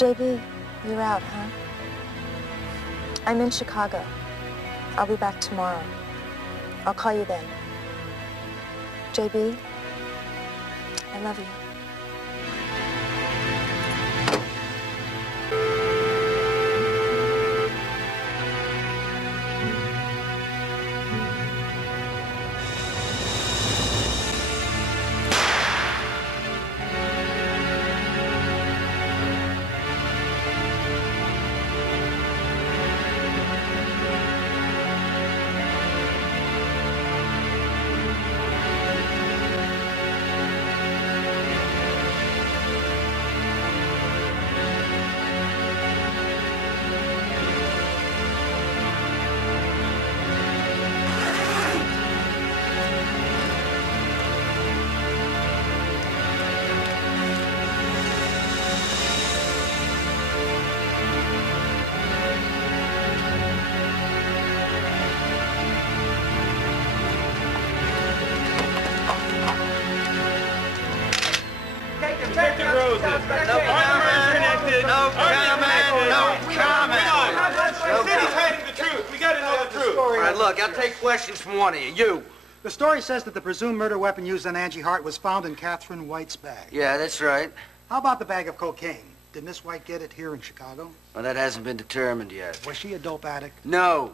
JB, you're out, huh? I'm in Chicago. I'll be back tomorrow. I'll call you then. JB, I love you. Look, I'll take questions from one of you. You. The story says that the presumed murder weapon used on Angie Hart was found in Catherine White's bag. Yeah, that's right. How about the bag of cocaine? Did Miss White get it here in Chicago? Well, that hasn't been determined yet. Was she a dope addict? No.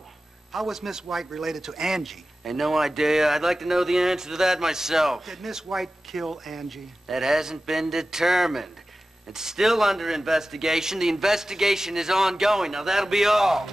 How was Miss White related to Angie? Ain't no idea. I'd like to know the answer to that myself. Did Miss White kill Angie? That hasn't been determined. It's still under investigation. The investigation is ongoing. Now, that'll be all.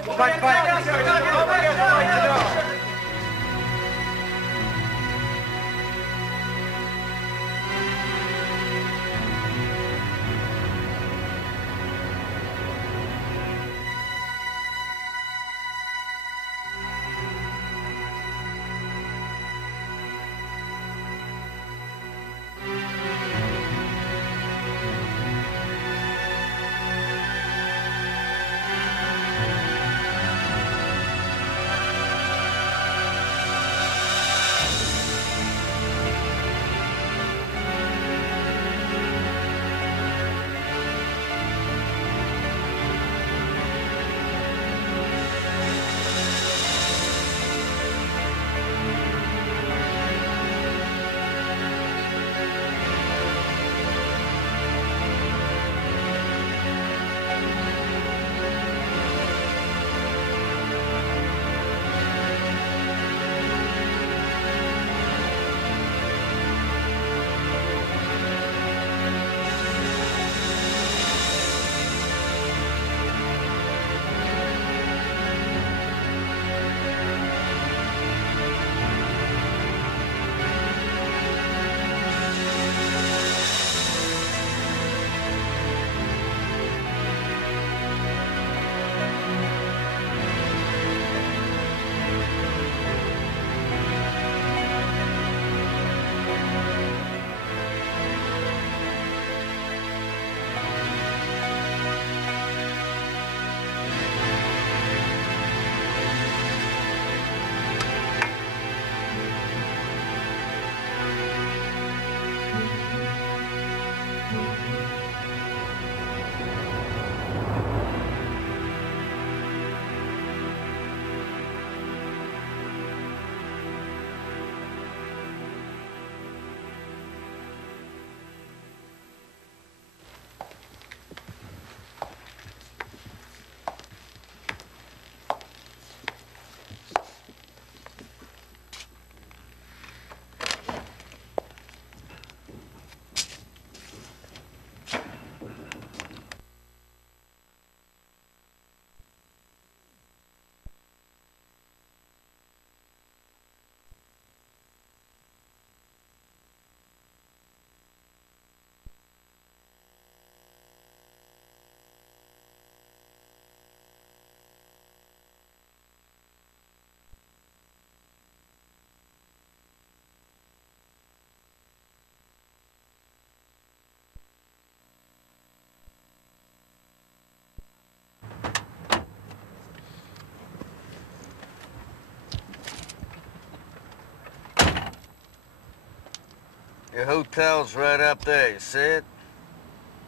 Your hotel's right up there, you see it?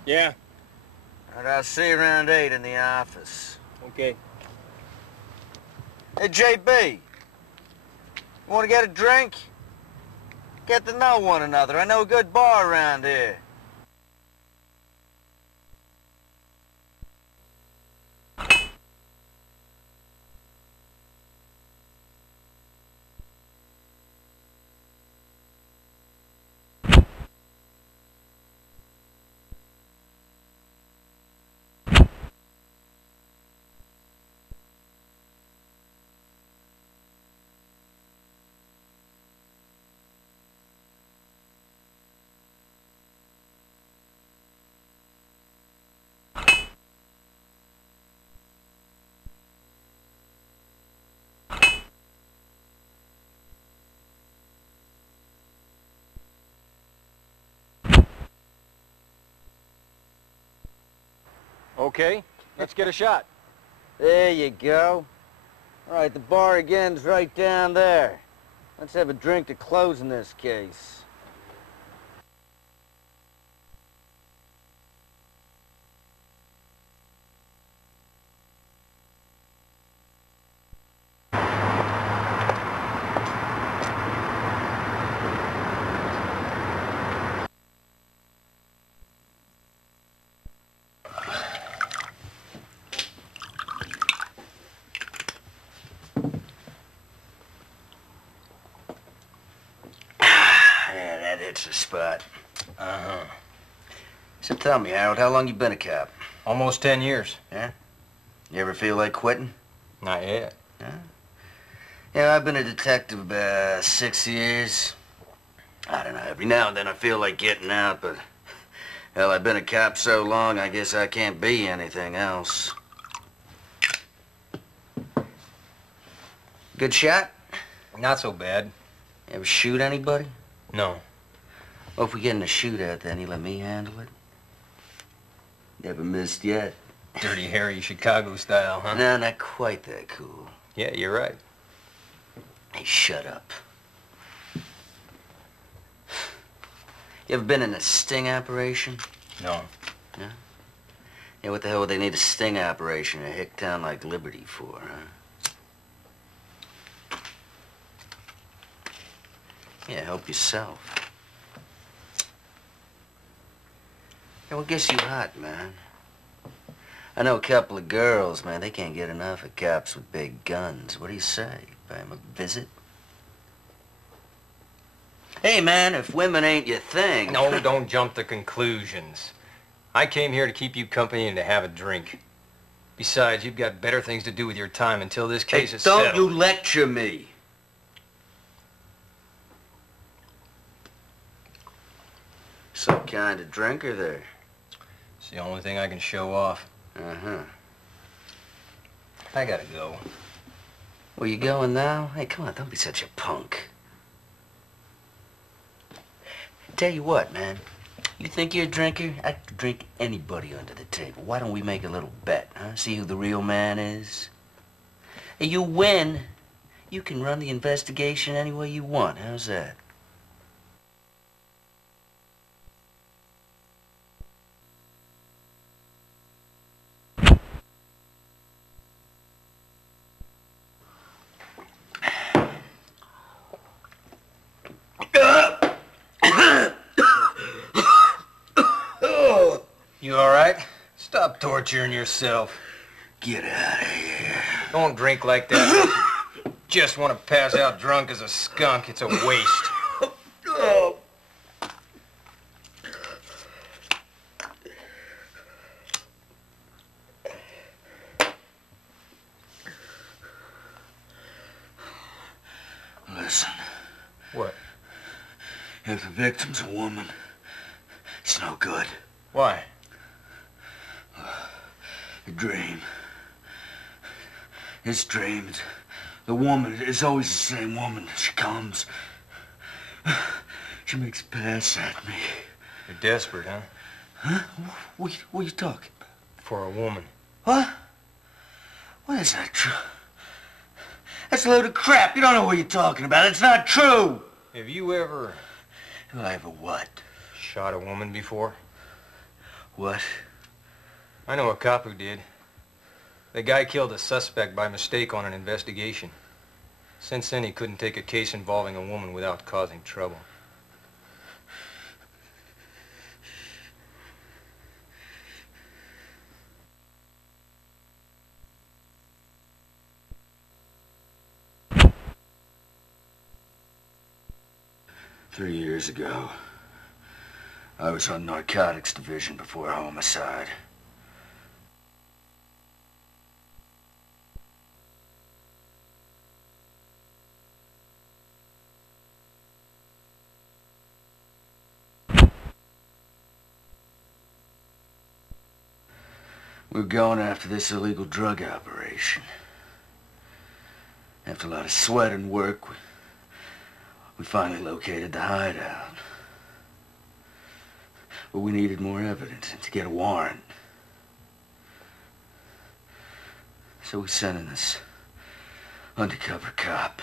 Yeah. And I'll see you around 8 in the office. Okay. Hey, JB. You want to get a drink? Get to know one another. I know a good bar around here. Okay, let's get a shot. There you go. All right, the bar again's right down there. Let's have a drink to close in this case. Yeah, that hits the spot. Uh-huh. So tell me, Harold, how long you been a cop? Almost 10 years. Yeah? You ever feel like quitting? Not yet. Yeah? Yeah, I've been a detective about 6 years. I don't know, every now and then I feel like getting out, but... Hell, I've been a cop so long, I guess I can't be anything else. Good shot? Not so bad. You ever shoot anybody? No. Well, if we get in a shootout, then you let me handle it. Never missed yet. Dirty Harry Chicago style, huh? No, not quite that cool. Yeah, you're right. Hey, shut up. You ever been in a sting operation? No. Yeah? Yeah, what the hell would they need a sting operation in a hick town like Liberty for, huh? Yeah, help yourself. Yeah, what gets you hot, man? I know a couple of girls, man, they can't get enough of cops with big guns. What do you say? Pay them a visit? Hey, man, if women ain't your thing... No, don't jump to conclusions. I came here to keep you company and to have a drink. Besides, you've got better things to do with your time until this case is don't settled. you lecture me. Some kind of drinker there. It's the only thing I can show off. Uh-huh. I gotta go. Where you going now? Hey, come on, don't be such a punk. Tell you what, man. You think you're a drinker? I could drink anybody under the table. Why don't we make a little bet, huh? See who the real man is? Hey, you win, you can run the investigation any way you want. How's that? You all right? Stop torturing yourself. Get out of here. Don't drink like that. You just want to pass out drunk as a skunk. It's a waste. Listen. What? If the victim's a woman, it's no good. Why? A dream. This dream, the woman is always the same woman. She comes. She makes a pass at me. You're desperate, huh? Huh? What are you talking about? For a woman. What? What is that true? That's a load of crap. You don't know what you're talking about. It's not true. Have you ever Have I ever what? shot a woman before? What? I know a cop who did. The guy killed a suspect by mistake on an investigation. Since then, he couldn't take a case involving a woman without causing trouble. Three years ago, I was on narcotics division before homicide. We were going after this illegal drug operation. After a lot of sweat and work, we finally located the hideout. But we needed more evidence to get a warrant. So we sent in this undercover cop,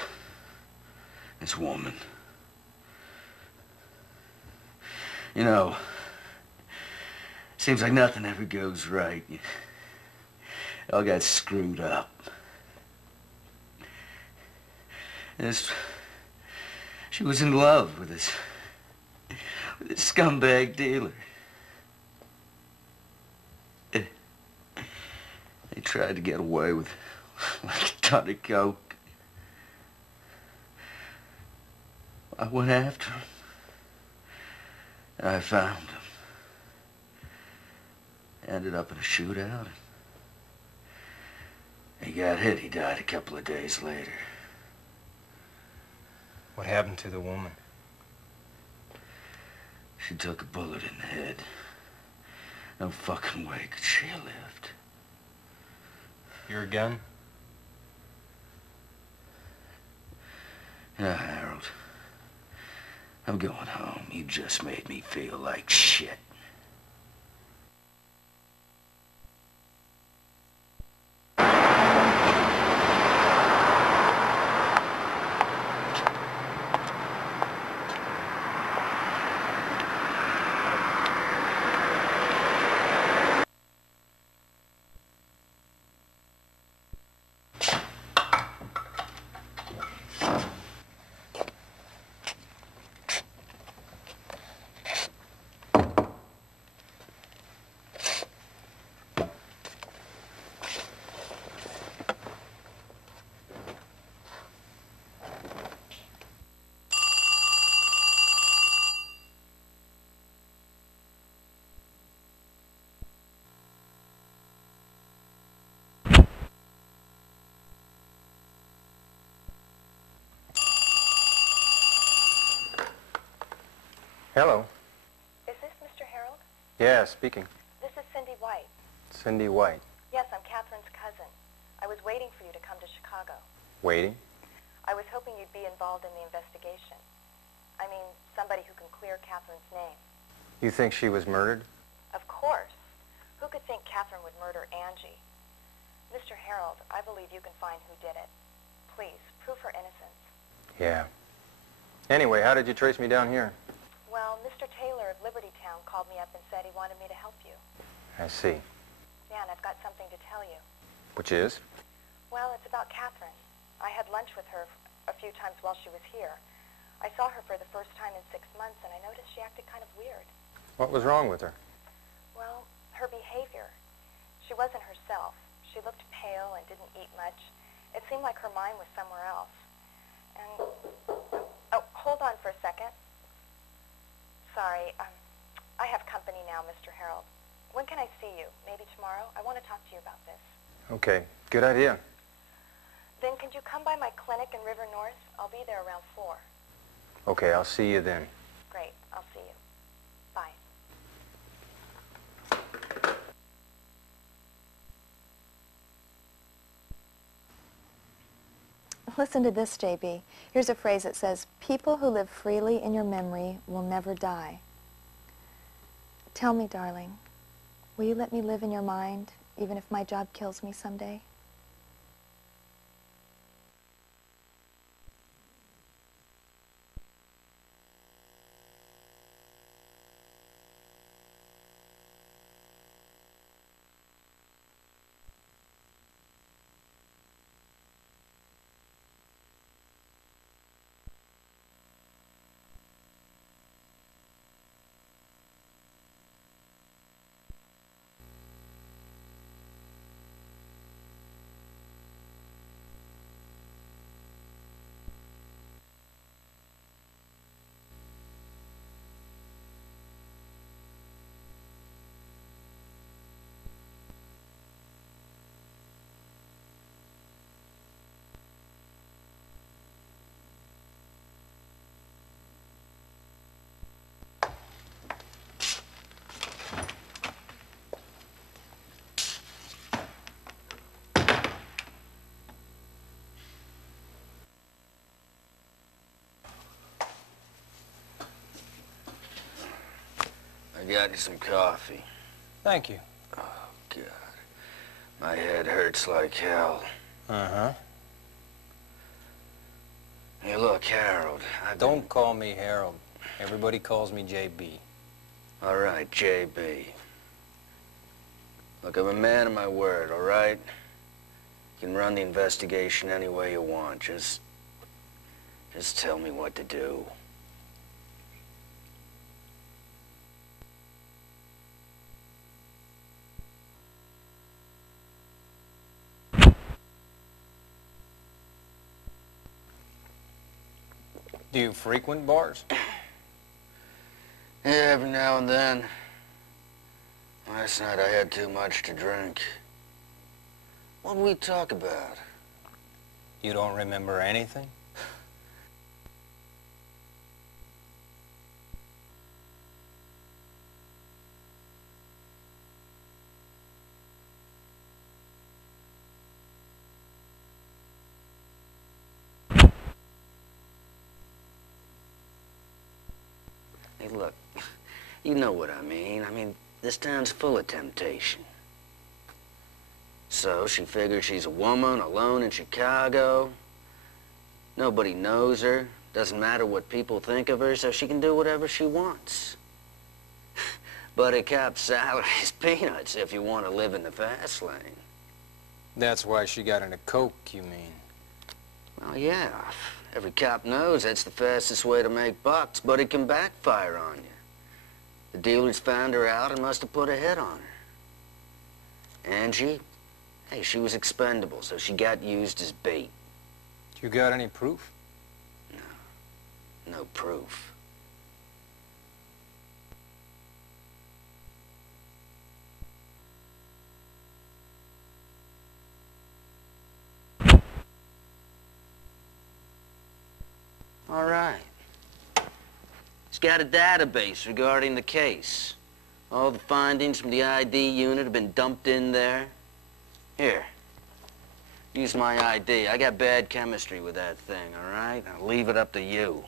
this woman. You know, seems like nothing ever goes right. It all got screwed up. And she was in love with this scumbag dealer. They tried to get away with like a ton of coke. I went after him. And I found him. Ended up in a shootout. He got hit. He died a couple of days later. What happened to the woman? She took a bullet in the head. No fucking way could she have lived. Your gun? Yeah, Harold. I'm going home. You just made me feel like shit. Hello. Is this Mr. Harold? Yeah, speaking. This is Cindy White. Cindy White. Yes, I'm Catherine's cousin. I was waiting for you to come to Chicago. Waiting? I was hoping you'd be involved in the investigation. I mean, somebody who can clear Catherine's name. You think she was murdered? Of course. Who could think Catherine would murder Angie? Mr. Harold, I believe you can find who did it. Please, prove her innocence. Yeah. Anyway, how did you trace me down here? Well, Mr. Taylor of Liberty Town called me up and said he wanted me to help you. I see. Yeah, and I've got something to tell you. Which is? Well, it's about Catherine. I had lunch with her a few times while she was here. I saw her for the first time in 6 months, and I noticed she acted kind of weird. What was wrong with her? Well, her behavior. She wasn't herself. She looked pale and didn't eat much. It seemed like her mind was somewhere else. And, oh, hold on for a second. Sorry, I have company now, Mr. Harold. When can I see you? Maybe tomorrow? I want to talk to you about this. Okay, good idea. Then could you come by my clinic in River North? I'll be there around 4. Okay, I'll see you then. Great, I'll see you. Bye. Listen to this, JB. Here's a phrase that says, people who live freely in your memory will never die. Tell me, darling, will you let me live in your mind, even if my job kills me someday? I got you some coffee. Thank you. Oh, God. My head hurts like hell. Uh-huh. Hey, look, Harold, Don't call me Harold. Everybody calls me JB. All right, JB. Look, I'm a man of my word, all right? You can run the investigation any way you want. Just tell me what to do. Do you frequent bars? Yeah, every now and then. Last night I had too much to drink. What did we talk about? You don't remember anything? Hey, look, you know what I mean. This town's full of temptation. So she figures she's a woman alone in Chicago. Nobody knows her. Doesn't matter what people think of her, so she can do whatever she wants. But a cop's salary's peanuts if you want to live in the fast lane. That's why she got into coke, you mean? Well, yeah. Every cop knows that's the fastest way to make bucks, but it can backfire on you. The dealers found her out and must have put a hit on her. Angie, hey, she was expendable, so she got used as bait. You got any proof? No proof. All right. He's got a database regarding the case. All the findings from the ID unit have been dumped in there. Here. Use my ID. I got bad chemistry with that thing, all right? I'll leave it up to you.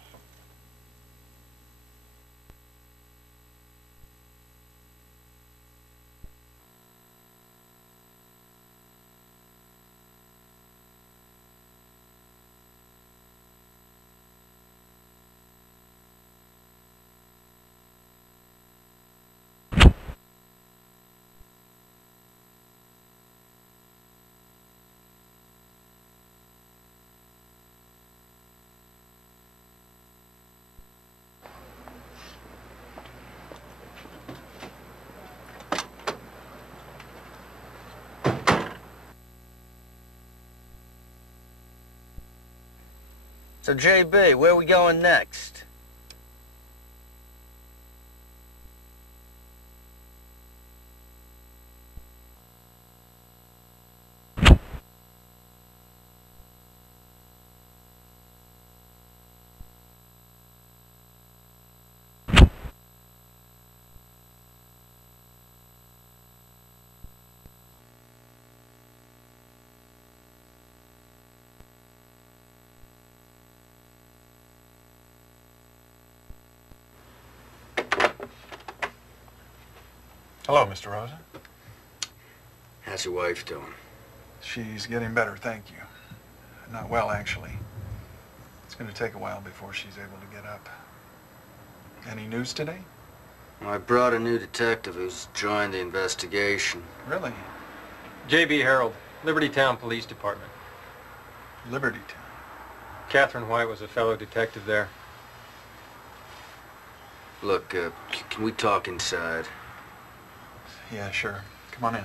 So, JB, where are we going next? Hello, Mr. Rosa. How's your wife doing? She's getting better, thank you. Not well, actually. It's going to take a while before she's able to get up. Any news today? Well, I brought a new detective who's joined the investigation. Really? JB Harold, Liberty Town Police Department. Liberty Town. Catherine White was a fellow detective there. Look, can we talk inside? Yeah, sure. Come on in.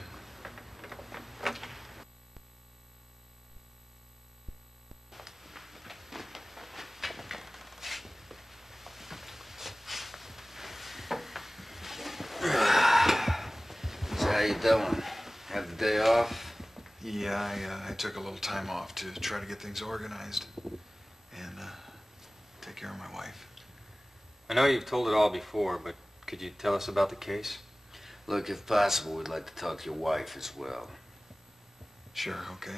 So how you doing? Have the day off? Yeah, I took a little time off to try to get things organized and take care of my wife. I know you've told it all before, but could you tell us about the case? Look, if possible, we'd like to talk to your wife as well. Sure, okay.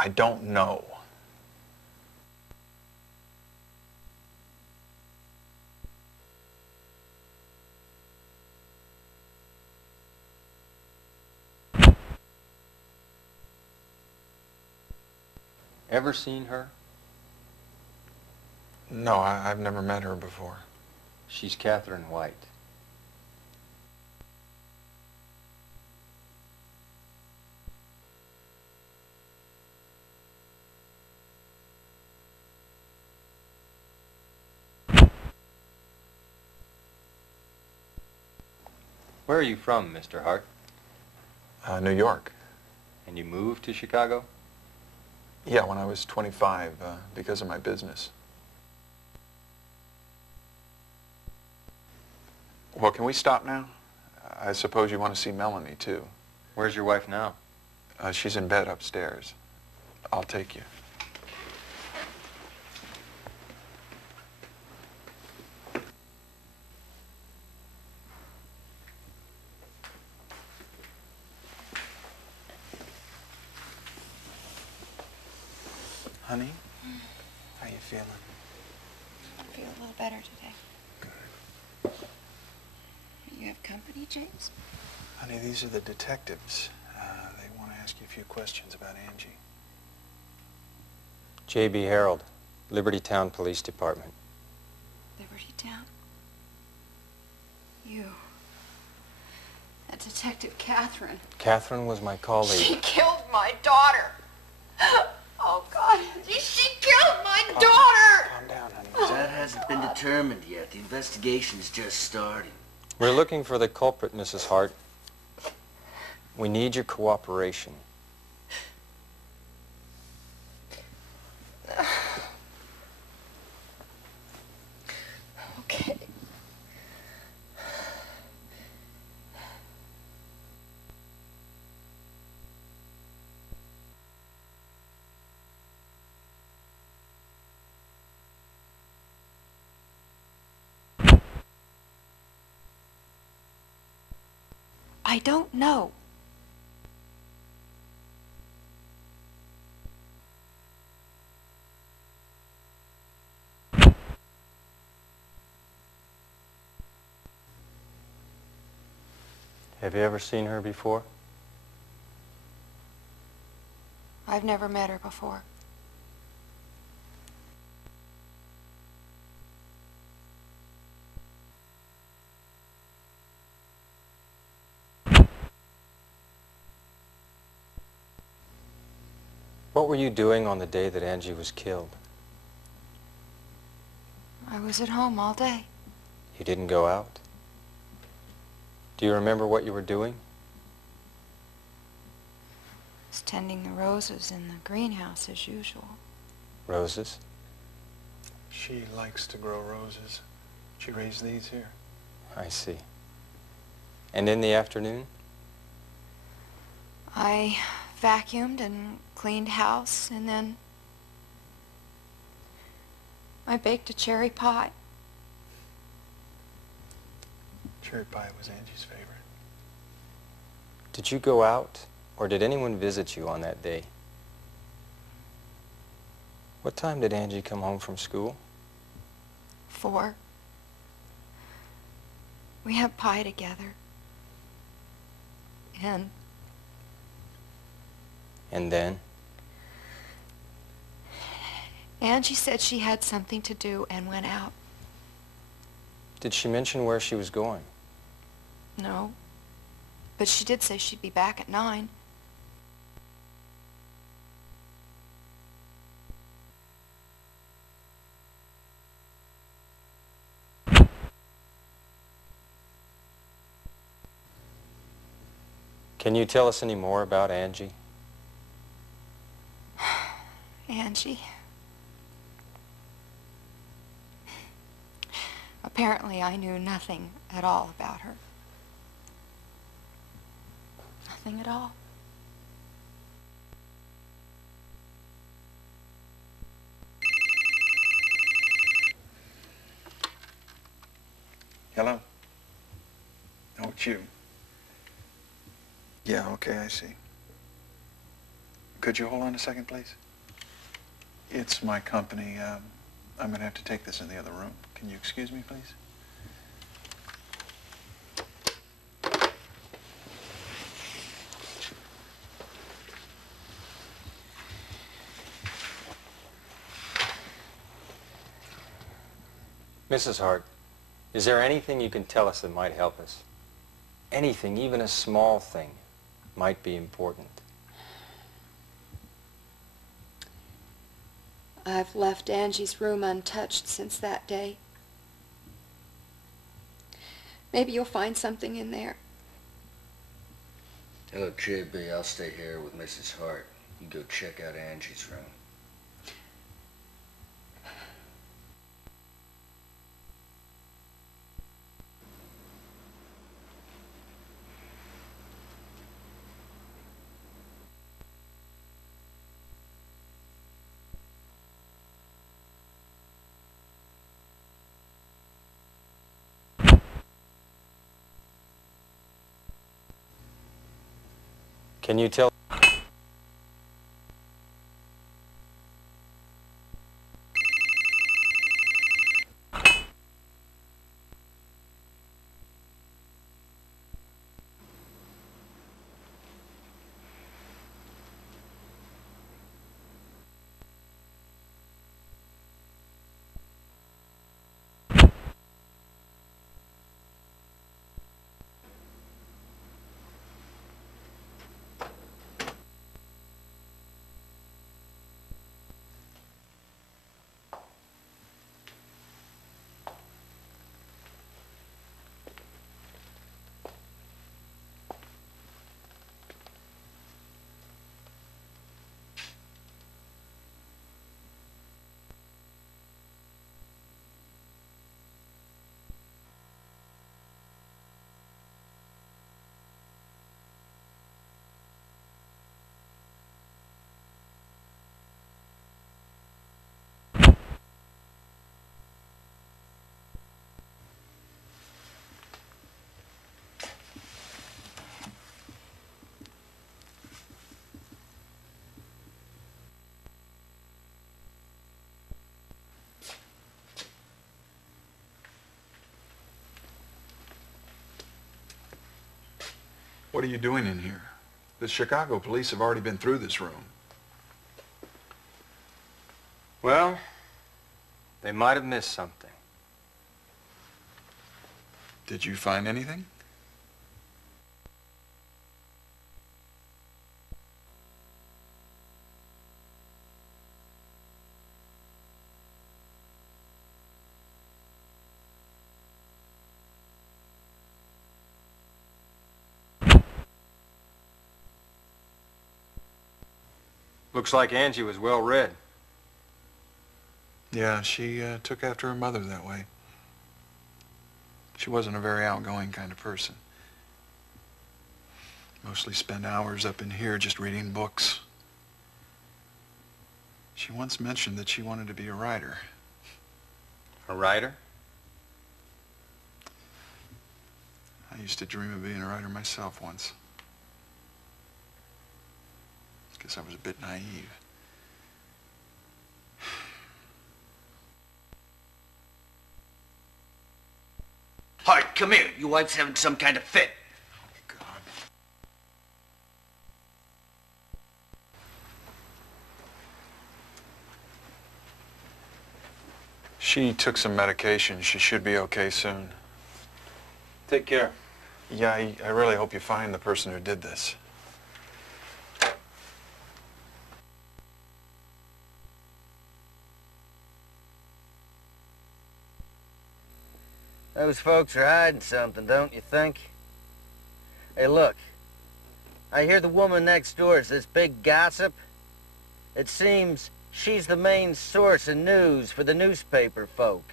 I don't know. Ever seen her? No, I've never met her before. She's Catherine White. Where are you from, Mr. Hart? New York. And you moved to Chicago? Yeah, when I was 25, because of my business. Well, can we stop now? I suppose you want to see Melanie, too. Where's your wife now? She's in bed upstairs. I'll take you. Honey, how you feeling? I feel a little better today. Good. You have company, James? Honey, these are the detectives. They want to ask you a few questions about Angie. J.B. Harold, Liberty Town Police Department. Liberty Town? You. That Detective Catherine. Catherine was my colleague. She killed my daughter. Oh, God. She killed my daughter. Calm down, honey. That hasn't been determined yet. The investigation's just starting. We're looking for the culprit, Mrs. Hart. We need your cooperation. Okay. I don't know. Have you ever seen her before? I've never met her before. What were you doing on the day that Angie was killed? I was at home all day. You didn't go out? Do you remember what you were doing? I was tending the roses in the greenhouse as usual. Roses? She likes to grow roses. She raised these here. I see. And in the afternoon? I vacuumed and cleaned house, and then I baked a cherry pie. Cherry pie was Angie's favorite. Did you go out, or did anyone visit you on that day? What time did Angie come home from school? 4. We had pie together. And then? Angie said she had something to do and went out. Did she mention where she was going? No. But she did say she'd be back at 9. Can you tell us any more about Angie? Angie. Apparently I knew nothing at all about her. Nothing at all. Hello? Oh, it's you. Yeah, okay, I see. Could you hold on a second, please? It's my company. I'm going to have to take this in the other room. Can you excuse me, please? Mrs. Hart, is there anything you can tell us that might help us? Anything, even a small thing, might be important. I've left Angie's room untouched since that day. Maybe you'll find something in there. Look, JB, I'll stay here with Mrs. Hart. You go check out Angie's room. Can you tell? What are you doing in here? The Chicago police have already been through this room. Well, they might have missed something. Did you find anything? Looks like Angie was well read. Yeah, she took after her mother that way. She wasn't a very outgoing kind of person. Mostly spent hours up in here just reading books. She once mentioned that she wanted to be a writer. A writer? I used to dream of being a writer myself once. Guess I was a bit naive. Hart, come here. Your wife's having some kind of fit. Oh, God. She took some medication. She should be okay soon. Take care. Yeah, I really hope you find the person who did this. Those folks are hiding something, don't you think? Hey, look. I hear the woman next door is this big gossip. It seems she's the main source of news for the newspaper folk.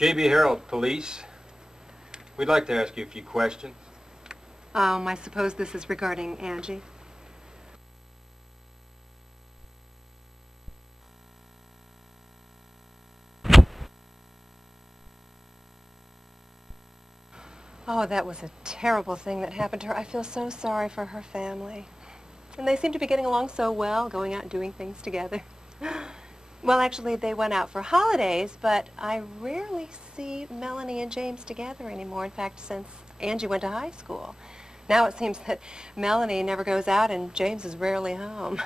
J.B. Harold, police. We'd like to ask you a few questions. I suppose this is regarding Angie. Oh, that was a terrible thing that happened to her. I feel so sorry for her family. And they seem to be getting along so well, going out and doing things together. Well, actually, they went out for holidays, but I rarely see Melanie and James together anymore. In fact, since Angie went to high school. Now it seems that Melanie never goes out and James is rarely home.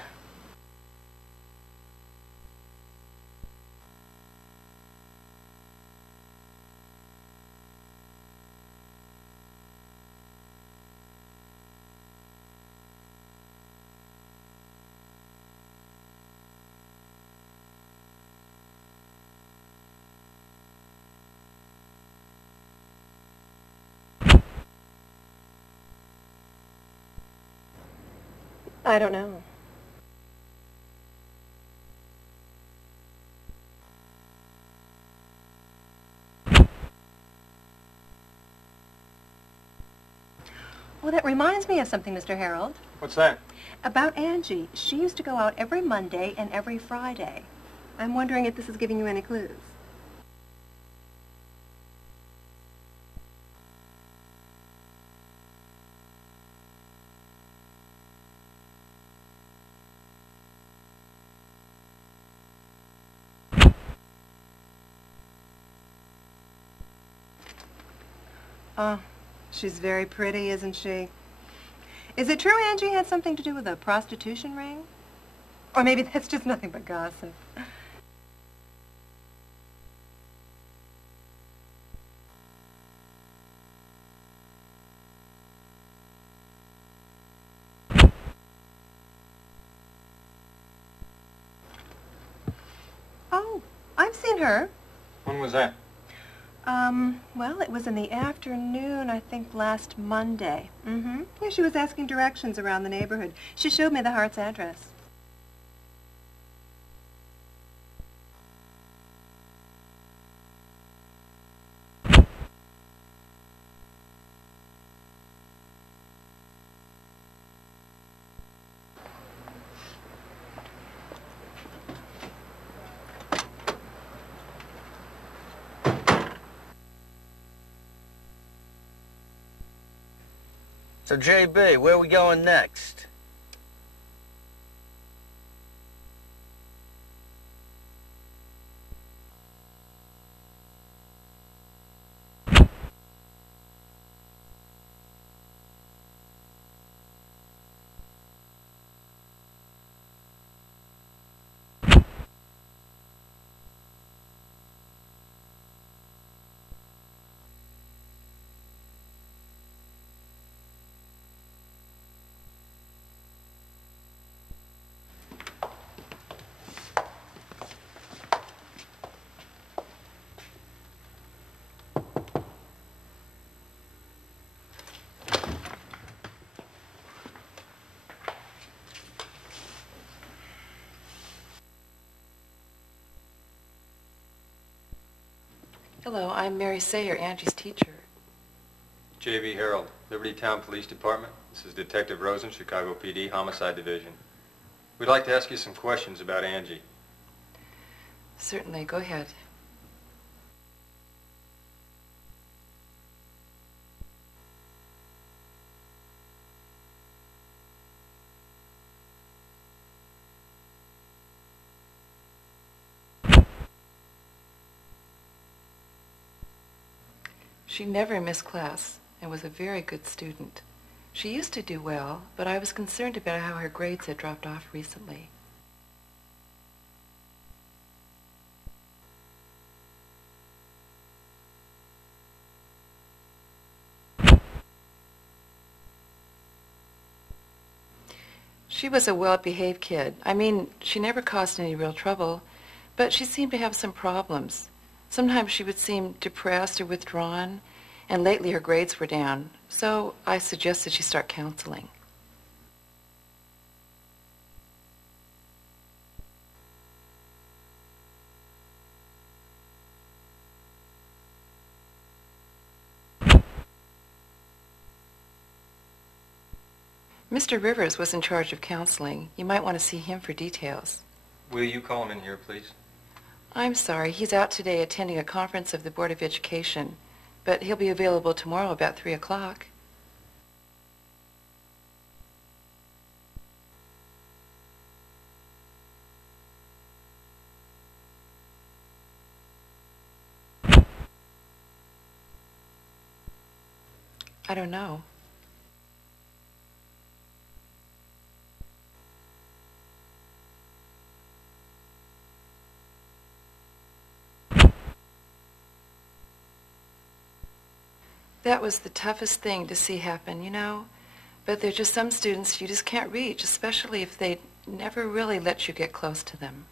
I don't know. Well, that reminds me of something, Mr. Harold. What's that? About Angie. She used to go out every Monday and every Friday. I'm wondering if this is giving you any clues. Oh, she's very pretty, isn't she? Is it true Angie had something to do with a prostitution ring? Or maybe that's just nothing but gossip. Oh, I've seen her. When was that? Well, it was in the afternoon, I think last Monday. Yeah, she was asking directions around the neighborhood. She showed me the Hart's address. So, JB, where are we going next? Hello, I'm Mary Sayer, Angie's teacher. J.B. Harold, Liberty Town Police Department. This is Detective Rosen, Chicago PD, Homicide Division. We'd like to ask you some questions about Angie. Certainly, go ahead. She never missed class and was a very good student. She used to do well, but I was concerned about how her grades had dropped off recently. She was a well-behaved kid. I mean, she never caused any real trouble, but she seemed to have some problems. Sometimes she would seem depressed or withdrawn, and lately her grades were down. So I suggested she start counseling. Mr. Rivers was in charge of counseling. You might want to see him for details. Will you call him in here, please? I'm sorry, he's out today attending a conference of the Board of Education, but he'll be available tomorrow about 3 o'clock. I don't know. That was the toughest thing to see happen, you know? But there are just some students you just can't reach, especially if they never really let you get close to them.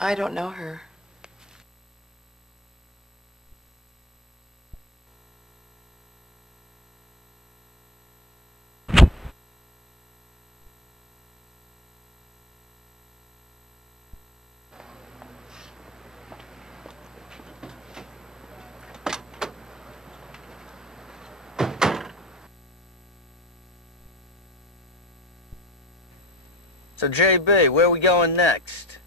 I don't know her. So, JB, where are we going next?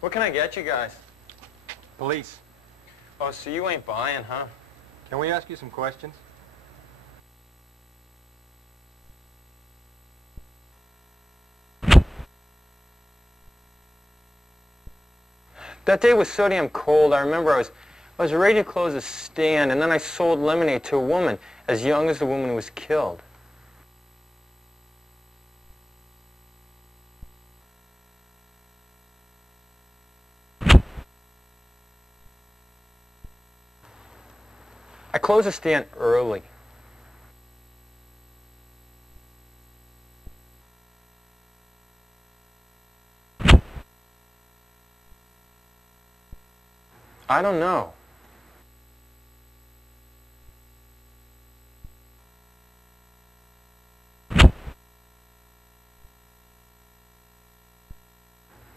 What can I get you guys? Police. Oh, so you ain't buying, huh? Can we ask you some questions? That day was so damn cold. I remember I was ready to close a stand, and then I sold lemonade to a woman as young as the woman who was killed. I closed the stand early. I don't know.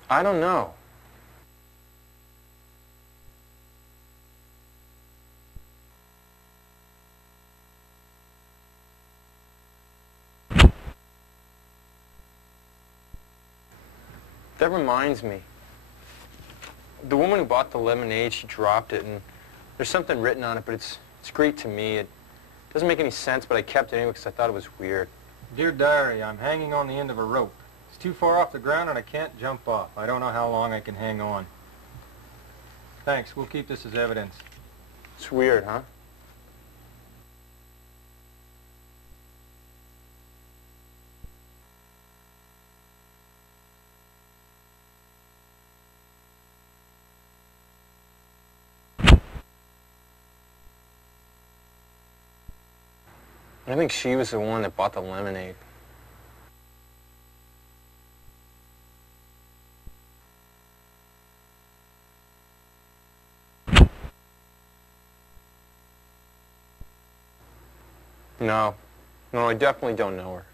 I don't know. That reminds me. The woman who bought the lemonade, she dropped it, and there's something written on it, but it's Greek to me. It doesn't make any sense, but I kept it anyway because I thought it was weird. Dear Diary, I'm hanging on the end of a rope. It's too far off the ground and I can't jump off. I don't know how long I can hang on. Thanks. We'll keep this as evidence. It's weird, huh? I think she was the one that bought the lemonade. No. No, I definitely don't know her.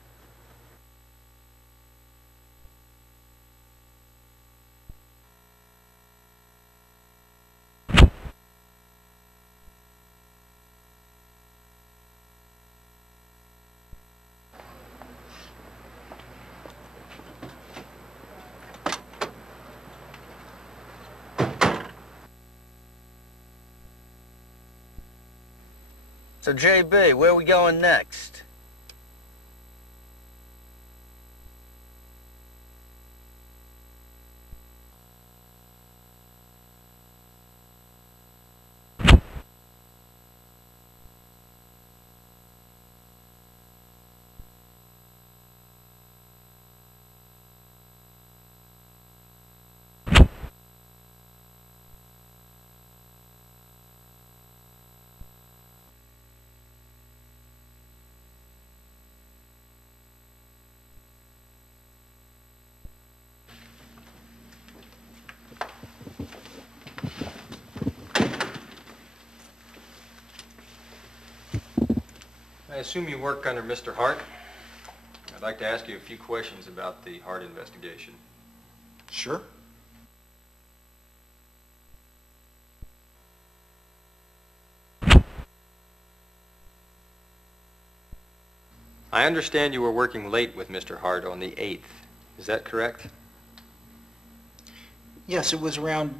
So, JB, where are we going next? I assume you work under Mr. Hart? I'd like to ask you a few questions about the Hart investigation. Sure. I understand you were working late with Mr. Hart on the 8th. Is that correct? Yes, it was around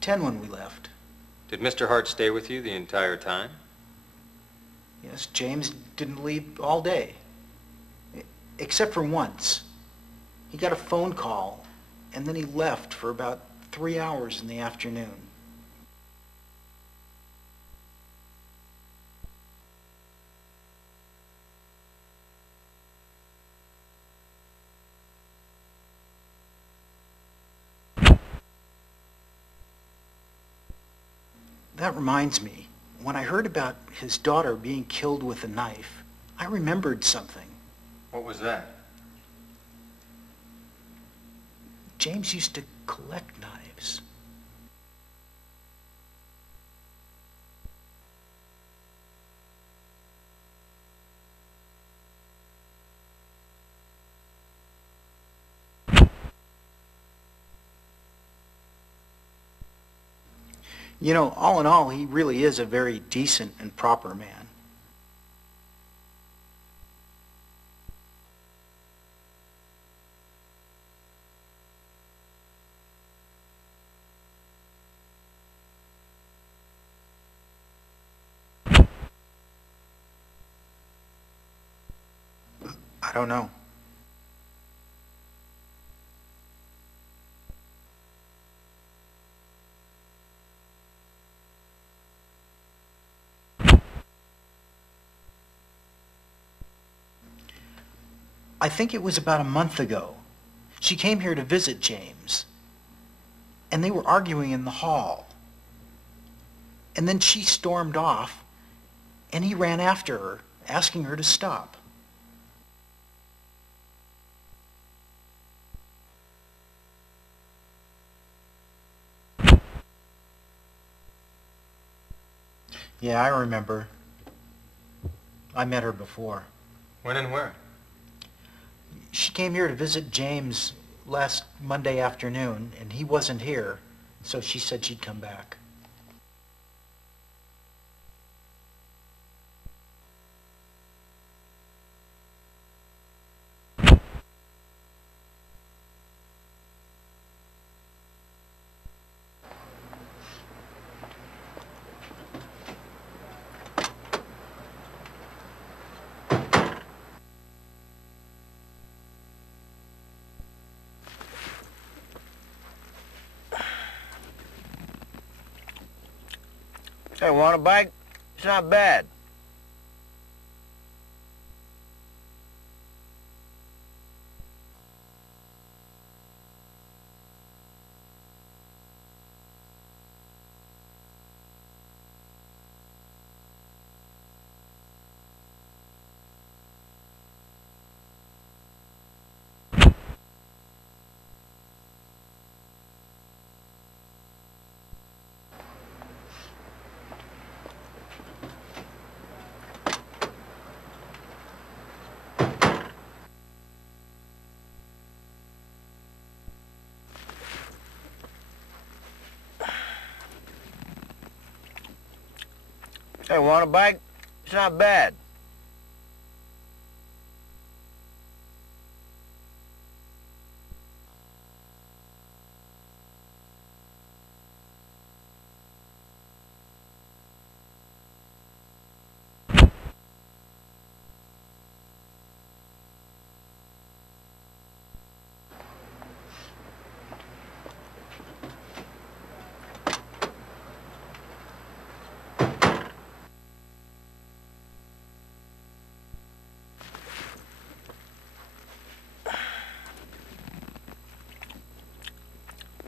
10 when we left. Did Mr. Hart stay with you the entire time? Yes, James didn't leave all day. Except for once. He got a phone call, and then he left for about 3 hours in the afternoon. That reminds me, when I heard about his daughter being killed with a knife, I remembered something. What was that? James used to collect knives. You know, all in all, he really is a very decent and proper man. I don't know. I think it was about a month ago. She came here to visit James, and they were arguing in the hall. And then she stormed off, and he ran after her, asking her to stop. Yeah, I remember. I met her before. When and where? She came here to visit James last Monday afternoon, and he wasn't here, so she said she'd come back. Hey, want a bite? It's not bad. Hey, want a bite? It's not bad.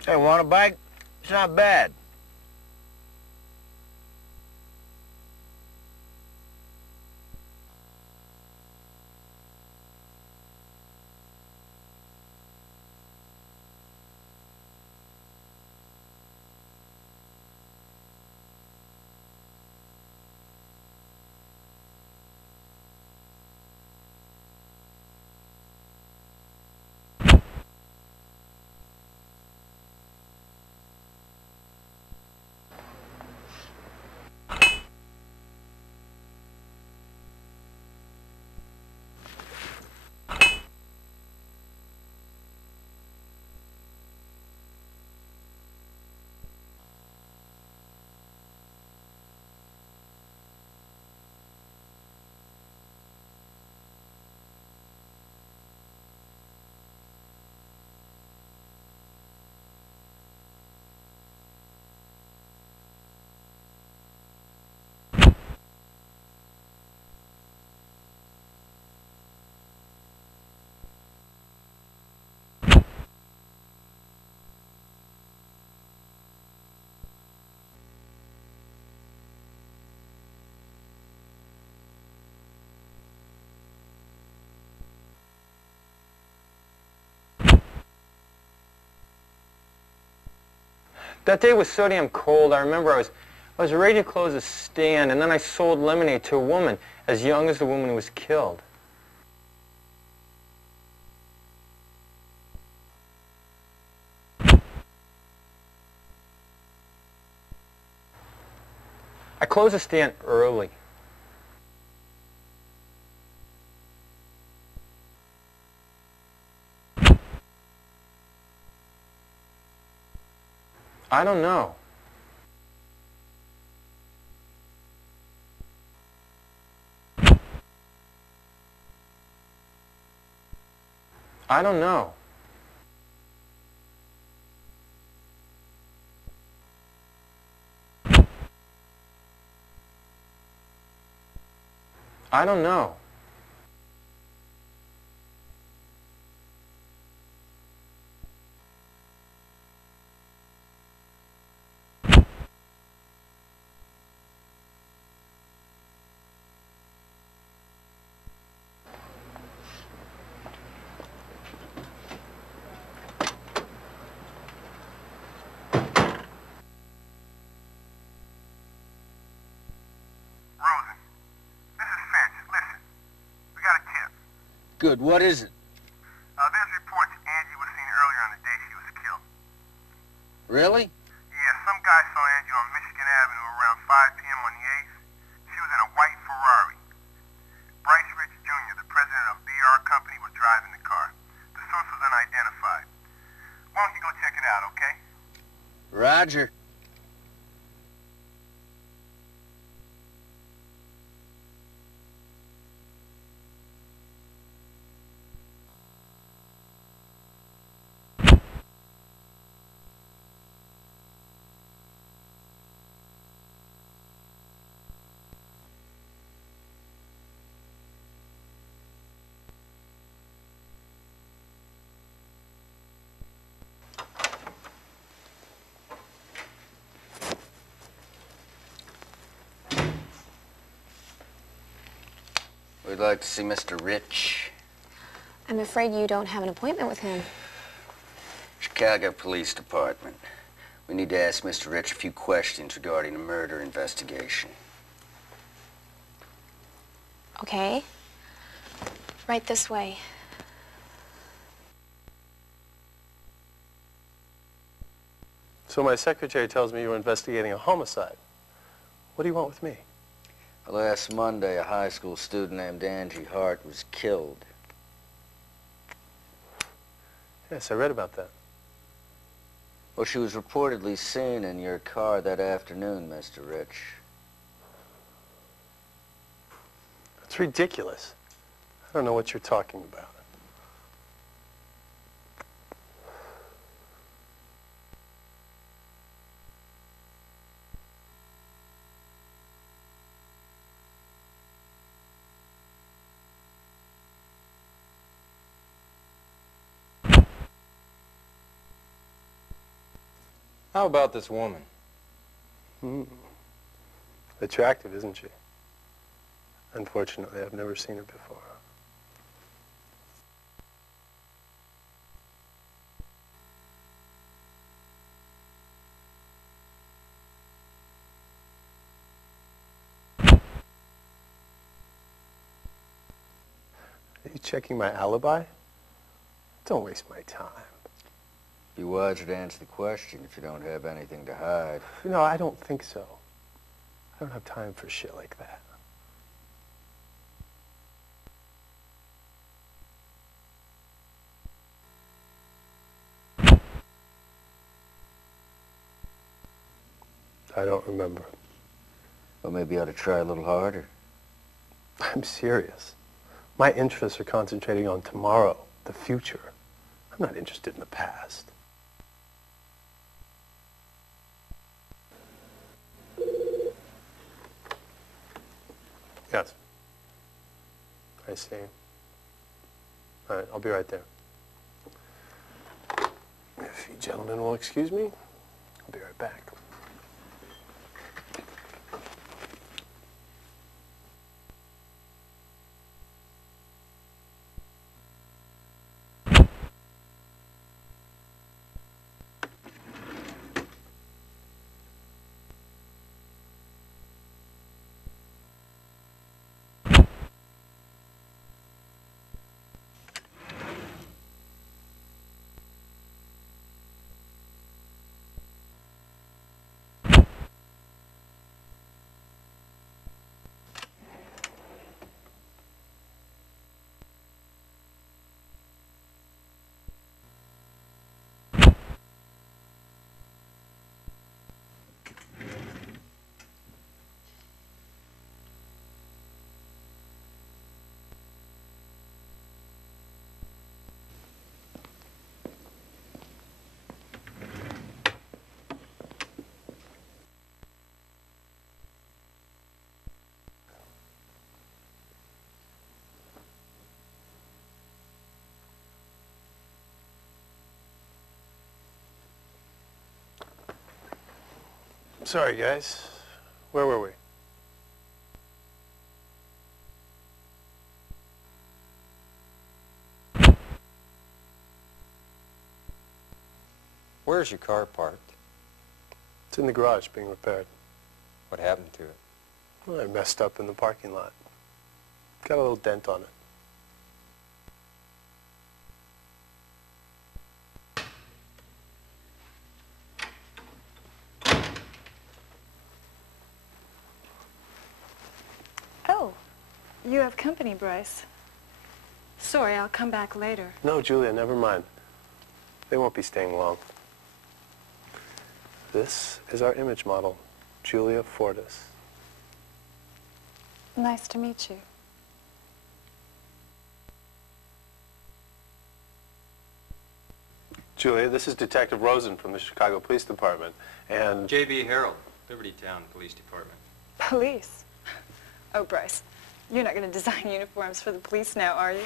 Hey, want a bite? It's not bad. That day was so damn cold. I remember I was ready to close a stand, and then I sold lemonade to a woman as young as the woman who was killed. I closed the stand early. I don't know. I don't know. I don't know. Good. What is it? There's reports Angie was seen earlier on the day she was killed. Really? Yeah, some guy saw Angie on Michigan Avenue around 5 p.m. on the 8th. She was in a white Ferrari. Bryce Rich Jr., the president of BR Company, was driving the car. The source was unidentified. Why don't you go check it out, okay? Roger. We'd like to see Mr. Rich. I'm afraid you don't have an appointment with him. Chicago Police Department. We need to ask Mr. Rich a few questions regarding a murder investigation. Okay. Right this way. So my secretary tells me you're investigating a homicide. What do you want with me? Last Monday, a high school student named Angie Hart was killed. Yes, I read about that. Well, she was reportedly seen in your car that afternoon, Mr. Rich. That's ridiculous. I don't know what you're talking about. How about this woman? Attractive, isn't she? Unfortunately, I've never seen her before. Are you checking my alibi? Don't waste my time. Be wiser to answer the question if you don't have anything to hide. No, I don't think so. I don't have time for shit like that. I don't remember. Well, maybe you ought to try a little harder. I'm serious. My interests are concentrating on tomorrow, the future. I'm not interested in the past. Yes. I see. All right, I'll be right there. If you gentlemen will excuse me, I'll be right back. Sorry, guys. Where were we? Where's your car parked? It's in the garage being repaired. What happened to it? Well, I messed up in the parking lot. Got a little dent on it. Oh, you have company, Bryce. Sorry, I'll come back later. No, Julia, never mind. They won't be staying long. This is our image model, Julia Fortis. Nice to meet you. Julia, this is Detective Rosen from the Chicago Police Department, and... J.B. Harold, Libertytown Police Department. Police? Oh, Bryce, you're not going to design uniforms for the police now, are you?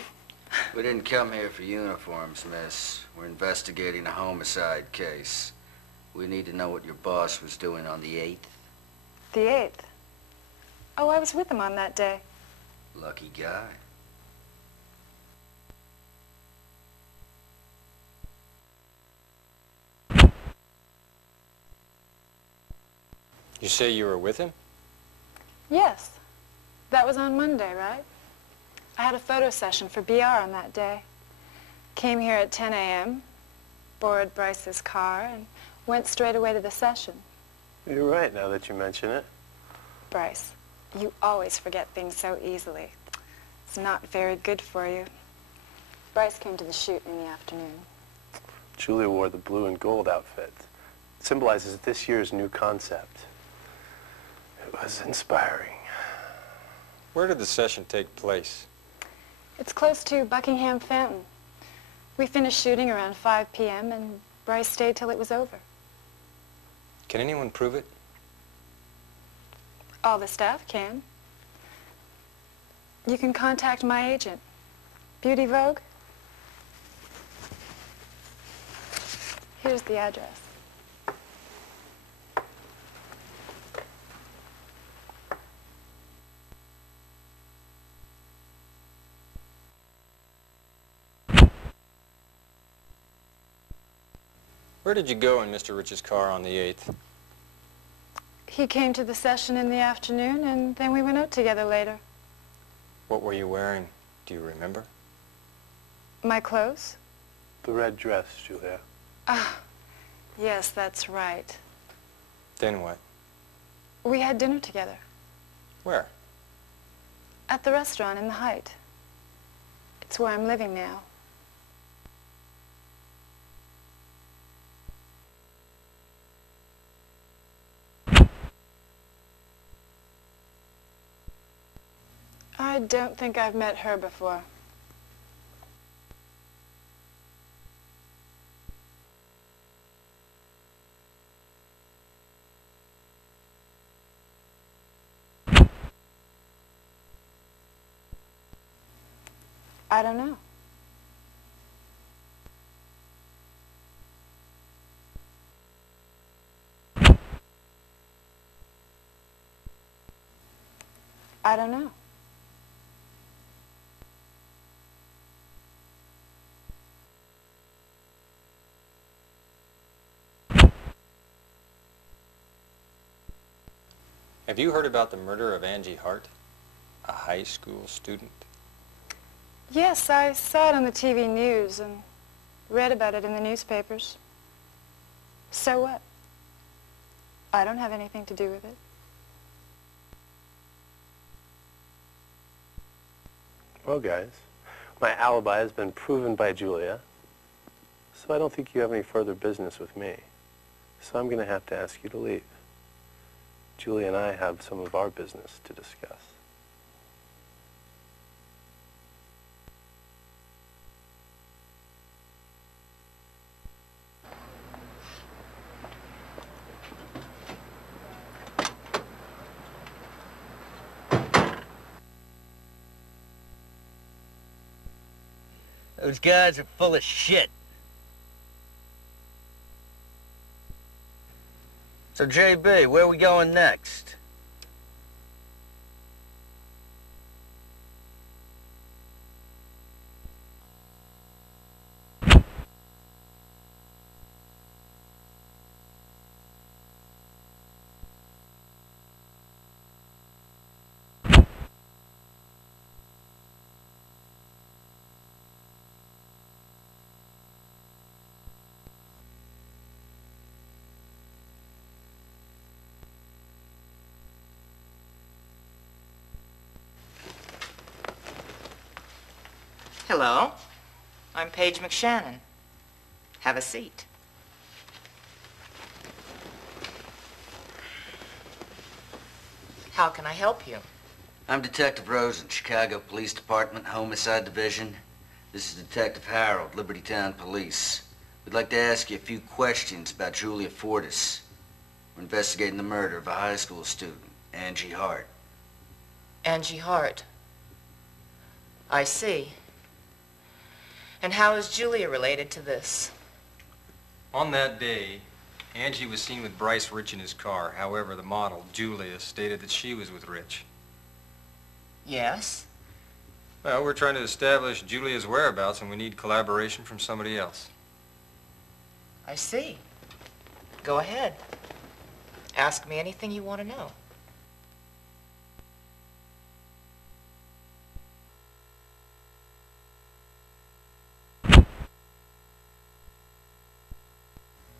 We didn't come here for uniforms, miss. We're investigating a homicide case. We need to know what your boss was doing on the 8th. The 8th? Oh, I was with him on that day. Lucky guy. You say you were with him? Yes. That was on Monday, right? I had a photo session for BR on that day. Came here at 10 a.m., borrowed Bryce's car, and went straight away to the session. You're right, now that you mention it. Bryce, you always forget things so easily. It's not very good for you. Bryce came to the shoot in the afternoon. Julia wore the blue and gold outfit. It symbolizes this year's new concept. It was inspiring. Where did the session take place? It's close to Buckingham Fountain. We finished shooting around 5 p.m. and Bryce stayed till it was over. Can anyone prove it? All the staff can. You can contact my agent, Beauty Vogue. Here's the address. Where did you go in Mr. Rich's car on the 8th? He came to the session in the afternoon, and then we went out together later. What were you wearing? Do you remember? My clothes? The red dress, Julia. Ah, yes, that's right. Then what? We had dinner together. Where? At the restaurant in the Height. It's where I'm living now. I don't think I've met her before. I don't know. I don't know. Have you heard about the murder of Angie Hart, a high school student? Yes, I saw it on the TV news and read about it in the newspapers. So what? I don't have anything to do with it. Well, guys, my alibi has been proven by Julia, so I don't think you have any further business with me. So I'm going to have to ask you to leave. Julia and I have some of our business to discuss. Those guys are full of shit. So, JB, where are we going next? Hello, I'm Paige McShannon. Have a seat. How can I help you? I'm Detective Rosen, Chicago Police Department, Homicide Division. This is Detective Harold, Libertytown Police. We'd like to ask you a few questions about Julia Fortis. We're investigating the murder of a high school student, Angie Hart. Angie Hart. I see. And how is Julia related to this? On that day, Angie was seen with Bryce Rich in his car. However, the model, Julia, stated that she was with Rich. Yes? Well, we're trying to establish Julia's whereabouts, and we need collaboration from somebody else. I see. Go ahead. Ask me anything you want to know.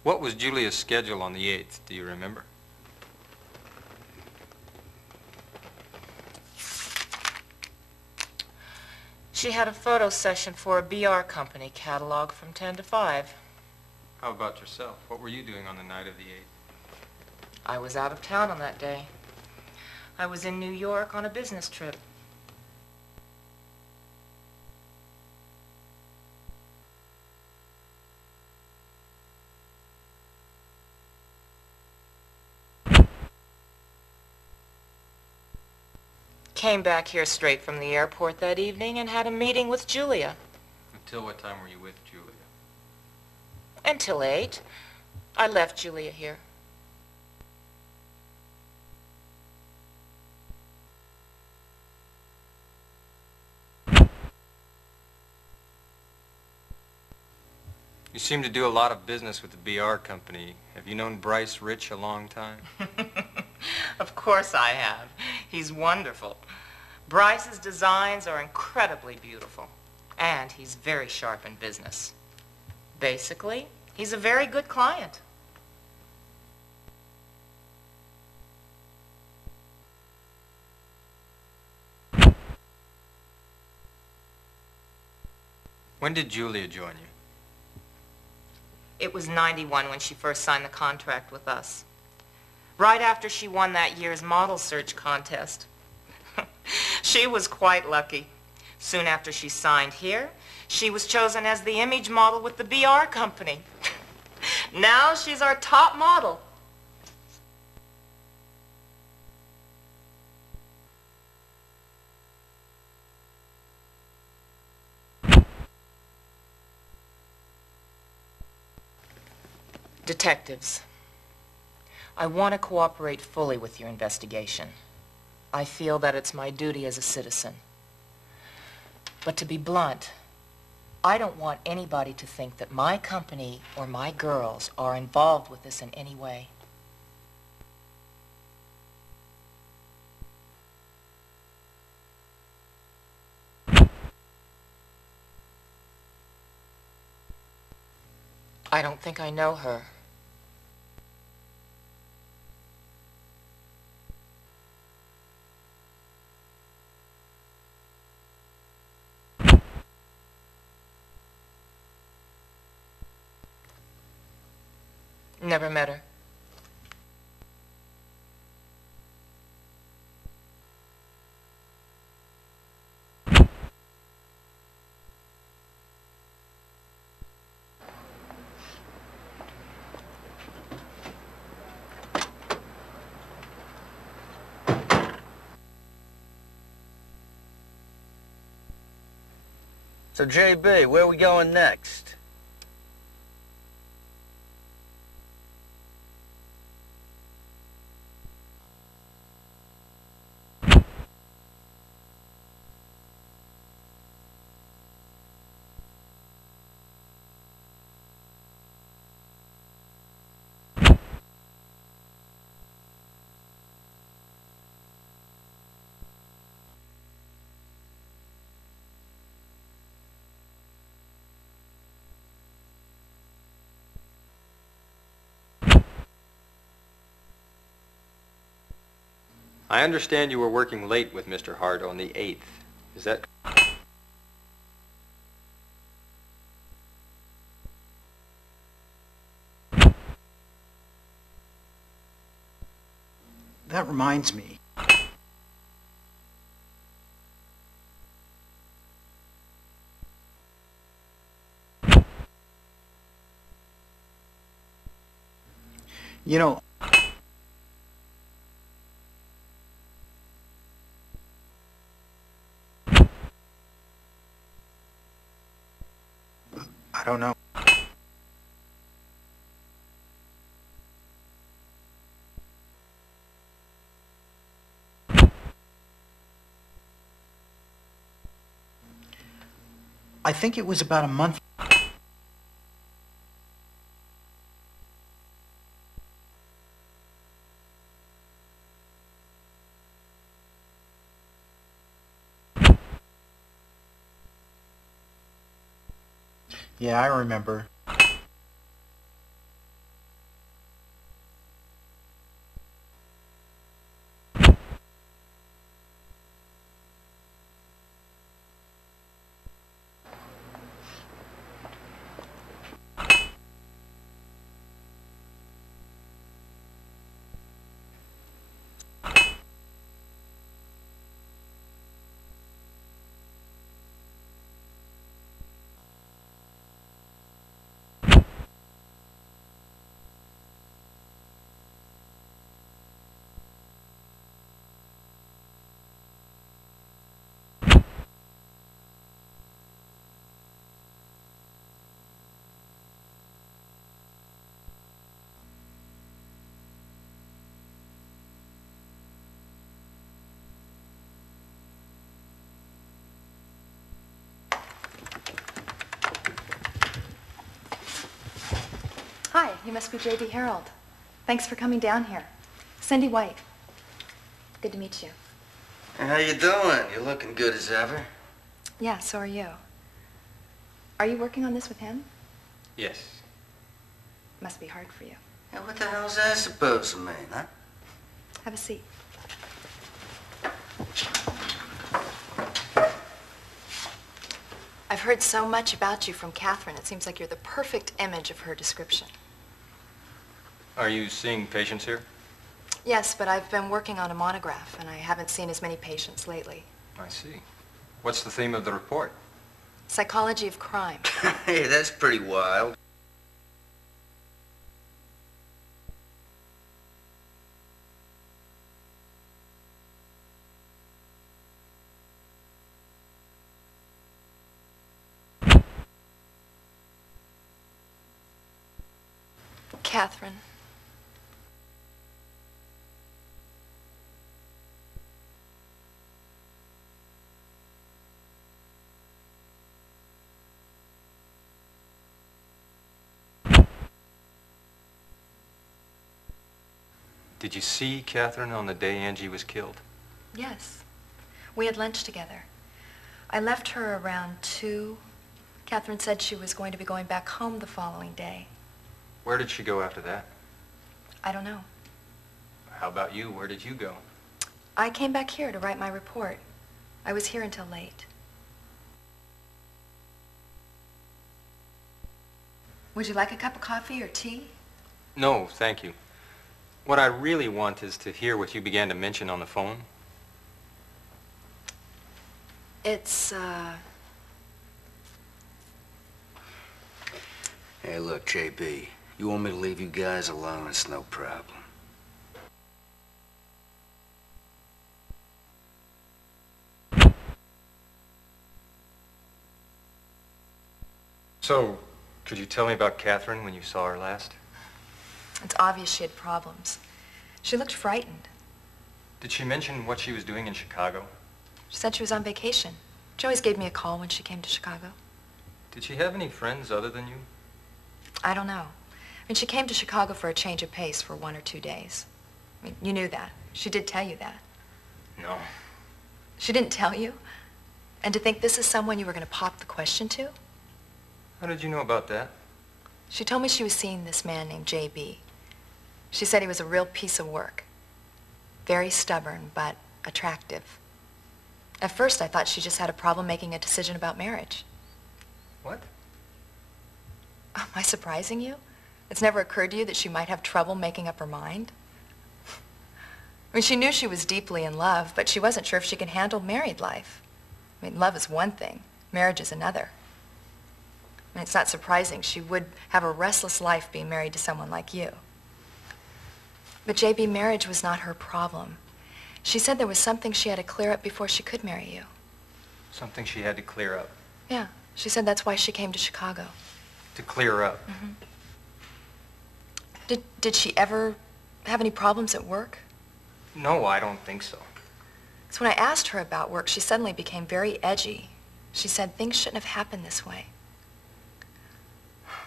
What was Julia's schedule on the 8th? Do you remember? She had a photo session for a BR company catalog from 10 to 5. How about yourself? What were you doing on the night of the 8th? I was out of town on that day. I was in New York on a business trip. Came back here straight from the airport that evening and had a meeting with Julia. Until what time were you with Julia? Until 8. I left Julia here. You seem to do a lot of business with the BR company. Have you known Bryce Rich a long time? Of course I have. He's wonderful. Bryce's designs are incredibly beautiful. And he's very sharp in business. Basically, he's a very good client. When did Julia join you? It was 91 when she first signed the contract with us. Right after she won that year's model search contest. She was quite lucky. Soon after she signed here, she was chosen as the image model with the BR company. Now she's our top model. Detectives, I want to cooperate fully with your investigation. I feel that it's my duty as a citizen. But to be blunt, I don't want anybody to think that my company or my girls are involved with this in any way. I don't think I know her. Never met her. So, JB, where are we going next? I understand you were working late with Mr. Hart on the 8th. Is that... That reminds me. You know, I don't know. I think it was about a month. Yeah, I remember. Hi, you must be J.D. Harold. Thanks for coming down here. Cindy White. Good to meet you. How you doing? You're looking good as ever. Yeah, so are you. Are you working on this with him? Yes. Must be hard for you. Yeah, what the hell's that supposed to mean, huh? Have a seat. I've heard so much about you from Catherine. It seems like you're the perfect image of her description. Are you seeing patients here? Yes, but I've been working on a monograph, and I haven't seen as many patients lately. I see. What's the theme of the report? Psychology of crime. Hey, that's pretty wild. Catherine. Did you see Catherine on the day Angie was killed? Yes. We had lunch together. I left her around 2. Catherine said she was going to be going back home the following day. Where did she go after that? I don't know. How about you? Where did you go? I came back here to write my report. I was here until late. Would you like a cup of coffee or tea? No, thank you. What I really want is to hear what you began to mention on the phone. It's, Hey, look, JB. You want me to leave you guys alone? It's no problem. So, could you tell me about Catherine when you saw her last? it's obvious she had problems. She looked frightened. Did she mention what she was doing in Chicago? She said she was on vacation. She always gave me a call when she came to Chicago. Did she have any friends other than you? I don't know. I mean, she came to Chicago for a change of pace for 1 or 2 days. I mean, you knew that. She did tell you that. No. She didn't tell you? And to think this is someone you were going to pop the question to? How did you know about that? She told me she was seeing this man named J.B. She said he was a real piece of work. very stubborn, but attractive. At first, I thought she just had a problem making a decision about marriage. What? Am I surprising you? It's never occurred to you that she might have trouble making up her mind? I mean, she knew she was deeply in love, but she wasn't sure if she could handle married life. I mean, love is one thing, marriage is another. I mean, it's not surprising she would have a restless life being married to someone like you. But JB, marriage was not her problem. She said there was something she had to clear up before she could marry you. Something she had to clear up. Yeah, she said that's why she came to Chicago. To clear up? Mm-hmm. Did she ever have any problems at work? No, I don't think so. So when I asked her about work, she suddenly became very edgy. She said things shouldn't have happened this way.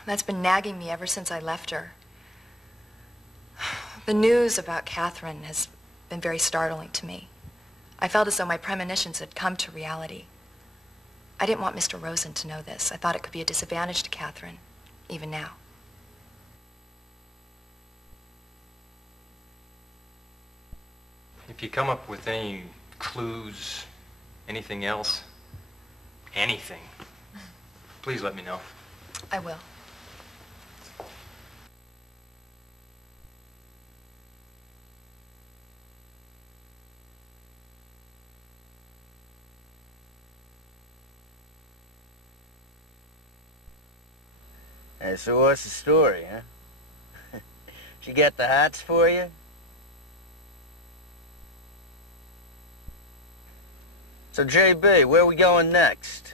That's been nagging me ever since I left her. The news about Catherine has been very startling to me. I felt as though my premonitions had come to reality. I didn't want Mr. Rosen to know this. I thought it could be a disadvantage to Catherine, even now. If you come up with any clues, anything else, anything, please let me know. I will. Hey, so what's the story, huh? She got the hots for you? So, JB, where are we going next?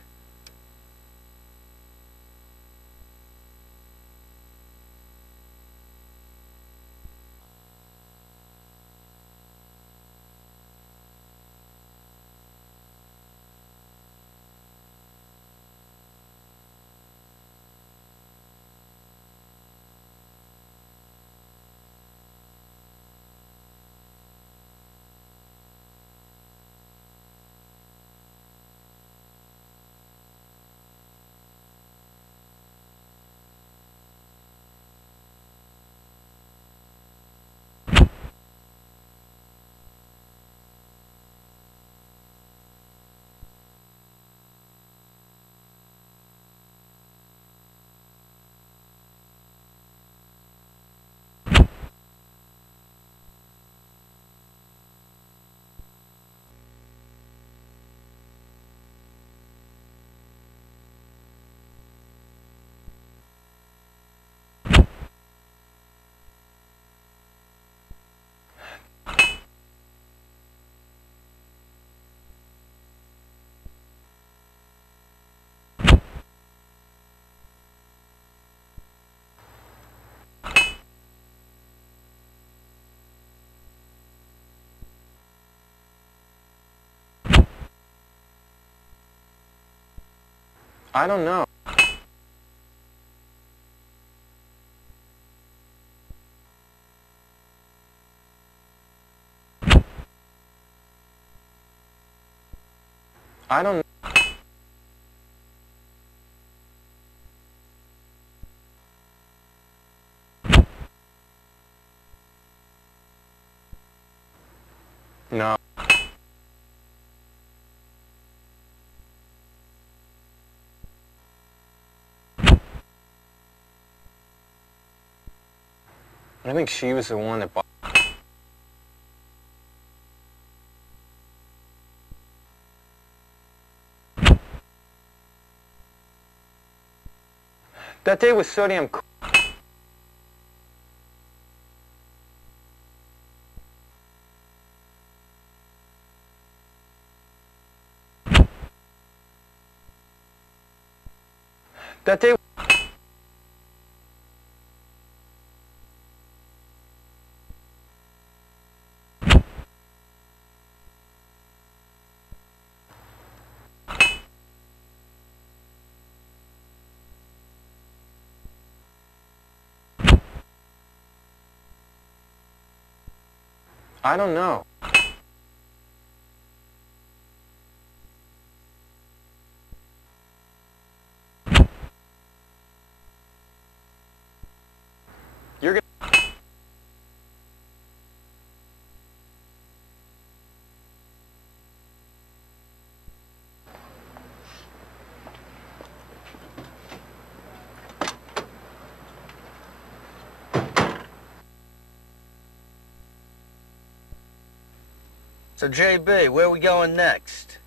I don't know. I don't know. No. I think she was the one that bought. That day was sodium. That day. I don't know. You're gonna. So, JB, where are we going next?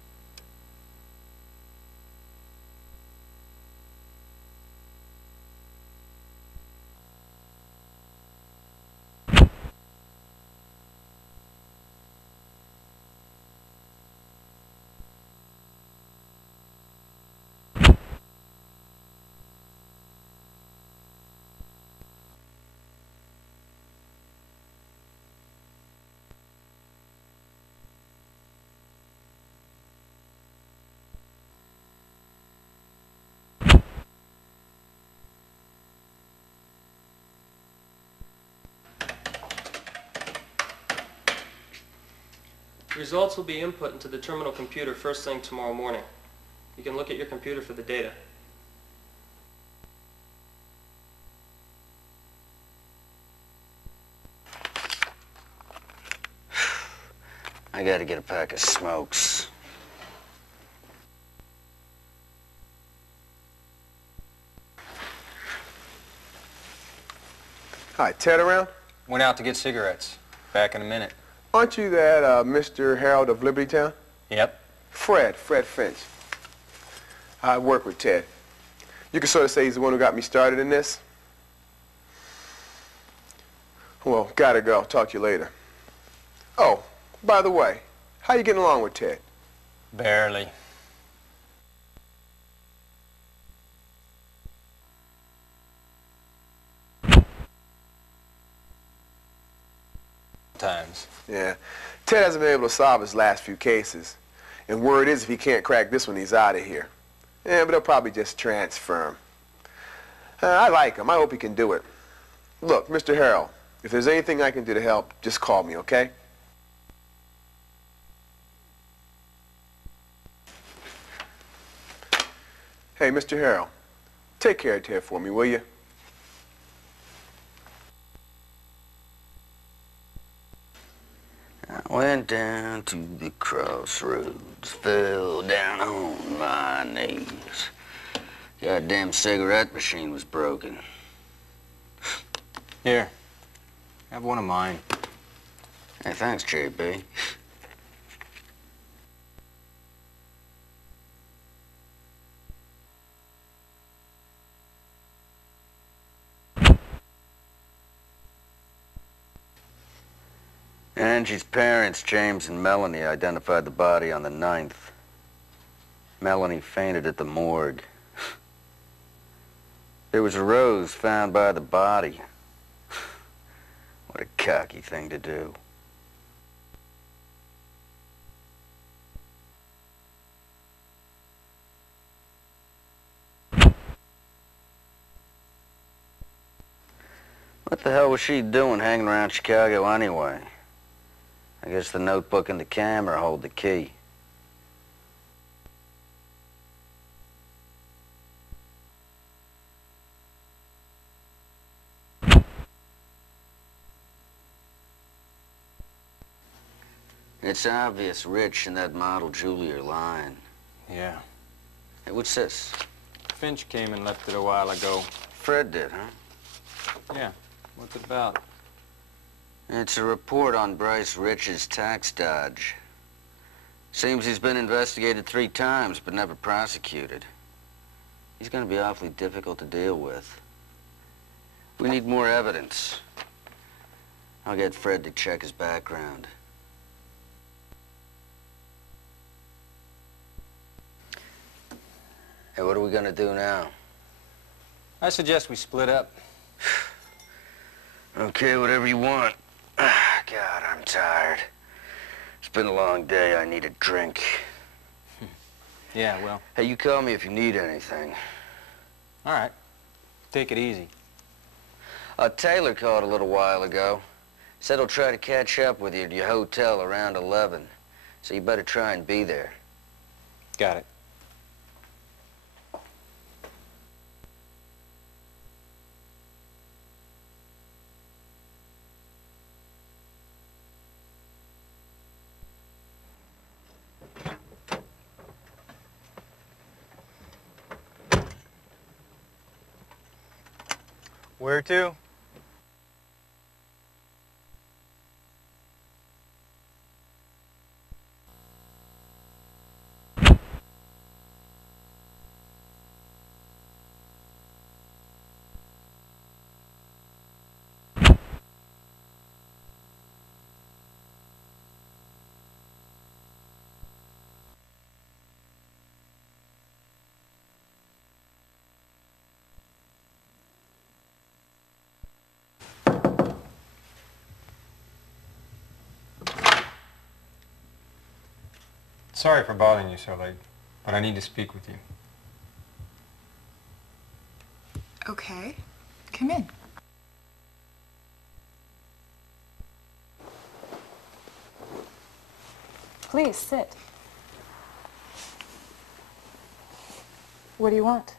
Results will be input into the terminal computer first thing tomorrow morning. You can look at your computer for the data. I gotta get a pack of smokes. Hi, Ted around? Went out to get cigarettes. Back in a minute. Aren't you that Mr. Harold of Liberty Town? Yep. Fred Finch. I work with Ted. You can sort of say he's the one who got me started in this. Well, gotta go. Talk to you later. Oh, by the way, how you getting along with Ted? Barely. Times. Yeah. Ted hasn't been able to solve his last few cases. And word is if he can't crack this one, he's out of here. Yeah, but they'll probably just transfer him. I like him. I hope he can do it. Look, Mr. Harold, if there's anything I can do to help, just call me, okay? Hey, Mr. Harold, take care of Ted for me, will you? I went down to the crossroads, fell down on my knees. Goddamn cigarette machine was broken. Here. Have one of mine. Hey, thanks, JB. Angie's parents, James and Melanie, identified the body on the 9th. Melanie fainted at the morgue. There was a rose found by the body. What a cocky thing to do. What the hell was she doing hanging around Chicago anyway? I guess the notebook and the camera hold the key. It's obvious Rich and that model Julie are lying. Yeah. Hey, what's this? Finch came and left it a while ago. Fred did, huh? Yeah. What's it about? It's a report on Bryce Rich's tax dodge. Seems he's been investigated 3 times, but never prosecuted. He's gonna be awfully difficult to deal with. We need more evidence. I'll get Fred to check his background. Hey, what are we gonna do now? I suggest we split up. Okay, whatever you want. God, I'm tired. It's been a long day. I need a drink. Yeah, well. Hey, you call me if you need anything. All right. Take it easy. Taylor called a little while ago. Said he'll try to catch up with you at your hotel around 11. So you better try and be there. Got it. Where to? Sorry for bothering you so late, but I need to speak with you. Okay. Come in. Please, sit. What do you want?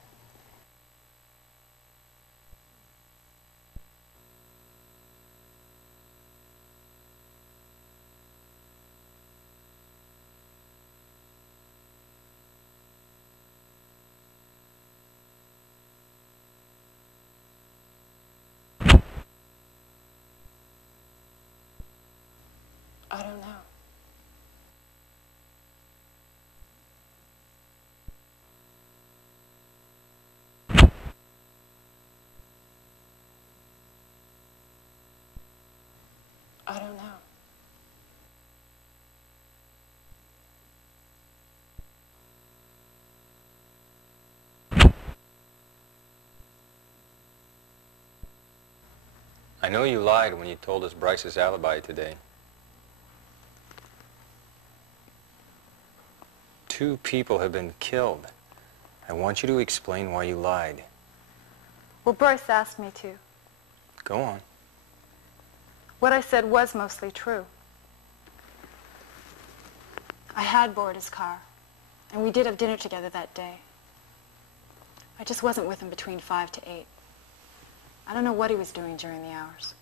I don't know. I don't know. I know you lied when you told us Bryce's alibi today. 2 people have been killed. I want you to explain why you lied. Well, Bryce asked me to. Go on. What I said was mostly true. I had borrowed his car, and we did have dinner together that day. I just wasn't with him between 5 to 8. I don't know what he was doing during the hours.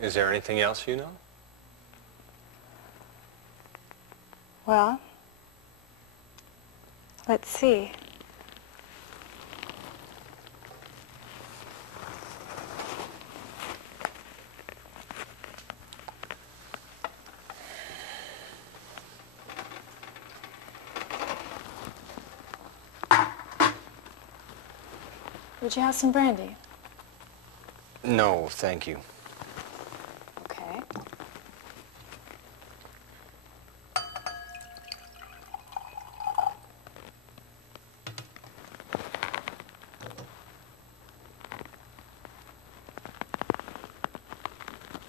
Is there anything else you know? Well, let's see. Would you have some brandy? No, thank you. Okay.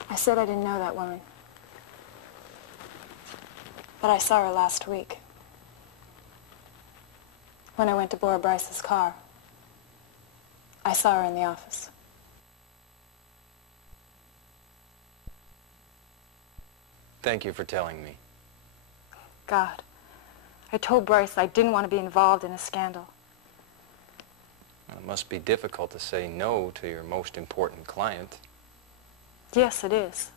I said I didn't know that woman. But I saw her last week. When I went to borrow Bryce's car. I saw her in the office. Thank you for telling me. God. I told Bryce I didn't want to be involved in a scandal. It must be difficult to say no to your most important client. Yes, it is.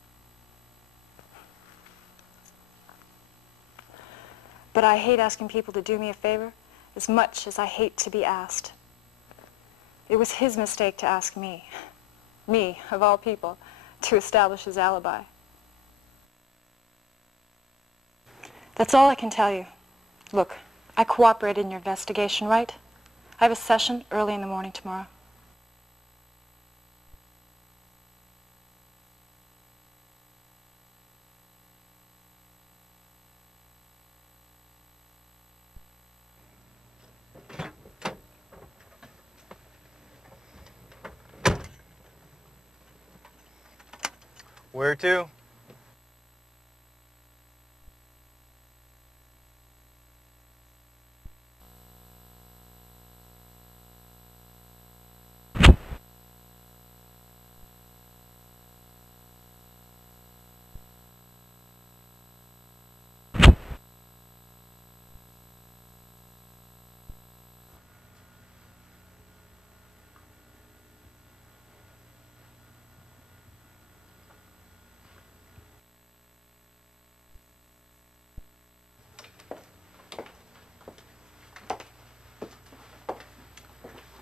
But I hate asking people to do me a favor as much as I hate to be asked. It was his mistake to ask me, of all people, to establish his alibi. That's all I can tell you. Look, I cooperated in your investigation, right? I have a session early in the morning tomorrow. Where to?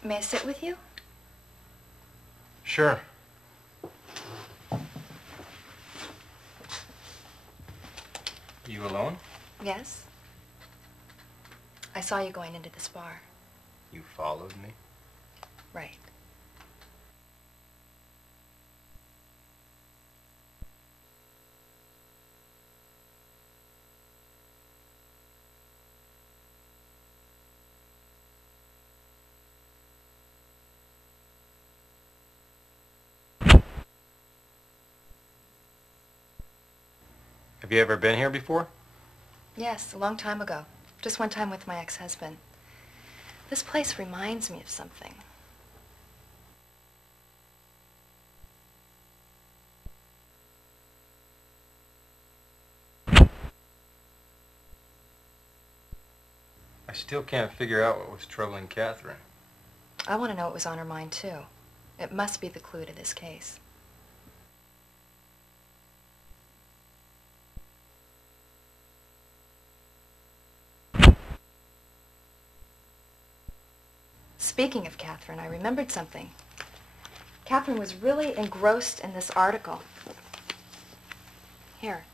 May I sit with you? Sure. You alone? Yes. I saw you going into this bar. You followed me? Right. Have you ever been here before? Yes, a long time ago. Just one time with my ex-husband. This place reminds me of something. I still can't figure out what was troubling Catherine. I want to know what was on her mind, too. It must be the clue to this case. Speaking of Catherine, I remembered something. Catherine was really engrossed in this article. Here.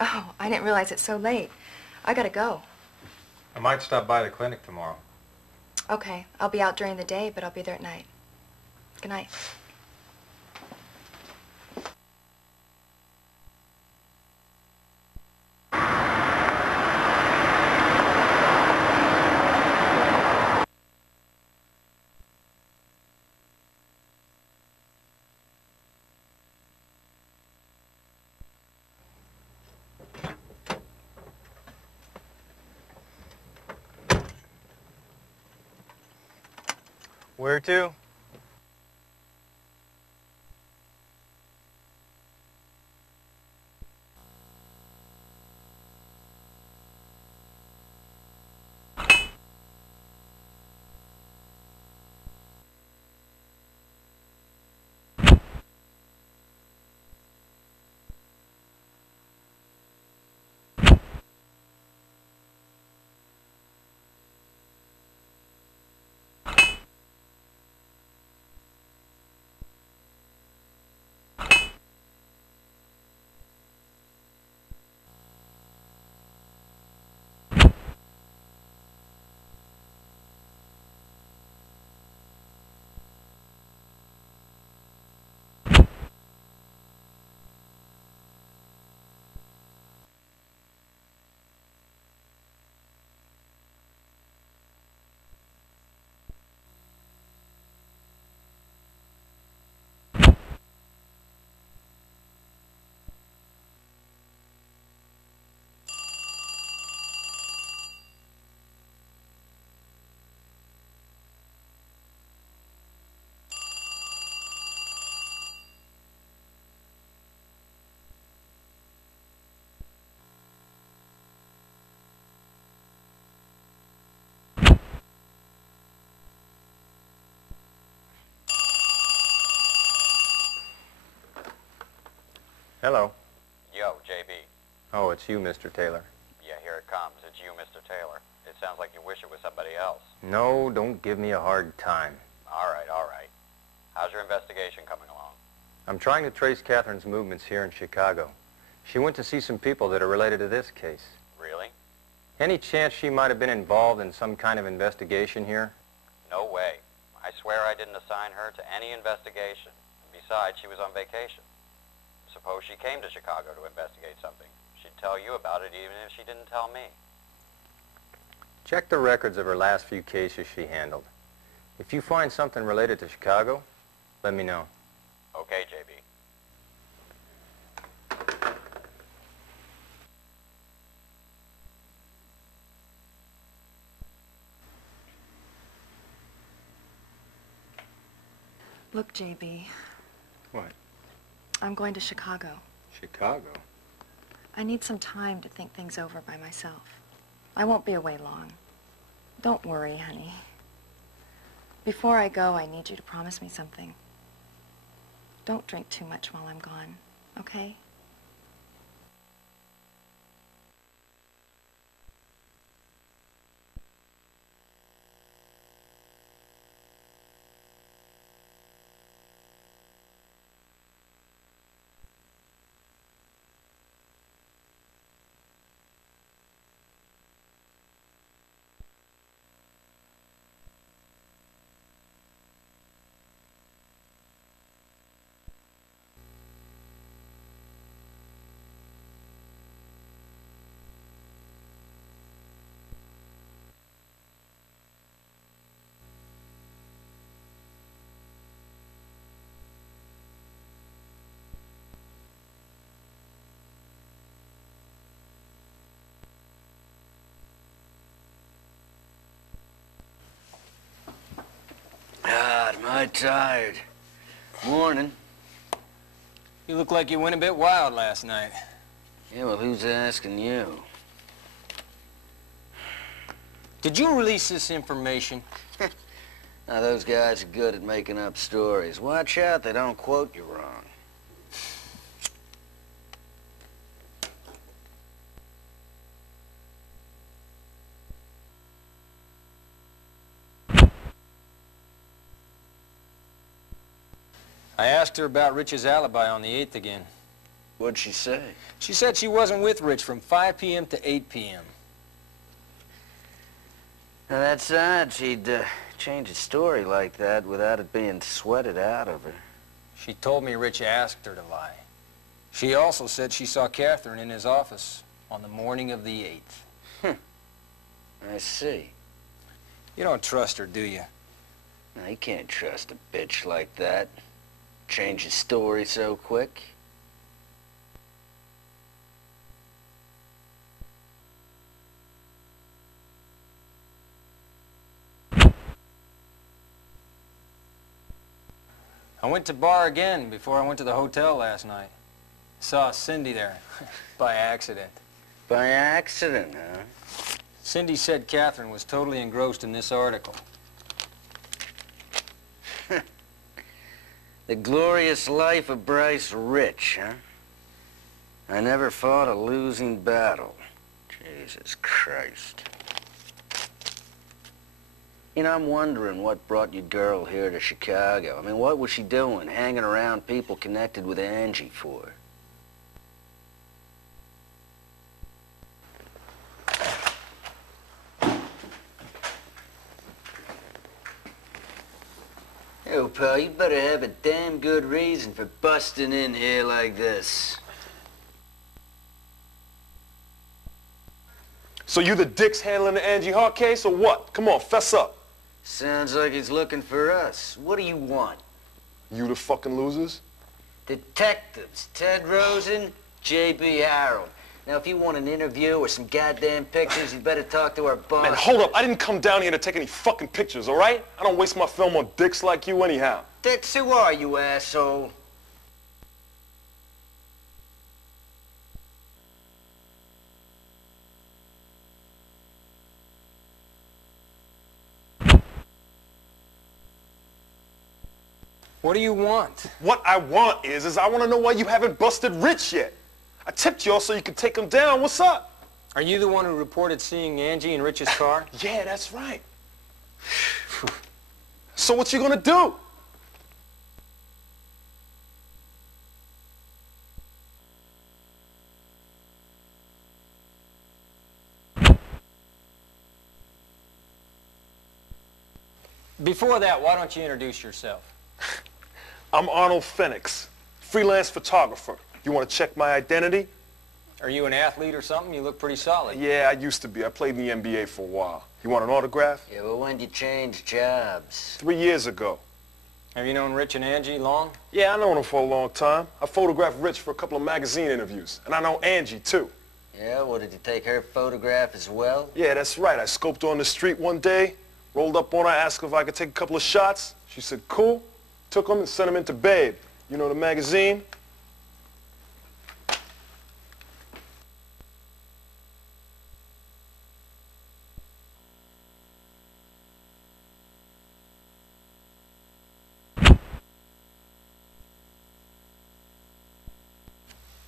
Oh, I didn't realize it's so late. I gotta go. I might stop by the clinic tomorrow. Okay, I'll be out during the day, but I'll be there at night. Good night. Where to? Hello. Yo, JB. Oh, it's you, Mr. Taylor. Yeah, here it comes. It's you, Mr. Taylor. It sounds like you wish it was somebody else. No, don't give me a hard time. All right, all right. How's your investigation coming along? I'm trying to trace Catherine's movements here in Chicago. She went to see some people that are related to this case. Really? Any chance she might have been involved in some kind of investigation here? No way. I swear I didn't assign her to any investigation. Besides, she was on vacation. Suppose she came to Chicago to investigate something. She'd tell you about it even if she didn't tell me. Check the records of her last few cases she handled. If you find something related to Chicago, let me know. Okay, JB. Look, JB, What? I'm going to Chicago. Chicago? I need some time to think things over by myself. I won't be away long. Don't worry, honey. Before I go, I need you to promise me something. Don't drink too much while I'm gone, okay? I'm tired. Morning. You look like you went a bit wild last night. Yeah, well, who's asking you? Did you release this information? Now, those guys are good at making up stories. Watch out, they don't quote you wrong. I asked her about Rich's alibi on the 8th again. What'd she say? She said she wasn't with Rich from 5 p.m. to 8 p.m. Now, that's odd. She'd change a story like that without it being sweated out of her. She told me Rich asked her to lie. She also said she saw Catherine in his office on the morning of the 8th. I see. You don't trust her, do you? Now, you can't trust a bitch like that. Change his story so quick. I went to bar again before I went to the hotel last night. Saw Cindy there, by accident. By accident, huh? Cindy said Catherine was totally engrossed in this article. The glorious life of Bryce Rich, huh? I never fought a losing battle. Jesus Christ. You know, I'm wondering what brought your girl here to Chicago. I mean, what was she doing, hanging around people connected with Angie for? Yo, pal, you better have a damn good reason for busting in here like this. So you the dicks handling the Angie Hart case, or what? Come on, fess up. Sounds like he's looking for us. What do you want? You the fucking losers? Detectives. Ted Rosen, J.B. Harold. Now, if you want an interview or some goddamn pictures, you better talk to our boss. Man, hold up. I didn't come down here to take any fucking pictures, all right? I don't waste my film on dicks like you anyhow. Dicks, who are you, asshole? What do you want? What I want is I want to know why you haven't busted Rich yet. I tipped y'all so you could take him down. What's up? Are you the one who reported seeing Angie in Rich's car? Yeah, that's right. So what you gonna do? Before that, why don't you introduce yourself? I'm Arnold Phoenix, freelance photographer. You want to check my identity? Are you an athlete or something? You look pretty solid. Yeah, I used to be. I played in the NBA for a while. You want an autograph? Yeah, well, when'd you change jobs? 3 years ago. Have you known Rich and Angie long? Yeah, I known them for a long time. I photographed Rich for a couple of magazine interviews. And I know Angie, too. Yeah, well, did you take her photograph as well? Yeah, that's right. I scoped her on the street one day, rolled up on her, asked her if I could take a couple of shots. She said, cool. Took them and sent them into Babe. You know, the magazine?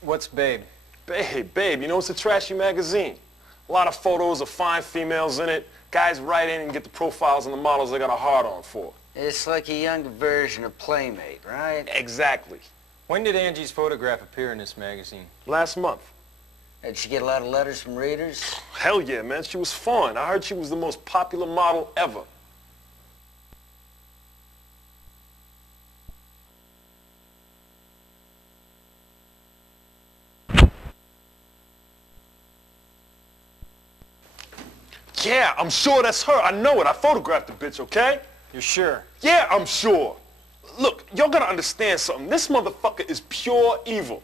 What's Babe? Babe, you know, it's a trashy magazine. A lot of photos of fine females in it. Guys write in and get the profiles on the models they got a hard on for. It's like a younger version of Playmate, right? Exactly. When did Angie's photograph appear in this magazine? Last month. Did she get a lot of letters from readers? Hell yeah, man. She was fun. I heard she was the most popular model ever. Yeah, I'm sure that's her. I know it. I photographed the bitch, okay? You're sure? Yeah, I'm sure. Look, y'all gotta understand something. This motherfucker is pure evil.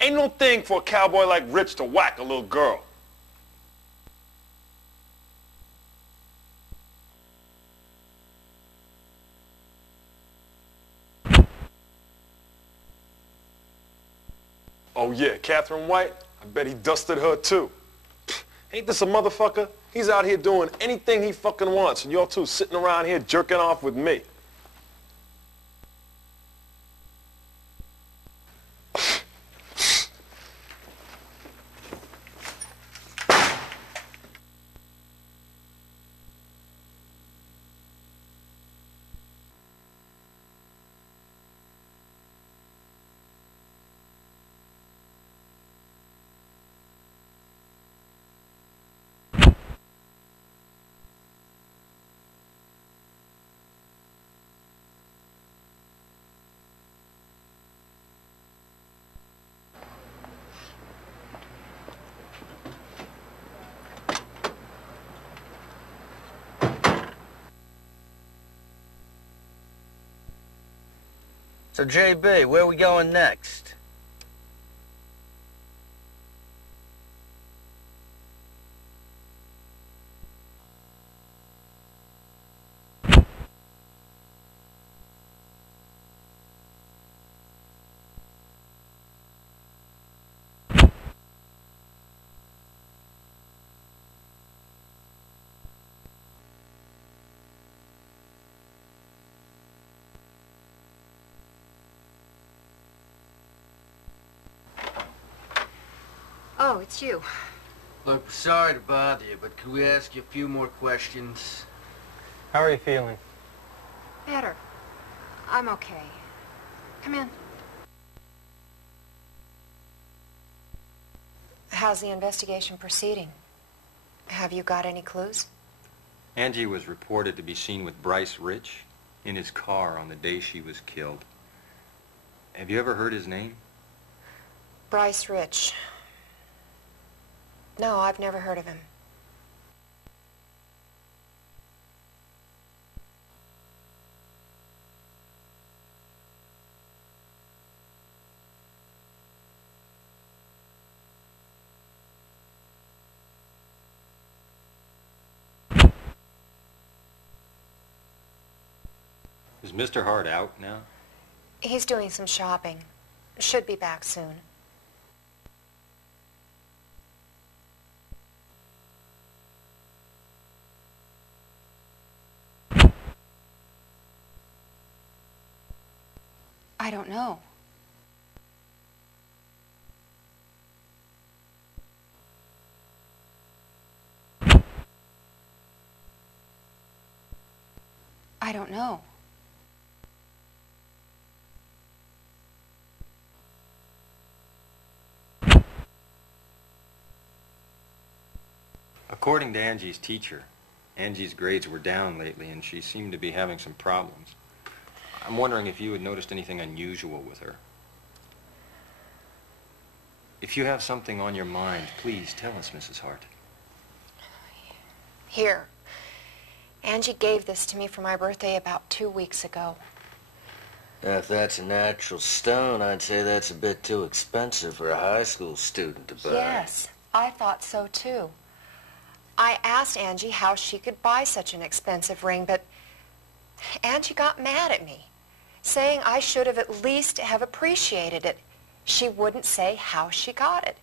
Ain't no thing for a cowboy like Rich to whack a little girl. Oh yeah, Catherine White, I bet he dusted her too. Ain't this a motherfucker? He's out here doing anything he fucking wants, and y'all two sitting around here jerking off with me. So, JB, where are we going next? Oh, it's you. Look, we're sorry to bother you, but could we ask you a few more questions? How are you feeling? Better. I'm okay. Come in. How's the investigation proceeding? Have you got any clues? Angie was reported to be seen with Bryce Rich in his car on the day she was killed. Have you ever heard his name? Bryce Rich. No, I've never heard of him. Is Mr. Hart out now? He's doing some shopping. Should be back soon. I don't know. I don't know. According to Angie's teacher, Angie's grades were down lately and she seemed to be having some problems. I'm wondering if you had noticed anything unusual with her. If you have something on your mind, please tell us, Mrs. Hart. Here. Angie gave this to me for my birthday about 2 weeks ago. If that's a natural stone, I'd say that's a bit too expensive for a high school student to buy. Yes, I thought so too. I asked Angie how she could buy such an expensive ring, but Angie got mad at me, saying I should have at least have appreciated it. She wouldn't say how she got it.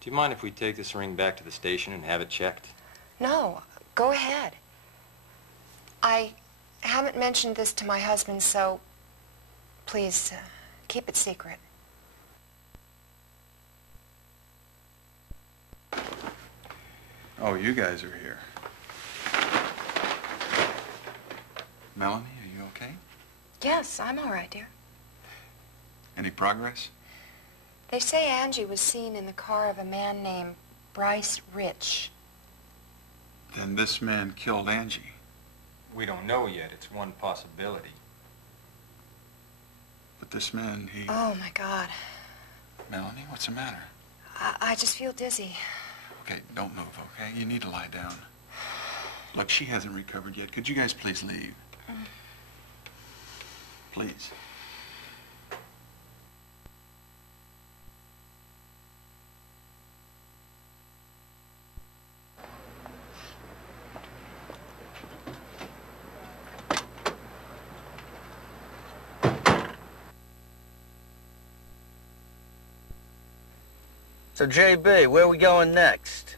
Do you mind if we take this ring back to the station and have it checked? No, go ahead. I haven't mentioned this to my husband, so please keep it secret. Oh, you guys are here. Melanie, are you okay? Yes, I'm all right, dear. Any progress? They say Angie was seen in the car of a man named Bryce Rich. Then this man killed Angie. We don't know yet. It's one possibility. But this man, he... Oh, my God. Melanie, what's the matter? I just feel dizzy. Okay, don't move, okay? You need to lie down. Look, she hasn't recovered yet. Could you guys please leave? Please. So, JB, where are we going next?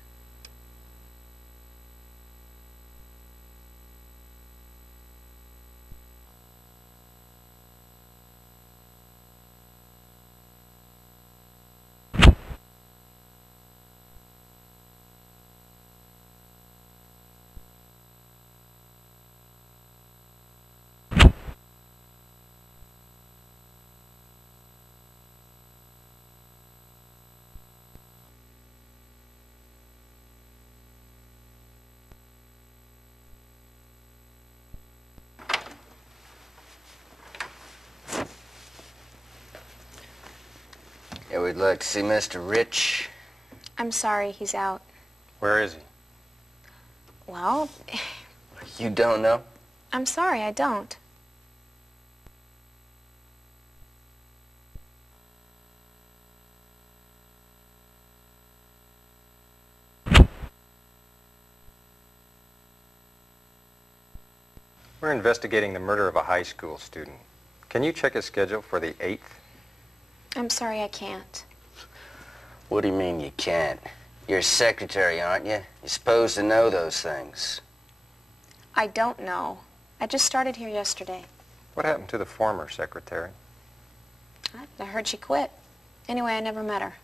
Yeah, we'd like to see Mr. Rich. I'm sorry, he's out. Where is he? Well, You don't know? I'm sorry, I don't. We're investigating the murder of a high school student. Can you check his schedule for the 8th? I'm sorry, I can't. What do you mean you can't? You're a secretary, aren't you? You're supposed to know those things. I don't know. I just started here yesterday. What happened to the former secretary? I heard she quit. Anyway, I never met her.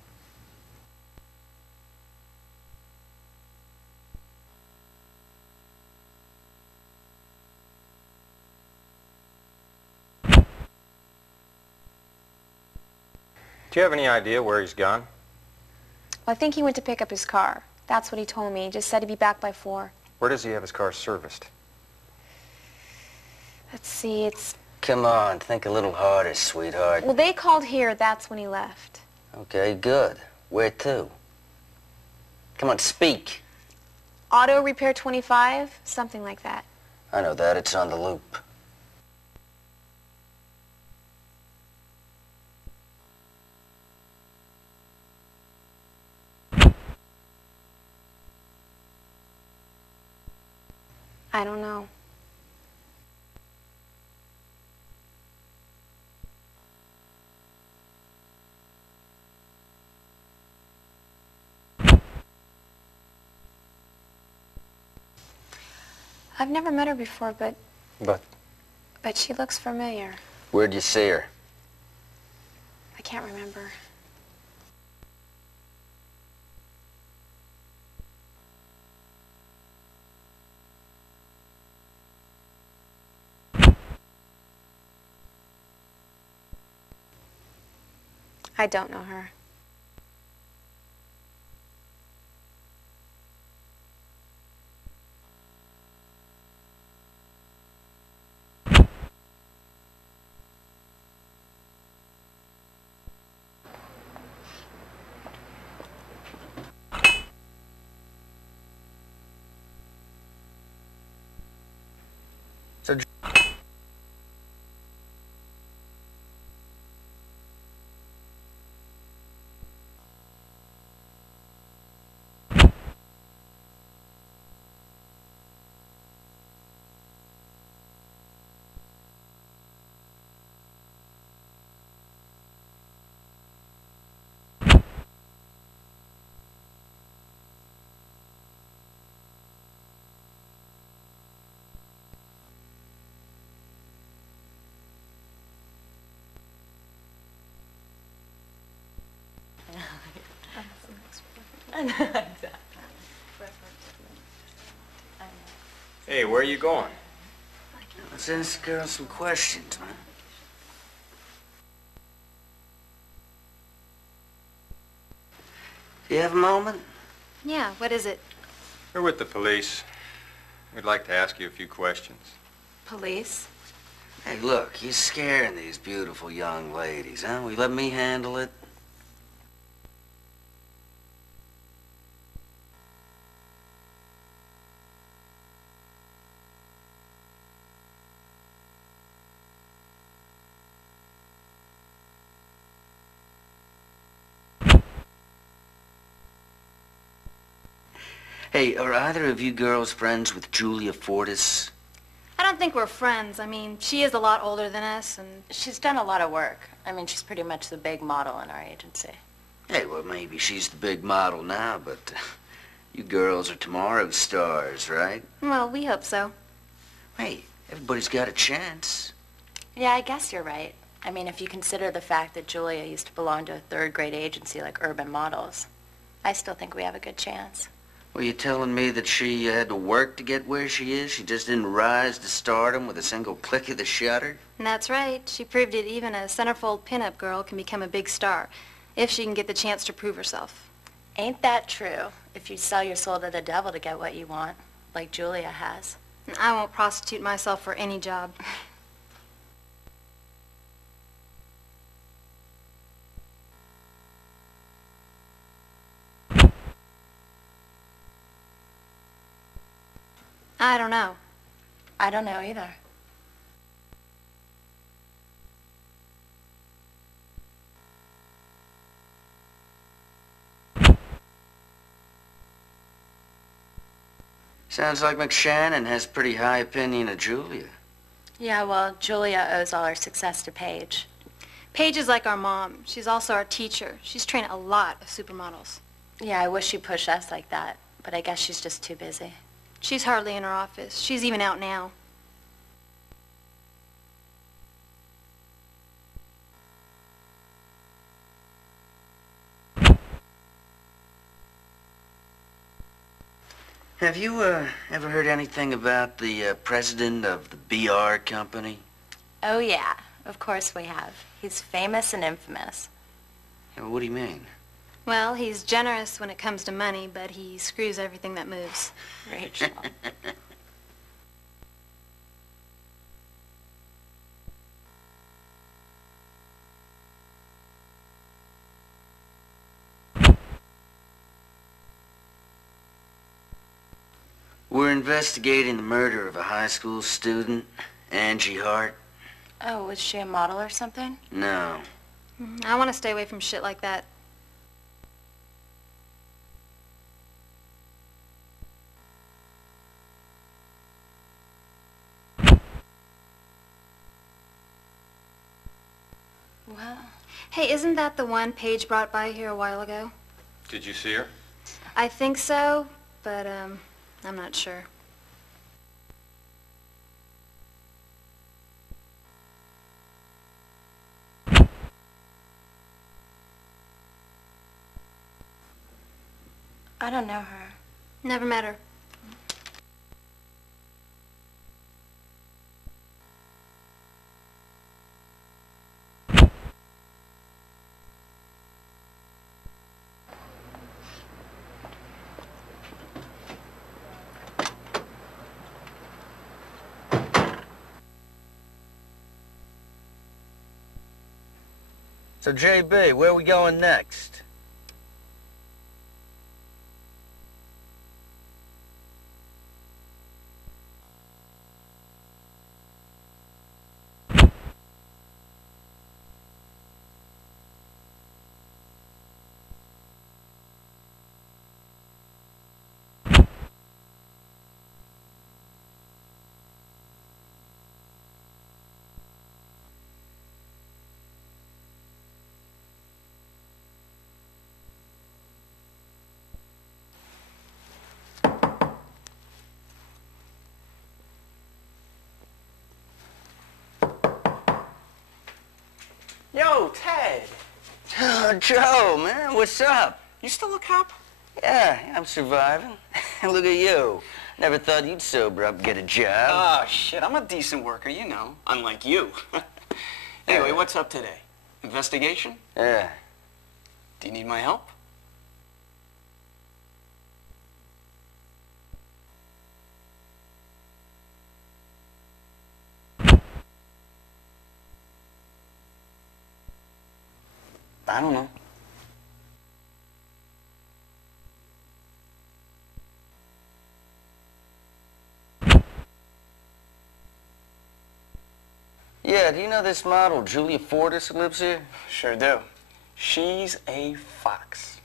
Do you have any idea where he's gone? Well, I think he went to pick up his car. That's what he told me. He just said he'd be back by 4. Where does he have his car serviced? Let's see, it's... Come on, think a little harder, sweetheart. Well, they called here. That's when he left. Okay, good. Where to? Come on, speak. Auto Repair 25? Something like that. I know that. It's on the loop. I don't know. I've never met her before, but she looks familiar. Where'd you see her? I can't remember. I don't know her. So, Hey, where are you going? let's ask the girl some questions, man. Do you have a moment? Yeah, what is it? We're with the police. We'd like to ask you a few questions. Police? Hey, look, you're scaring these beautiful young ladies, huh? Will you let me handle it? Hey, are either of you girls friends with Julia Fortis? I don't think we're friends. I mean, she is a lot older than us, and... She's done a lot of work. I mean, she's pretty much the big model in our agency. Hey, well, maybe she's the big model now, but you girls are tomorrow's stars, right? Well, we hope so. Hey, everybody's got a chance. Yeah, I guess you're right. I mean, if you consider the fact that Julia used to belong to a third-grade agency like Urban Models, I still think we have a good chance. Well, you telling me that she had to work to get where she is? She just didn't rise to stardom with a single click of the shutter? And that's right. She proved that even a centerfold pinup girl can become a big star, if she can get the chance to prove herself. Ain't that true, if you sell your soul to the devil to get what you want, like Julia has? I won't prostitute myself for any job. I don't know. I don't know either. Sounds like McShannon has pretty high opinion of Julia. Yeah, well, Julia owes all her success to Paige. Paige is like our mom. She's also our teacher. She's trained a lot of supermodels. Yeah, I wish she'd push us like that, but I guess she's just too busy. She's hardly in her office. She's even out now. Have you ever heard anything about the president of the BR company? Oh, yeah, of course we have. He's famous and infamous. Yeah, well, what do you mean? Well, he's generous when it comes to money, but he screws everything that moves. Rachel. We're investigating the murder of a high school student, Angie Hart. Oh, was she a model or something? No. I want to stay away from shit like that. Well. Hey, isn't that the one Paige brought by here a while ago? Did you see her? I think so, but, I'm not sure. I don't know her. Never met her. So, JB, where are we going next? Yo, Ted. Oh, Joe, man, what's up? You still a cop? Yeah, I'm surviving. Look at you. Never thought you'd sober up and get a job. Oh, shit, I'm a decent worker, you know, unlike you. Anyway, what's up today? Investigation? Yeah. Do you need my help? I don't know. Yeah, do you know this model, Julia Fortis, who lives here? Sure do. She's a fox.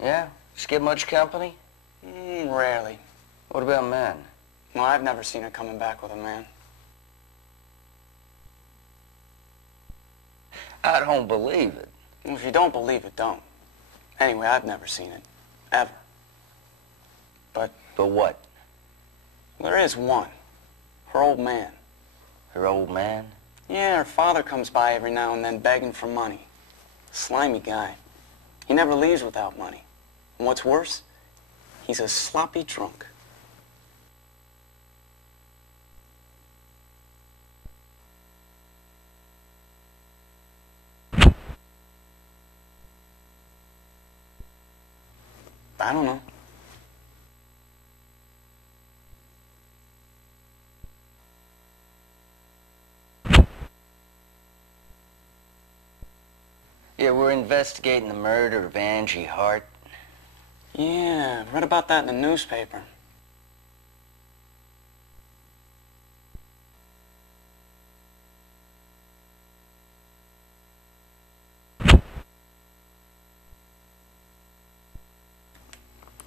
Yeah? She get much company? Rarely. What about men? Well, I've never seen her coming back with a man. I don't believe it. Well, if you don't believe it, don't. Anyway, I've never seen it. Ever. But what? there is one. Her old man. Her old man? Yeah, her father comes by every now and then begging for money. Slimy guy. He never leaves without money. And what's worse, he's a sloppy drunk. I don't know. Yeah, we're investigating the murder of Angie Hart. Yeah, read about that in the newspaper.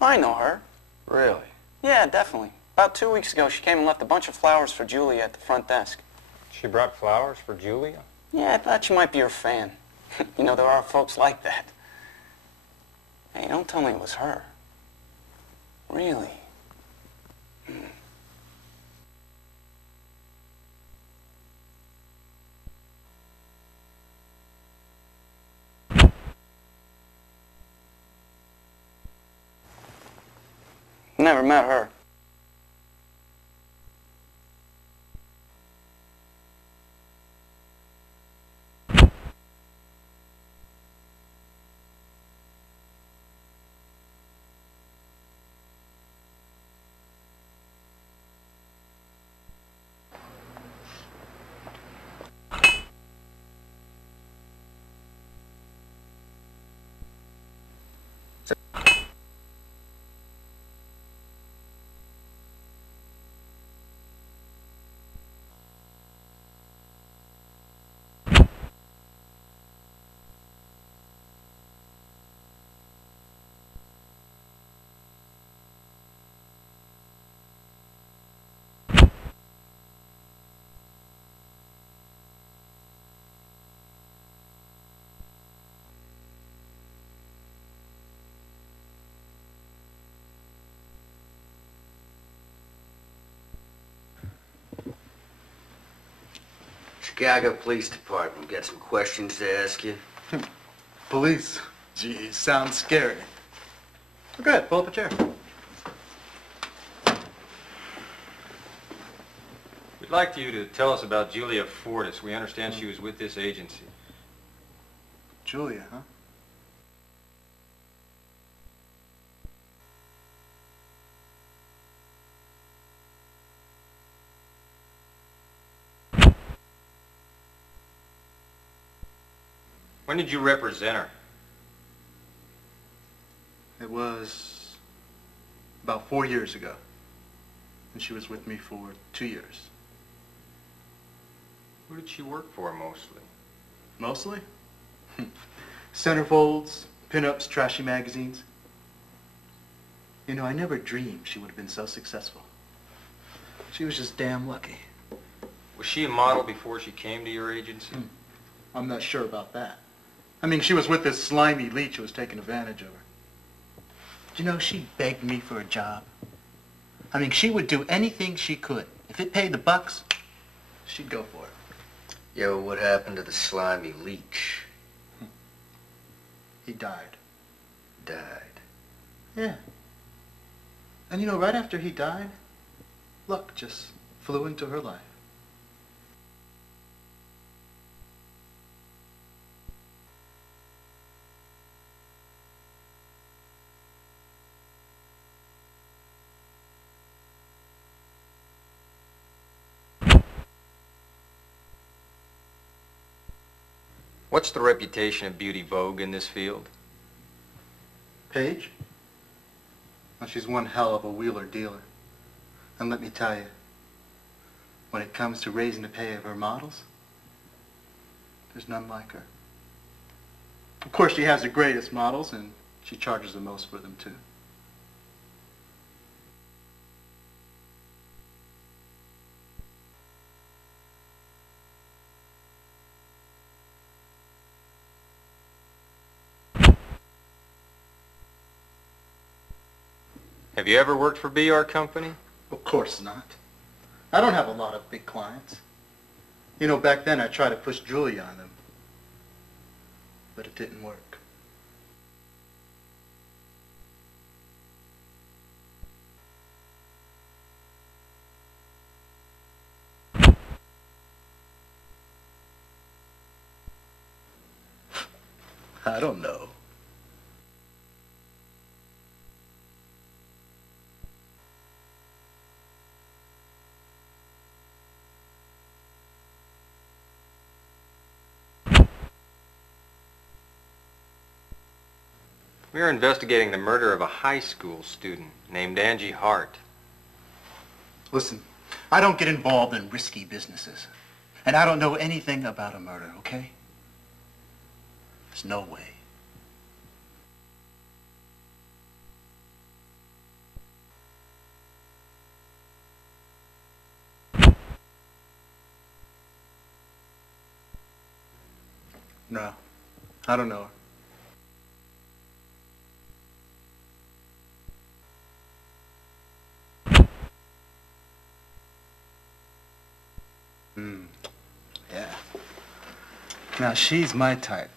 I know her. Really? Yeah, definitely. About 2 weeks ago, she came and left a bunch of flowers for Julia at the front desk. She brought flowers for Julia? Yeah, I thought you might be her fan. You know, there are folks like that. Hey, don't tell me it was her. Really? Never met her. Chicago Police Department. Got some questions to ask you? Police? Gee, sounds scary. Go ahead, pull up a chair. We'd like you to tell us about Julia Fortis. We understand she was with this agency. Julia, huh? When did you represent her? It was about 4 years ago. And she was with me for 2 years. Who did she work for mostly? Mostly? Centerfolds, pinups, trashy magazines. You know, I never dreamed she would have been so successful. She was just damn lucky. Was she a model before she came to your agency? I'm not sure about that. I mean, she was with this slimy leech who was taking advantage of her. Do you know, she begged me for a job. I mean, she would do anything she could. If it paid the bucks, she'd go for it. Yeah, well, what happened to the slimy leech? He died. Died. Yeah. And you know, right after he died, luck just flew into her life. What's the reputation of Beauty Vogue in this field? Paige? Well, she's one hell of a wheeler dealer. And let me tell you, when it comes to raising the pay of her models, there's none like her. Of course, she has the greatest models, and she charges the most for them, too. Have you ever worked for BR Company? Of course not. I don't have a lot of big clients. You know, back then I tried to push Julia on them, but it didn't work. I don't know. We are investigating the murder of a high school student named Angie Hart. Listen, I don't get involved in risky businesses. And I don't know anything about a murder, okay? There's no way. No, I don't know her. Yeah. Now she's my type.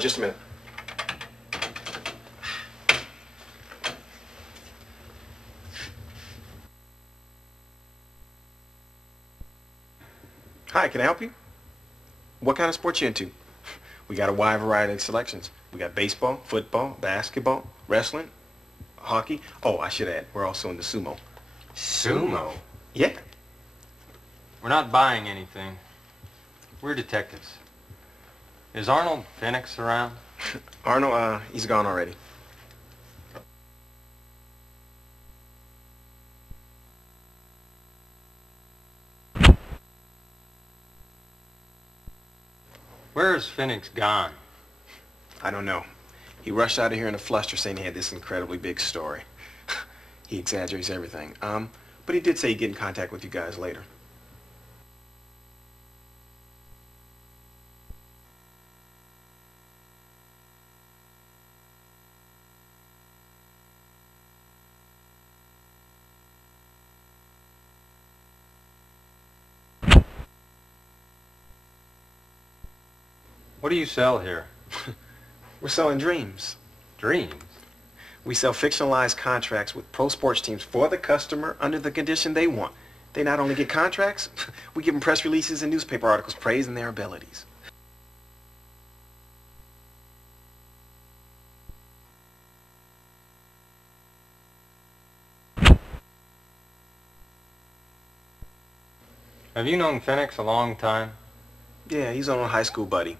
Just a minute. Hi, can I help you? What kind of sports you into? We got a wide variety of selections. We got baseball, football, basketball, wrestling, hockey. Oh, I should add, we're also into sumo. Sumo? Yeah. We're not buying anything. We're detectives. Is Arnold Phoenix around? Arnold, he's gone already. Where's Phoenix gone? I don't know. He rushed out of here in a fluster saying he had this incredibly big story. He exaggerates everything. But he did say he'd get in contact with you guys later. What do you sell here? We're selling dreams. Dreams? We sell fictionalized contracts with pro sports teams for the customer under the condition they want. They not only get contracts, we give them press releases and newspaper articles praising their abilities. Have you known Phoenix a long time? Yeah, he's an old high school buddy.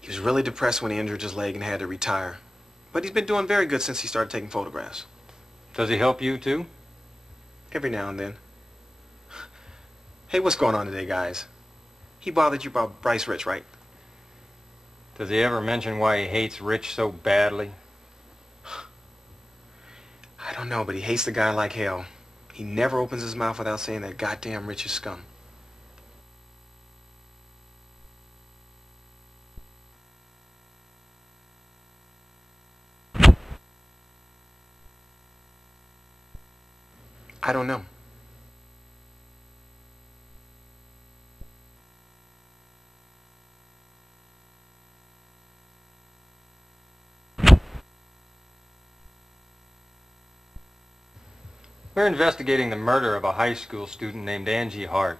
He was really depressed when he injured his leg and had to retire. But he's been doing very good since he started taking photographs. Does he help you too? Every now and then. Hey, what's going on today, guys? He bothered you about Bryce Rich, right? Does he ever mention why he hates Rich so badly? I don't know, but he hates the guy like hell. He never opens his mouth without saying that goddamn Rich is scum. I don't know. We're investigating the murder of a high school student named Angie Hart.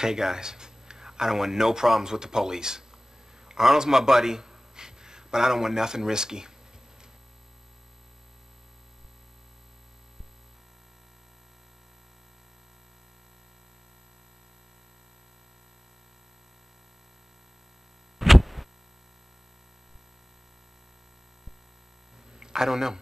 Hey guys, I don't want no problems with the police. Arnold's my buddy, but I don't want nothing risky. I don't know.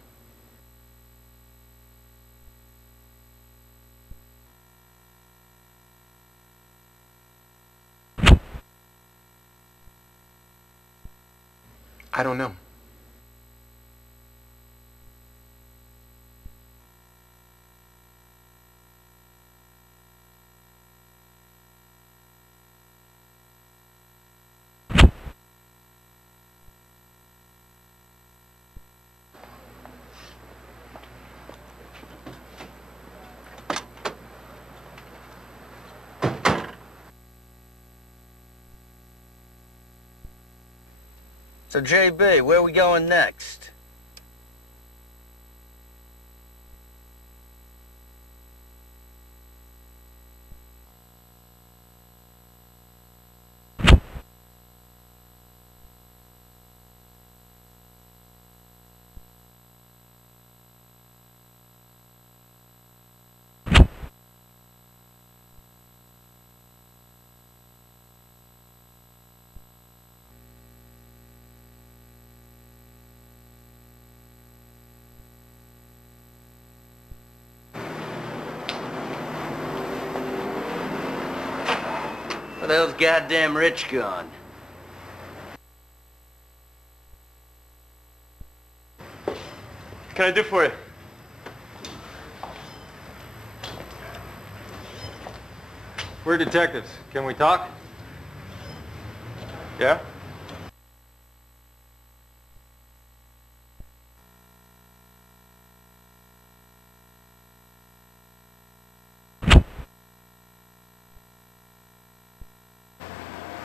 I don't know. So, JB, where are we going next? Where the hell's goddamn Rich gone? What can I do for you? We're detectives. Can we talk? Yeah?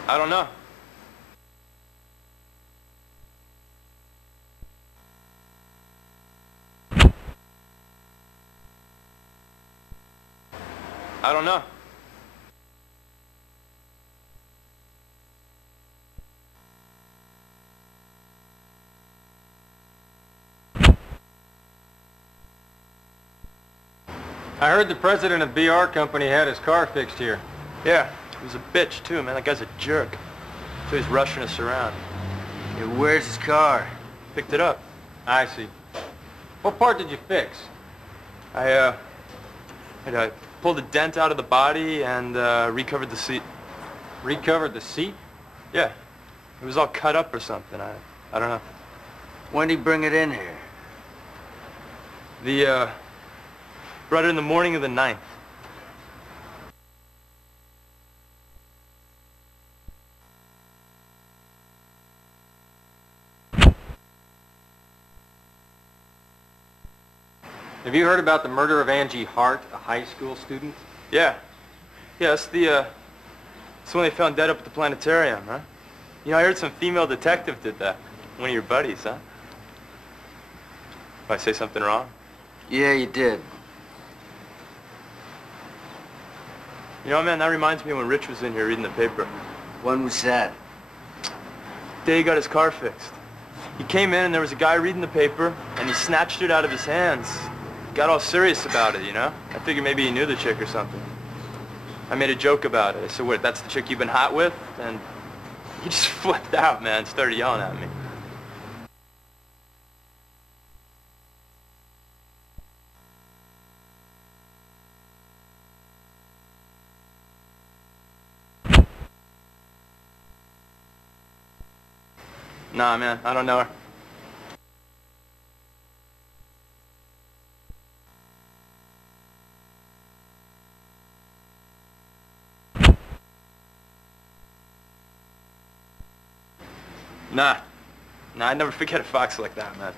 I don't know. I don't know. I heard the president of BR Company had his car fixed here. Yeah, he was a bitch too, man. That guy's a jerk. So he's rushing us around. Yeah, where's his car? Picked it up. I see. What part did you fix? I pulled a dent out of the body and recovered the seat. Recovered the seat? Yeah. It was all cut up or something. I don't know. When'd he bring it in here? Brought it in the morning of the 9th. Have you heard about the murder of Angie Hart, a high school student? Yeah. Yeah, it's the one they found dead up at the planetarium, huh? You know, I heard some female detective did that. One of your buddies, huh? Did I say something wrong? Yeah, you did. You know, man, that reminds me of when Rich was in here reading the paper. When was that? The day he got his car fixed. He came in and there was a guy reading the paper and he snatched it out of his hands. Got all serious about it, you know? I figured maybe he knew the chick or something. I made a joke about it. I said, what, that's the chick you've been hot with? And he just flipped out, man, started yelling at me. Nah, man, I don't know her. Nah. Nah, I'd never forget a fox like that, man.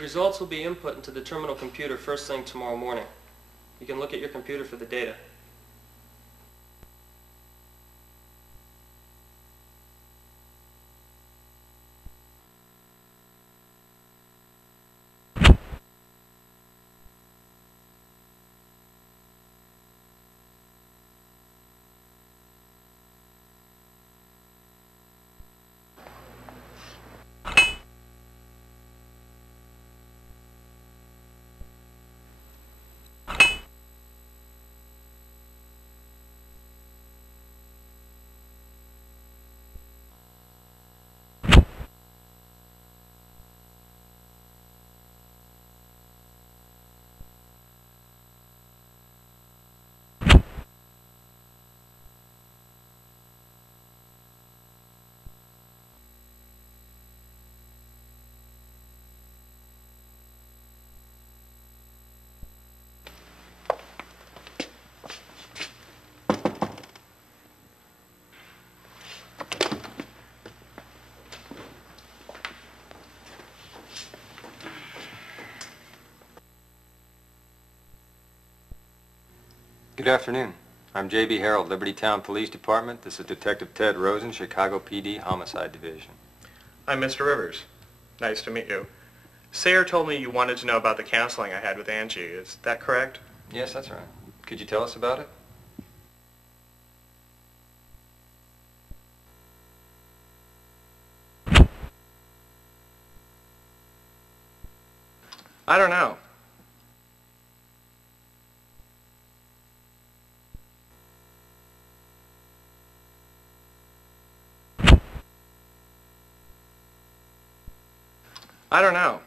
Results will be input into the terminal computer first thing tomorrow morning. You can look at your computer for the data. Good afternoon. I'm J.B. Harold, Liberty Town Police Department. This is Detective Ted Rosen, Chicago PD Homicide Division. I'm Mr. Rivers. Nice to meet you. Sayer told me you wanted to know about the counseling I had with Angie. Is that correct? Yes, that's right. Could you tell us about it? I don't know. I don't know.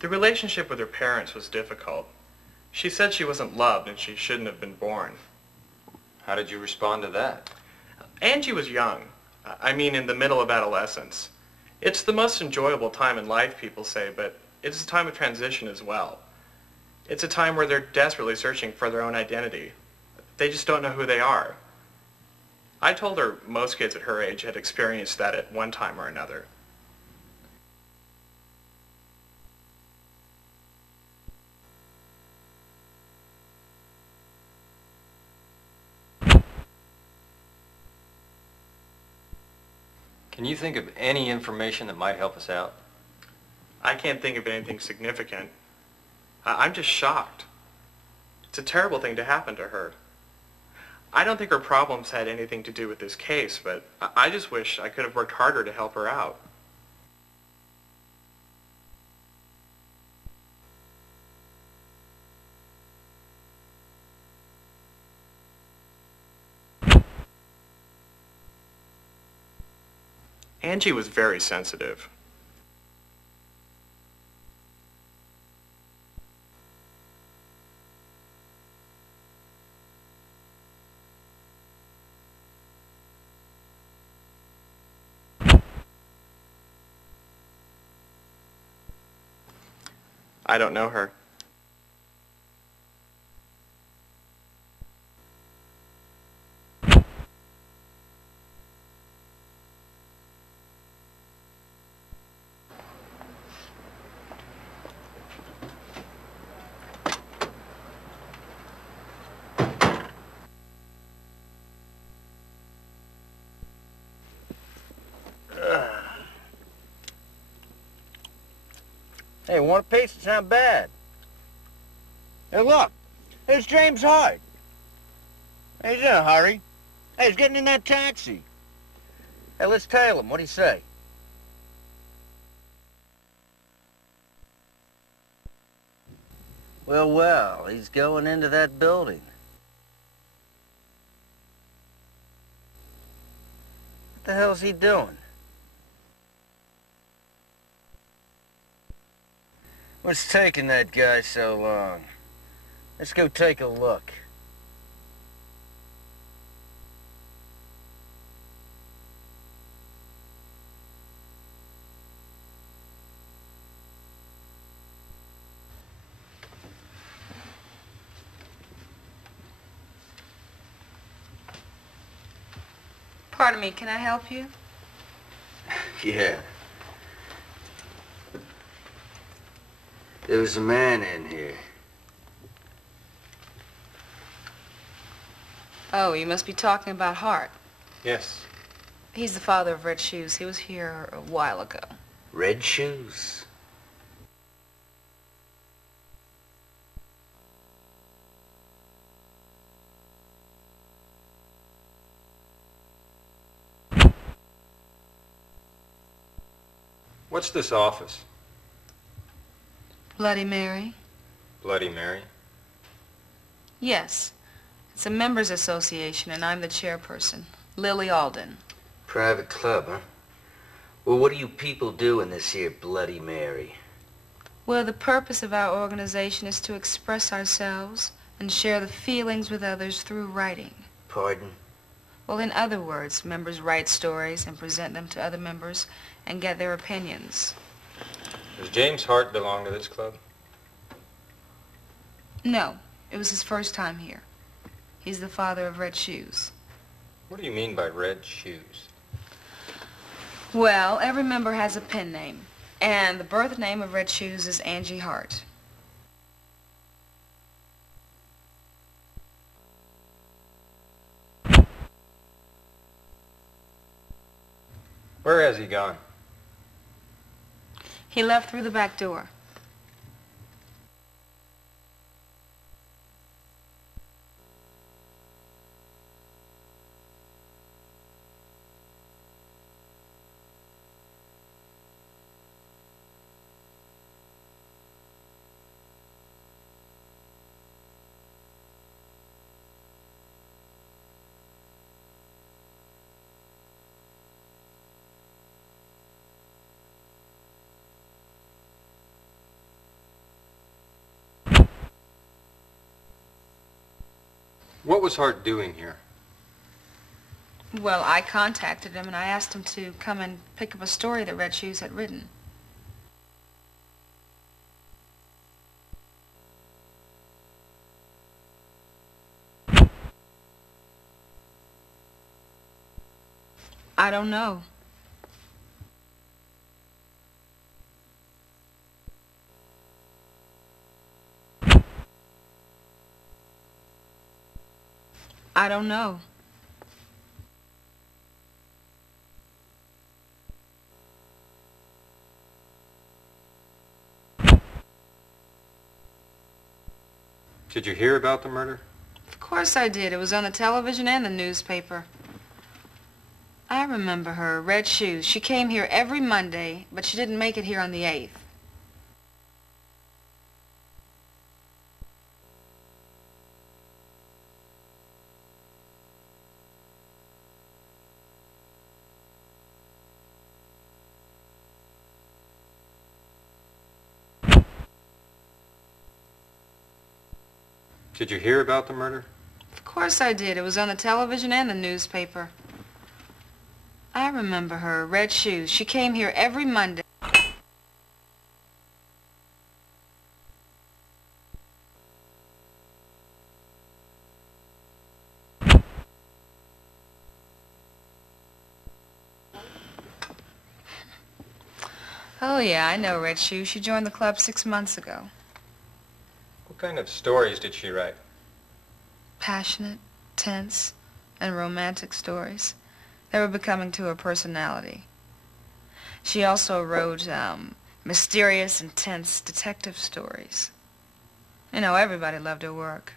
The relationship with her parents was difficult. She said she wasn't loved and she shouldn't have been born. How did you respond to that? Angie was young. I mean, in the middle of adolescence. It's the most enjoyable time in life, people say, but it's a time of transition as well. It's a time where they're desperately searching for their own identity. They just don't know who they are. I told her most kids at her age had experienced that at one time or another. Can you think of any information that might help us out? I can't think of anything significant. I'm just shocked. It's a terrible thing to happen to her. I don't think her problems had anything to do with this case, but I just wish I could have worked harder to help her out. Angie was very sensitive. I don't know her. Hey, want a piece? It's not bad. Hey, look. There's James Hyde. Hey, he's in a hurry. Hey, he's getting in that taxi. Hey, let's tail him. What do you say? Well, well, he's going into that building. What the hell's he doing? What's taking that guy so long? Let's go take a look. Pardon me, can I help you? Yeah. There was a man in here. Oh, you must be talking about Hart. Yes. He's the father of Red Shoes. He was here a while ago. Red Shoes? What's this office? Bloody Mary? Bloody Mary? Yes. It's a members association, and I'm the chairperson. Lily Alden. Private club, huh? Well, what do you people do in this here Bloody Mary? Well, the purpose of our organization is to express ourselves and share the feelings with others through writing. Pardon? Well, in other words, members write stories and present them to other members and get their opinions. Does James Hart belong to this club? No, it was his first time here. He's the father of Red Shoes. What do you mean by Red Shoes? Well, every member has a pen name, and the birth name of Red Shoes is Angie Hart. Where has he gone? He left through the back door. What was Hart doing here? Well, I contacted him and I asked him to come and pick up a story that Red Shoes had written. I don't know. I don't know. Did you hear about the murder? Of course I did. It was on the television and the newspaper. I remember her, Red Shoes. She came here every Monday, but she didn't make it here on the 8th. Did you hear about the murder? Of course I did. It was on the television and the newspaper. I remember her, Red Shoes. She came here every Monday. Oh, yeah, I know Red Shoes. She joined the club 6 months ago. What kind of stories did she write? Passionate, tense, and romantic stories. They were becoming to her personality. She also wrote mysterious, intense detective stories. You know, everybody loved her work.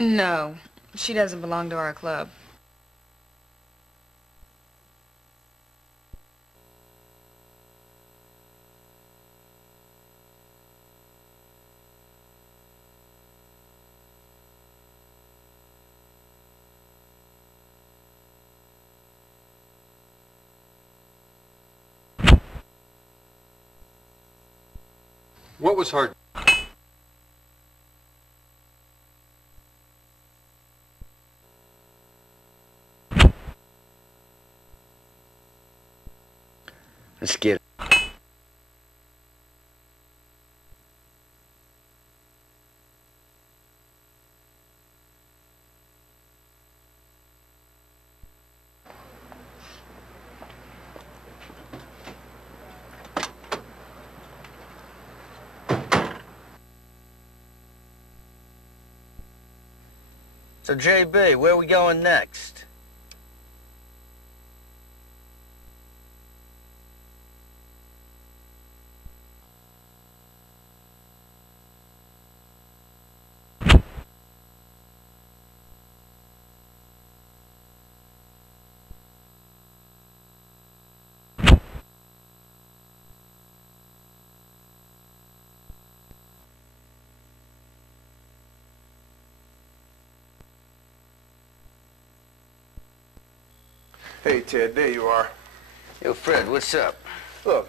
No, she doesn't belong to our club. What was Hart? Let's get it. So, JB, where are we going next? Hey, Ted, there you are. Yo, Fred, what's up? Look,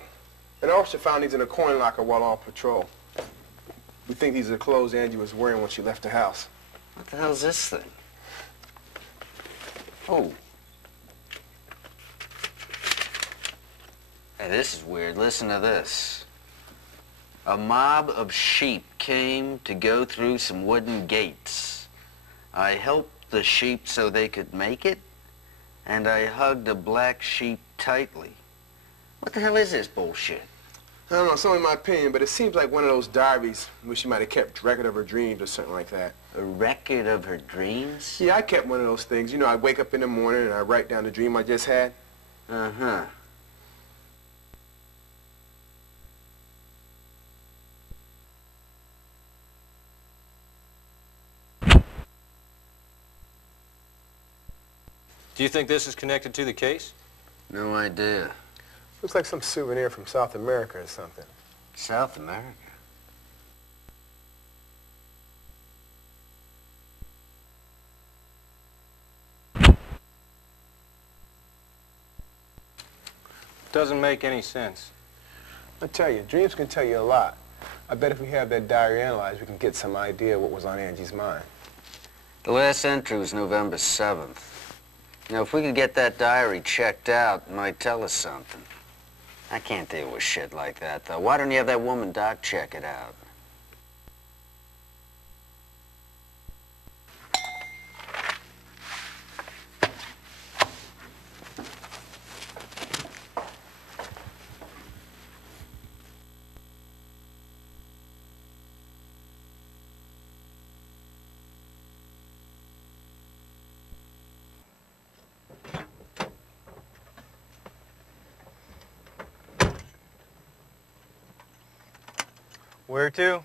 an officer found these in a coin locker while on patrol. We think these are the clothes Angie was wearing when she left the house. What the hell's this thing? Oh. Hey, this is weird. Listen to this. A mob of sheep came to go through some wooden gates. I helped the sheep so they could make it, and I hugged a black sheep tightly. What the hell is this bullshit? I don't know, it's only my opinion, but it seems like one of those diaries where she might have kept record of her dreams or something like that. A record of her dreams? Yeah, I kept one of those things. You know, I wake up in the morning and I write down the dream I just had. Uh-huh. Do you think this is connected to the case? No idea. Looks like some souvenir from South America or something. South America? Doesn't make any sense. I tell you, dreams can tell you a lot. I bet if we have that diary analyzed, we can get some idea what was on Angie's mind. The last entry was November 7th. Now, if we could get that diary checked out, it might tell us something. I can't deal with shit like that, though. Why don't you have that woman Doc check it out? Where to?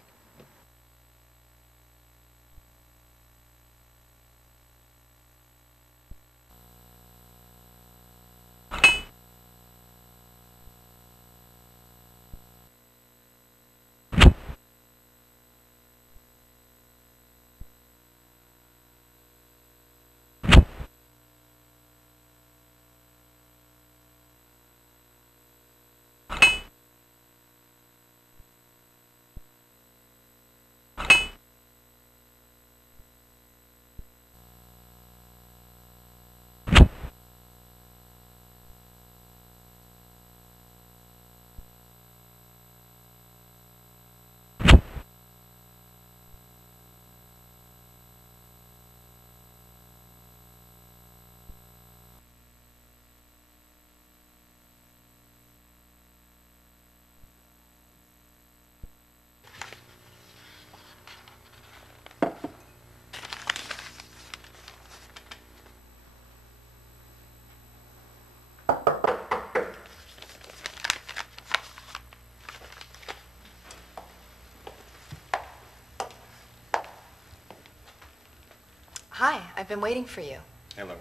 Hi, I've been waiting for you. Hello.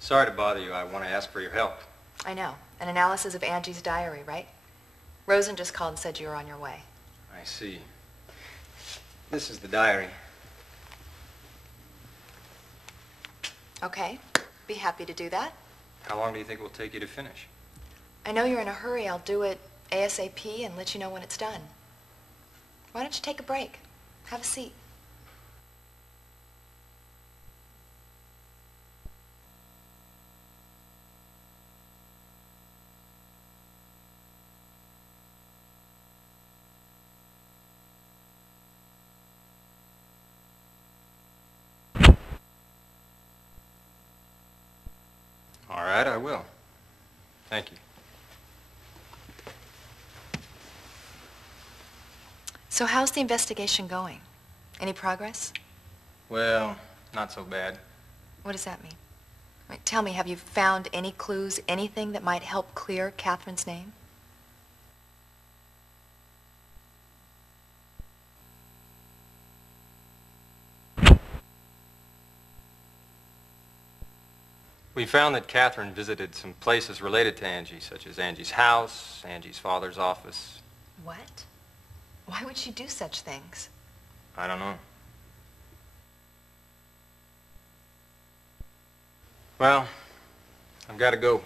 Sorry to bother you. I want to ask for your help. I know. An analysis of Angie's diary, right? Rosen just called and said you were on your way. I see. This is the diary. Okay. Be happy to do that. How long do you think it will take you to finish? I know you're in a hurry. I'll do it ASAP and let you know when it's done. Why don't you take a break? Have a seat. right, I will. Thank you. So how's the investigation going? Any progress? Well, not so bad. What does that mean? Like, tell me, have you found any clues, anything that might help clear Catherine's name? We found that Catherine visited some places related to Angie, such as Angie's house, Angie's father's office. What? Why would she do such things? I don't know. Well, I've got to go.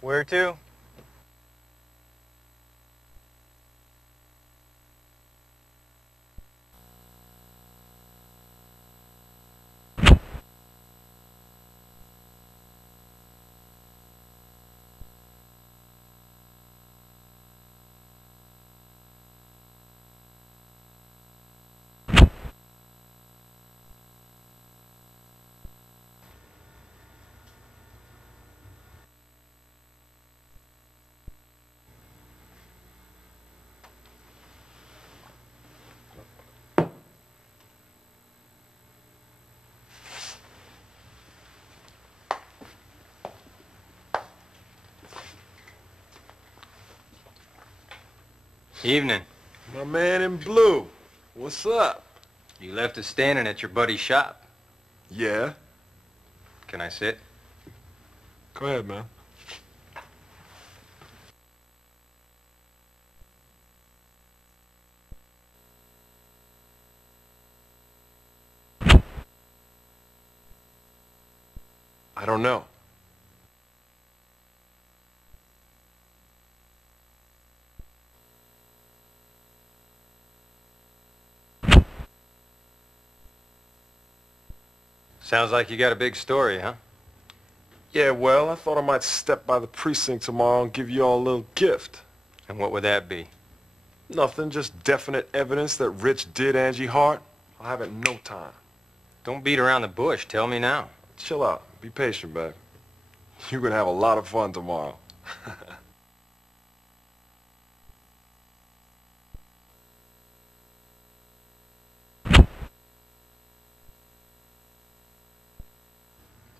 Where to? Evening. My man in blue. What's up? You left us standing at your buddy's shop. Yeah? Can I sit? Go ahead, man. I don't know. Sounds like you got a big story, huh? Yeah, well, I thought I might step by the precinct tomorrow and give you all a little gift. And what would that be? Nothing, just definite evidence that Rich did Angie Hart. I'll have it in no time. Don't beat around the bush. Tell me now. Chill out. Be patient, babe. You're gonna have a lot of fun tomorrow.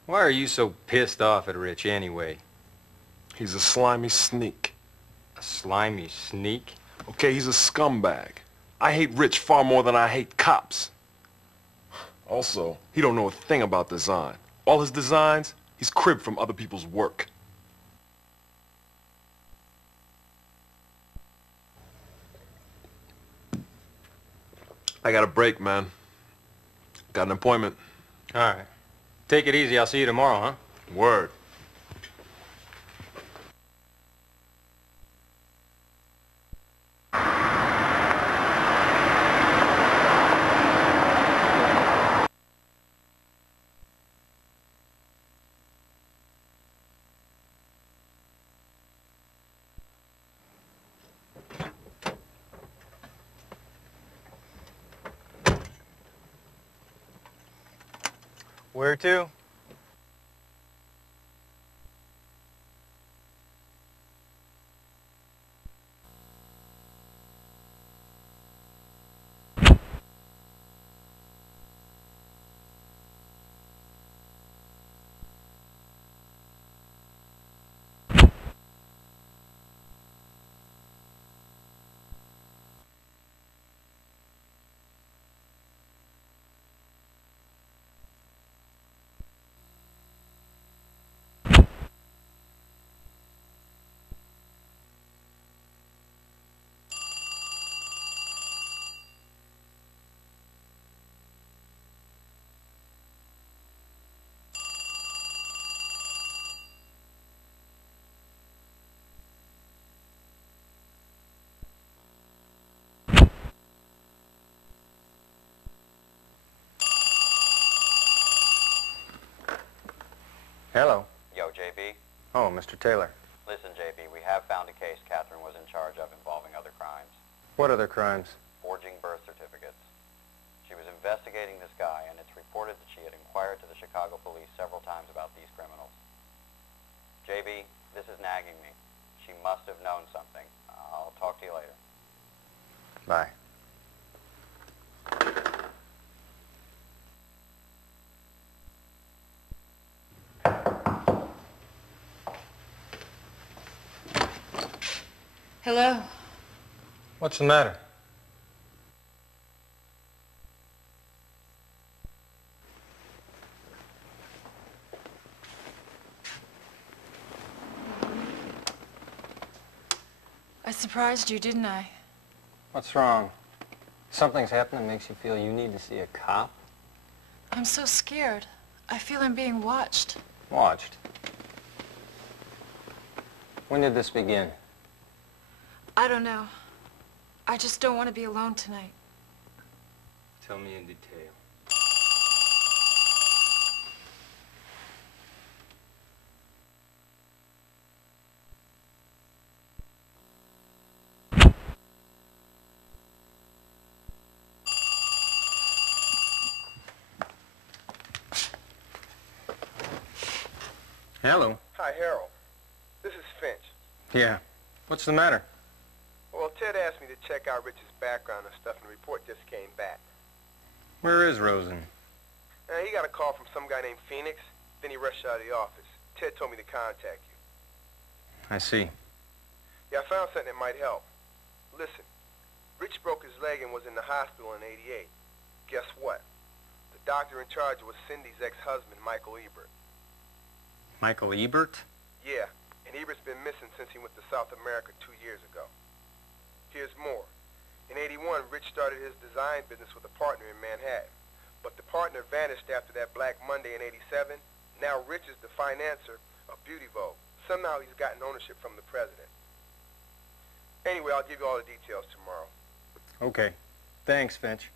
Why are you so pissed off at Rich anyway? He's a slimy sneak. A slimy sneak? Okay, he's a scumbag. I hate Rich far more than I hate cops. Also, he don't know a thing about design. All his designs, he's cribbed from other people's work. I got a break, man. Got an appointment. All right. Take it easy. I'll see you tomorrow, huh? Word. Where to? Hello. Yo, JB. Oh, Mr. Taylor. Listen, JB, we have found a case Catherine was in charge of involving other crimes. What other crimes? Forging birth certificates. She was investigating this guy, and it's reported that she had inquired to the Chicago police several times about these criminals. JB, this is nagging me. She must have known something. I'll talk to you later. Bye. Hello. What's the matter? I surprised you, didn't I? What's wrong? Something's happened that makes you feel you need to see a cop? I'm so scared. I feel I'm being watched. Watched. When did this begin? I don't know. I just don't want to be alone tonight. Tell me in detail. Hello. Hi, Harold. This is Finch. Yeah. What's the matter? Well, Ted asked me to check out Rich's background and stuff, and the report just came back. Where is Rosen? He got a call from some guy named Phoenix, then he rushed out of the office. Ted told me to contact you. I see. Yeah, I found something that might help. Listen, Rich broke his leg and was in the hospital in '88. Guess what? The doctor in charge was Cindy's ex-husband, Michael Ebert. Michael Ebert? Yeah, and Ebert's been missing since he went to South America 2 years ago. Here's more. In '81, Rich started his design business with a partner in Manhattan. But the partner vanished after that Black Monday in '87. Now Rich is the financer of Beauty Vogue. Somehow he's gotten ownership from the president. Anyway, I'll give you all the details tomorrow. Okay. Thanks, Finch.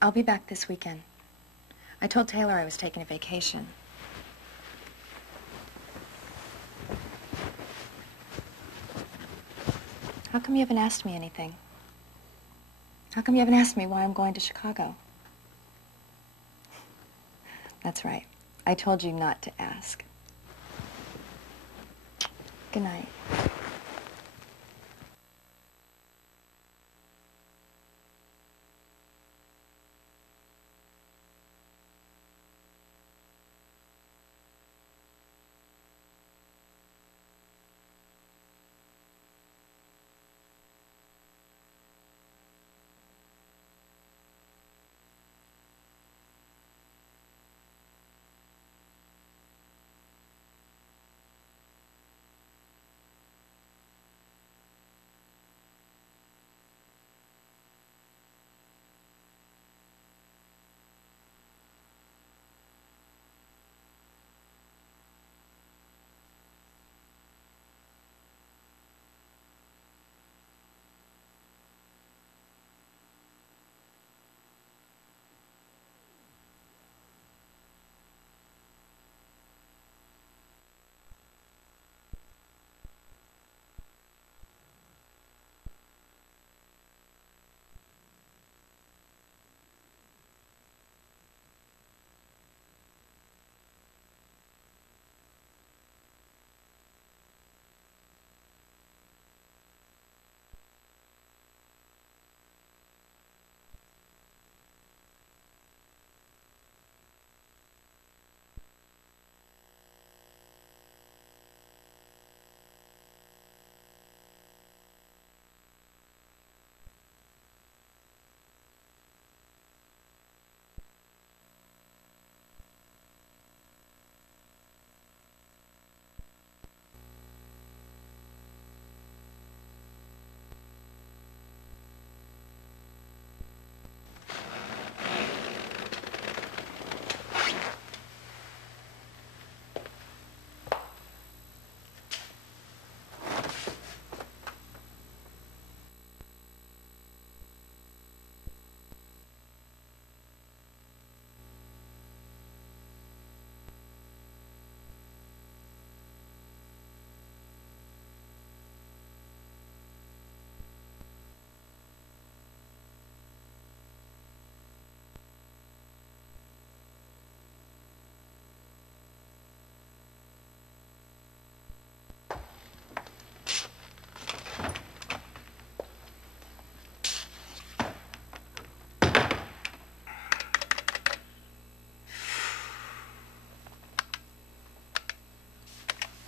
I'll be back this weekend. I told Taylor I was taking a vacation. How come you haven't asked me anything? How come you haven't asked me why I'm going to Chicago? That's right. I told you not to ask. Good night.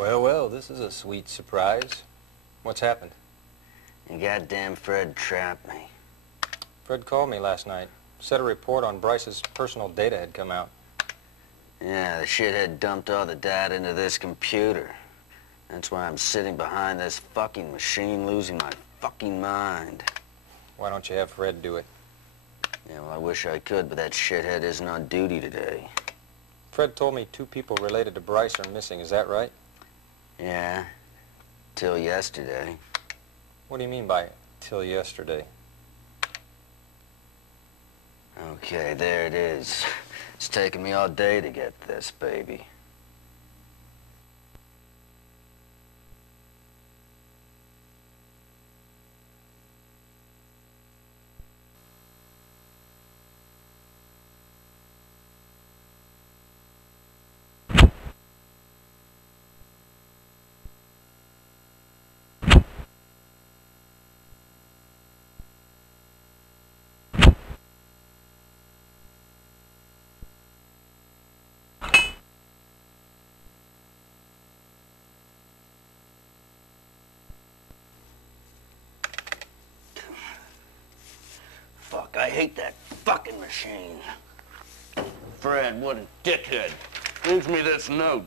Well, well, this is a sweet surprise. What's happened? And goddamn Fred trapped me. Fred called me last night. Said a report on Bryce's personal data had come out. Yeah, the shithead dumped all the data into this computer. That's why I'm sitting behind this fucking machine losing my fucking mind. Why don't you have Fred do it? Yeah, well, I wish I could, but that shithead isn't on duty today. Fred told me 2 people related to Bryce are missing. Is that right? Yeah, till yesterday. What do you mean by till yesterday? Okay, there it is. It's taken me all day to get this, baby. Fuck, I hate that fucking machine. Fred, what a dickhead. Leaves me this note.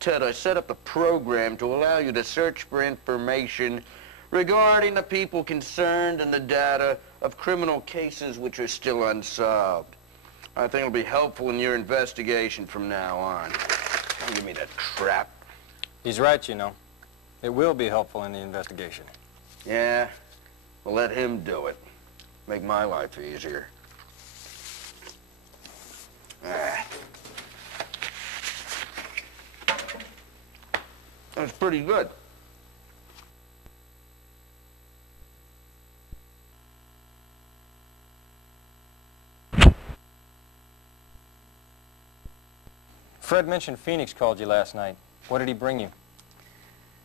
Ted, I set up a program to allow you to search for information regarding the people concerned and the data of criminal cases which are still unsolved. I think it'll be helpful in your investigation from now on. Don't give me that crap. He's right, you know. It will be helpful in the investigation. Yeah? Well, let him do it. Make my life easier. Ah. That's pretty good. Fred mentioned Phoenix called you last night. What did he bring you?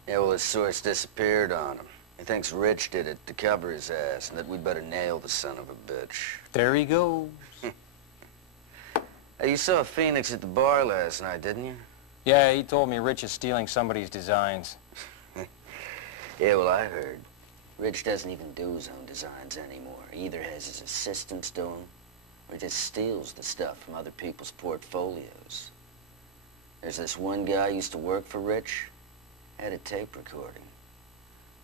Yeah, well, his source disappeared on him. He thinks Rich did it to cover his ass, and that we'd better nail the son of a bitch. There he goes. Hey, you saw Phoenix at the bar last night, didn't you? Yeah, he told me Rich is stealing somebody's designs. Yeah, well, I heard. Rich doesn't even do his own designs anymore. He either has his assistants do them, or just steals the stuff from other people's portfolios. There's this one guy who used to work for Rich, had a tape recording.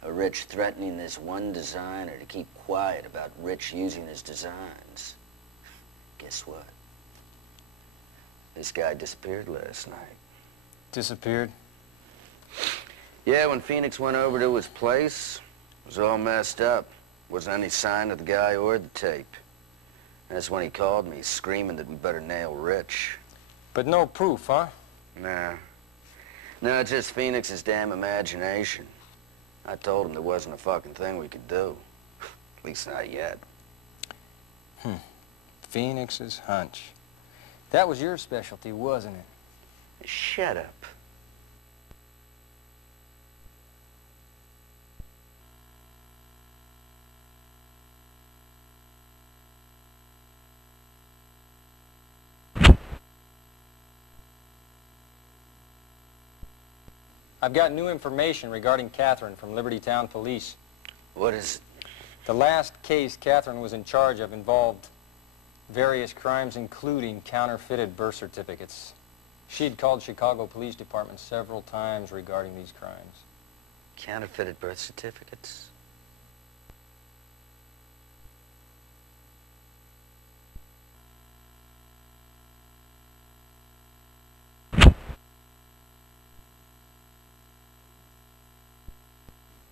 A Rich threatening this one designer to keep quiet about Rich using his designs. Guess what? This guy disappeared last night. Disappeared? Yeah, when Phoenix went over to his place, it was all messed up. Wasn't any sign of the guy or the tape. That's when he called me, screaming that we better nail Rich. But no proof, huh? Nah. No, it's just Phoenix's damn imagination. I told him there wasn't a fucking thing we could do. At least not yet. Phoenix's hunch. That was your specialty, wasn't it? Shut up. I've got new information regarding Catherine from Liberty Town Police. What is it? The last case Catherine was in charge of involved various crimes, including counterfeited birth certificates. She had called Chicago Police Department several times regarding these crimes. Counterfeited birth certificates?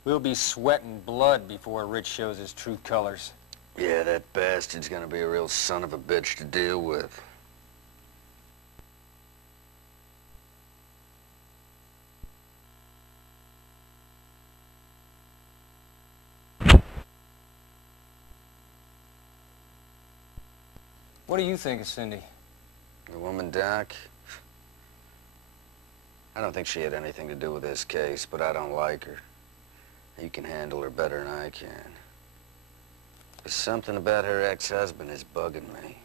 We'll be sweating blood before Rich shows his true colors. Yeah, that bastard's gonna be a real son of a bitch to deal with. What do you think of Cindy? The woman, Doc? I don't think she had anything to do with this case, but I don't like her. You can handle her better than I can. There's something about her ex-husband is bugging me.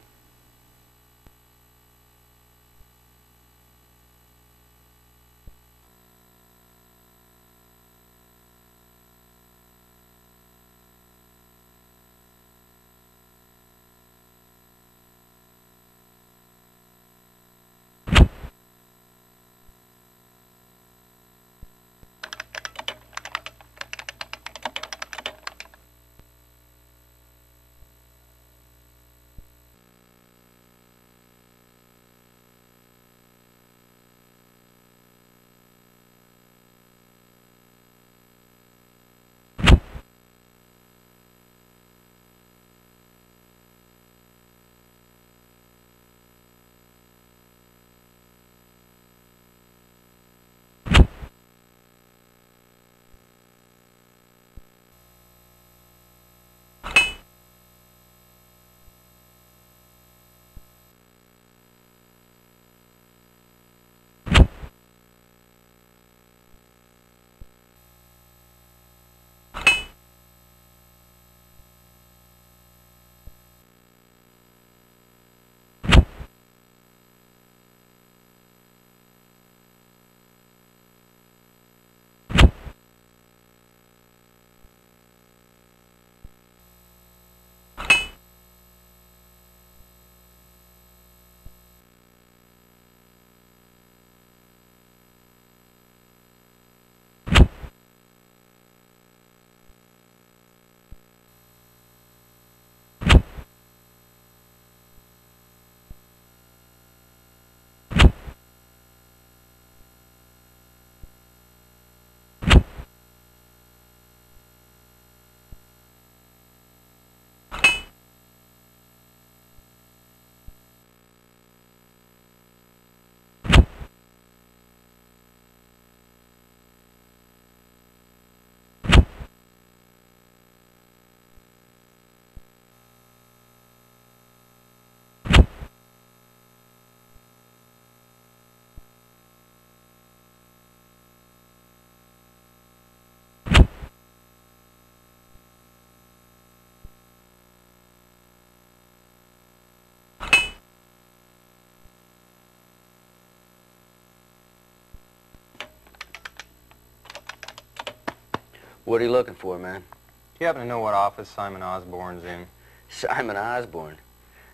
What are you looking for, man? Do you happen to know what office Simon Osborne's in? Simon Osborne?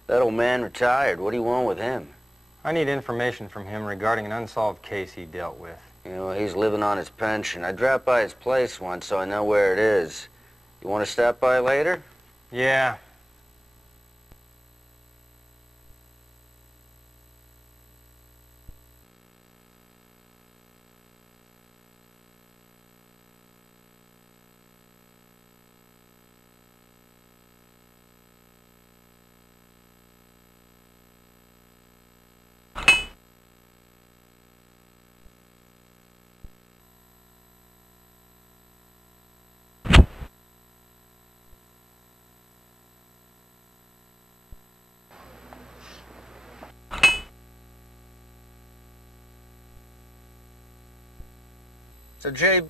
That old man retired. What do you want with him? I need information from him regarding an unsolved case he dealt with. You know, he's living on his pension. I dropped by his place once, so I know where it is. You want to stop by later? Yeah. So, Jay...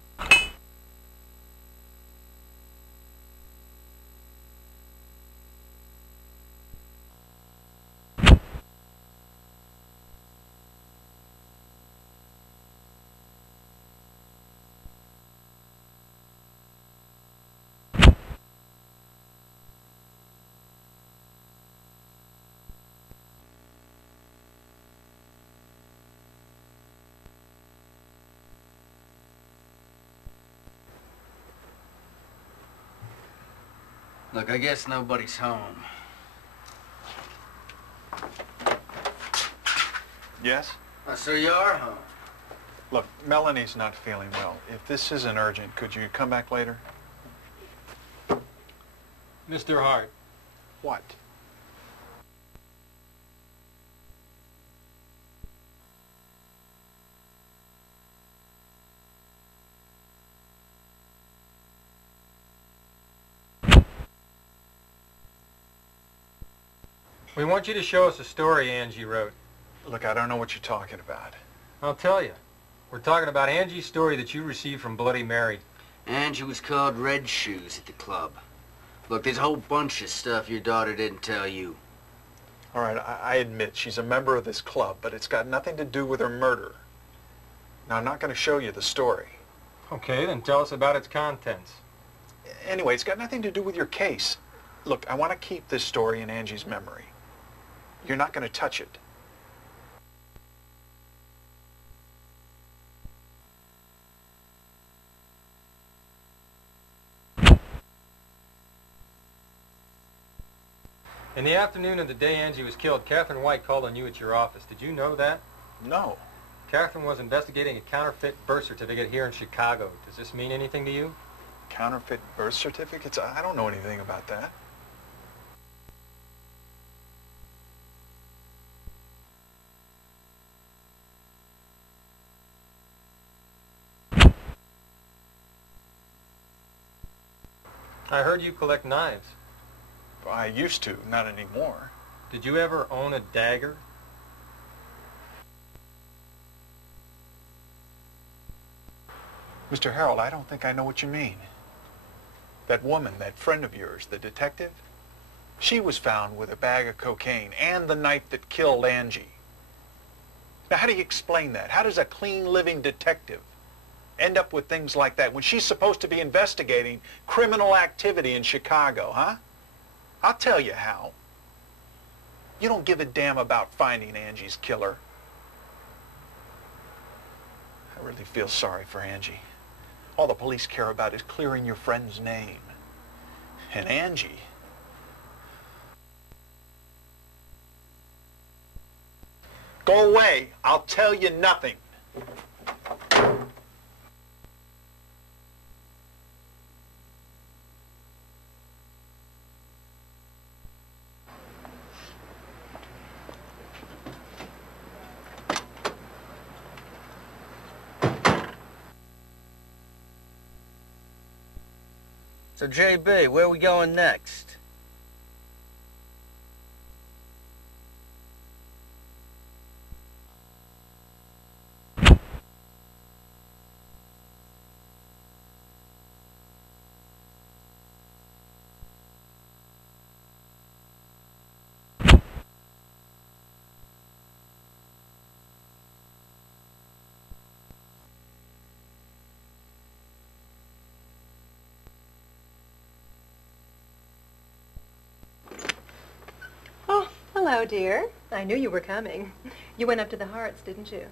Look, I guess nobody's home. Yes? So you are home? Look, Melanie's not feeling well. If this isn't urgent, could you come back later? Mr. Hart. What? We want you to show us a story Angie wrote. Look, I don't know what you're talking about. I'll tell you. We're talking about Angie's story that you received from Bloody Mary. Angie was called Red Shoes at the club. Look, there's a whole bunch of stuff your daughter didn't tell you. All right, I admit she's a member of this club, but it's got nothing to do with her murder. Now, I'm not going to show you the story. Okay, then tell us about its contents. Anyway, it's got nothing to do with your case. Look, I want to keep this story in Angie's memory. You're not going to touch it. In the afternoon of the day Angie was killed, Catherine White called on you at your office. Did you know that? No. Catherine was investigating a counterfeit birth certificate here in Chicago. Does this mean anything to you? Counterfeit birth certificates? I don't know anything about that. I heard you collect knives. I used to, not anymore. Did you ever own a dagger? Mr. Harold, I don't think I know what you mean. That woman, that friend of yours, the detective, she was found with a bag of cocaine and the knife that killed Angie. Now, how do you explain that? How does a clean living detective end up with things like that when she's supposed to be investigating criminal activity in Chicago, huh? I'll tell you how. You don't give a damn about finding Angie's killer. I really feel sorry for Angie. All the police care about is clearing your friend's name. And Angie... Go away. I'll tell you nothing. So, JB, where are we going next? Hello, dear. I knew you were coming. You went up to the Harts, didn't you?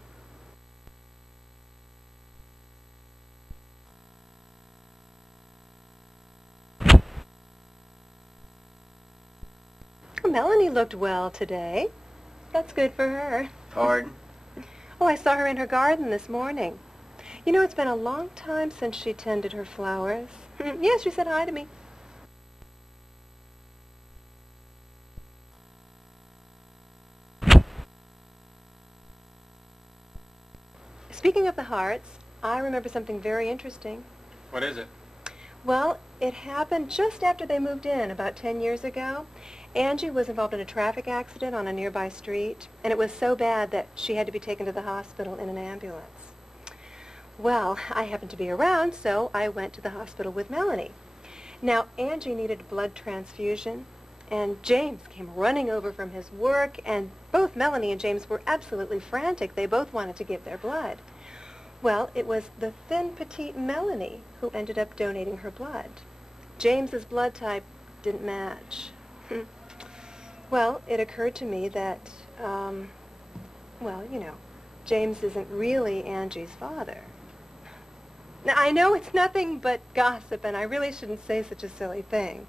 Melanie looked well today. That's good for her. Pardon? Oh, I saw her in her garden this morning. You know, it's been a long time since she tended her flowers. Yes, she said hi to me. Speaking of the Harts, I remember something very interesting. What is it? Well, it happened just after they moved in, about 10 years ago. Angie was involved in a traffic accident on a nearby street, and it was so bad that she had to be taken to the hospital in an ambulance. Well, I happened to be around, so I went to the hospital with Melanie. Now, Angie needed a blood transfusion, and James came running over from his work, and both Melanie and James were absolutely frantic. They both wanted to give their blood. Well, it was the thin, petite Melanie who ended up donating her blood. James's blood type didn't match. Well, it occurred to me that, well, you know, James isn't really Angie's father. Now, I know it's nothing but gossip, and I really shouldn't say such a silly thing.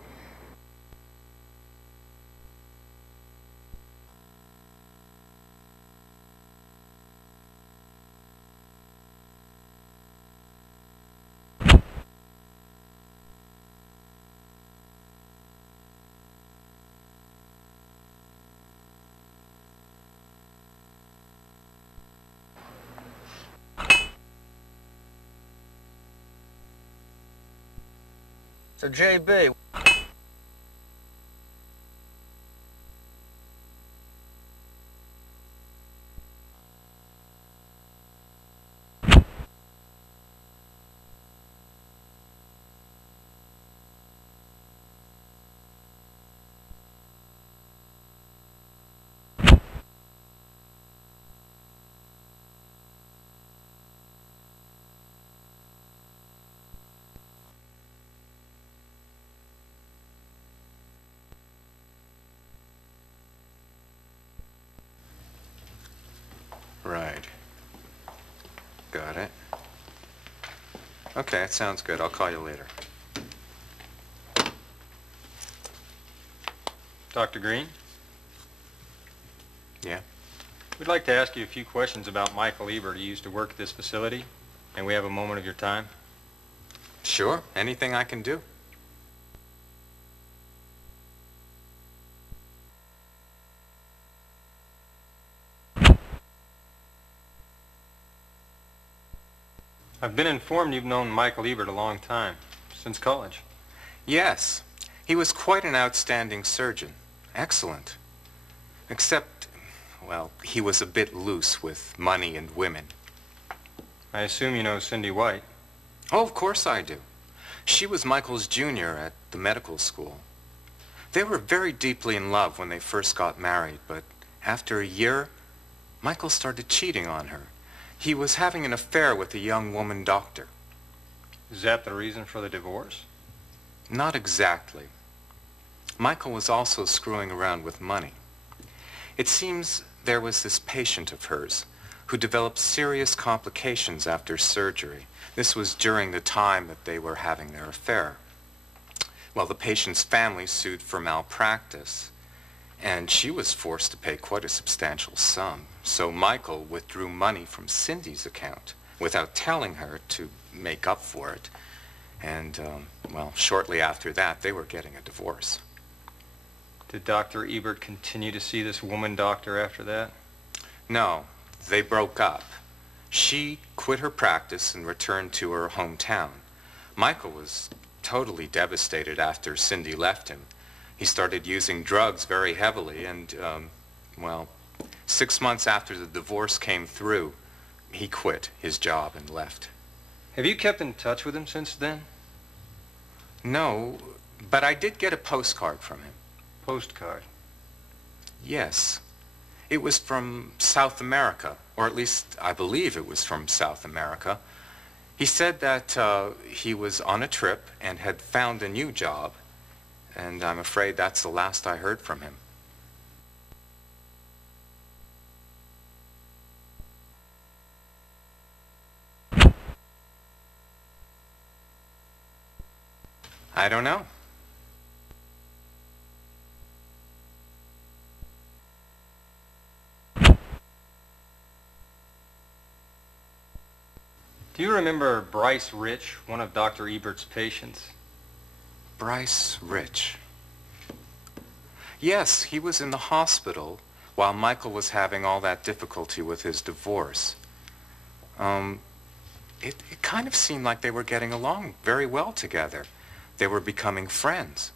So, JB, Right. Got it. Okay, it sounds good. I'll call you later. Dr. Green? Yeah? We'd like to ask you a few questions about Michael Ebert. He used to work at this facility, and we have a moment of your time. Sure. Anything I can do. I've been informed you've known Michael Ebert a long time, since college. Yes. He was quite an outstanding surgeon. Excellent. Except, well, he was a bit loose with money and women. I assume you know Cindy White. Oh, of course I do. She was Michael's junior at the medical school. They were very deeply in love when they first got married, but after a year, Michael started cheating on her. He was having an affair with a young woman doctor. Is that the reason for the divorce? Not exactly. Michael was also screwing around with money. It seems there was this patient of hers who developed serious complications after surgery. This was during the time that they were having their affair. Well, the patient's family sued for malpractice, and she was forced to pay quite a substantial sum. So Michael withdrew money from Cindy's account without telling her to make up for it. And, well, shortly after that, they were getting a divorce. Did Dr. Ebert continue to see this woman doctor after that? No, they broke up. She quit her practice and returned to her hometown. Michael was totally devastated after Cindy left him. He started using drugs very heavily and, well, 6 months after the divorce came through, he quit his job and left. Have you kept in touch with him since then? No, but I did get a postcard from him. Postcard? Yes. It was from South America, or at least I believe it was from South America. He said that he was on a trip and had found a new job, and I'm afraid that's the last I heard from him. I don't know. Do you remember Bryce Rich, one of Dr. Ebert's patients? Bryce Rich. Yes, he was in the hospital while Michael was having all that difficulty with his divorce. It kind of seemed like they were getting along very well together. They were becoming friends.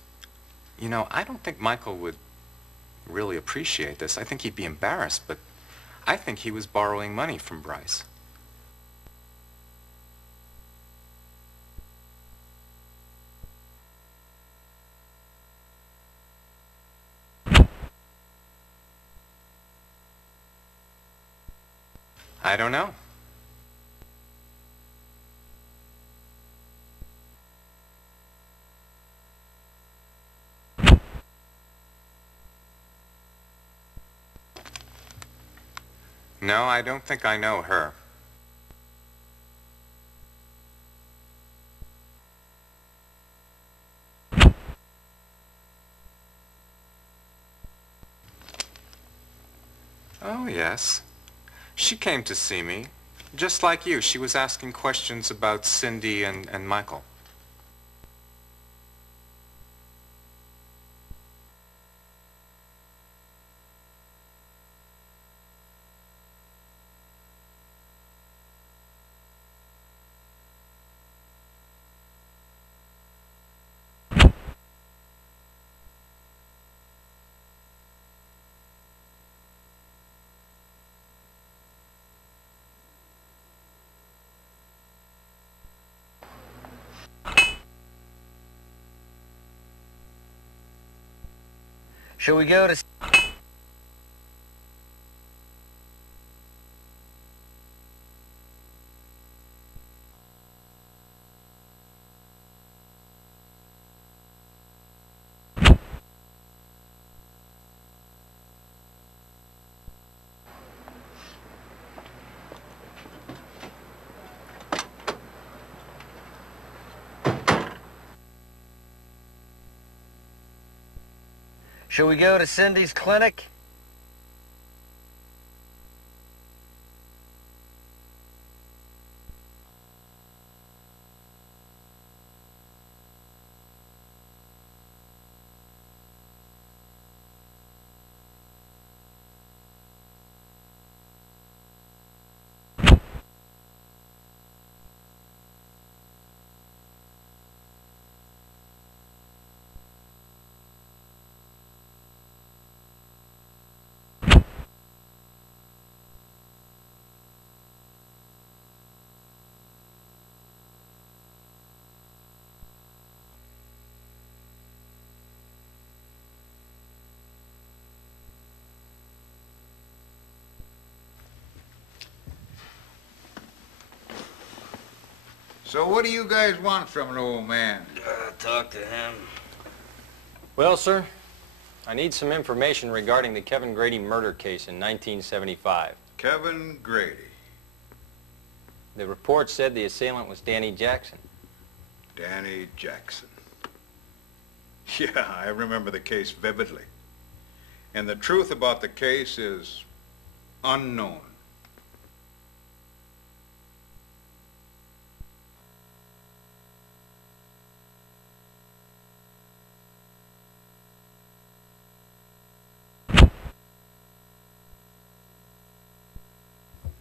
You know, I don't think Michael would really appreciate this. I think he'd be embarrassed, but I think he was borrowing money from Bryce. I don't know. No, I don't think I know her. Oh, yes. She came to see me. Just like you, she was asking questions about Cindy and Michael. Shall we go to... Shall we go to Cindy's clinic? So what do you guys want from an old man? Talk to him. Well, sir, I need some information regarding the Kevin Grady murder case in 1975. Kevin Grady. The report said the assailant was Danny Jackson. Danny Jackson. Yeah, I remember the case vividly. And the truth about the case is unknown.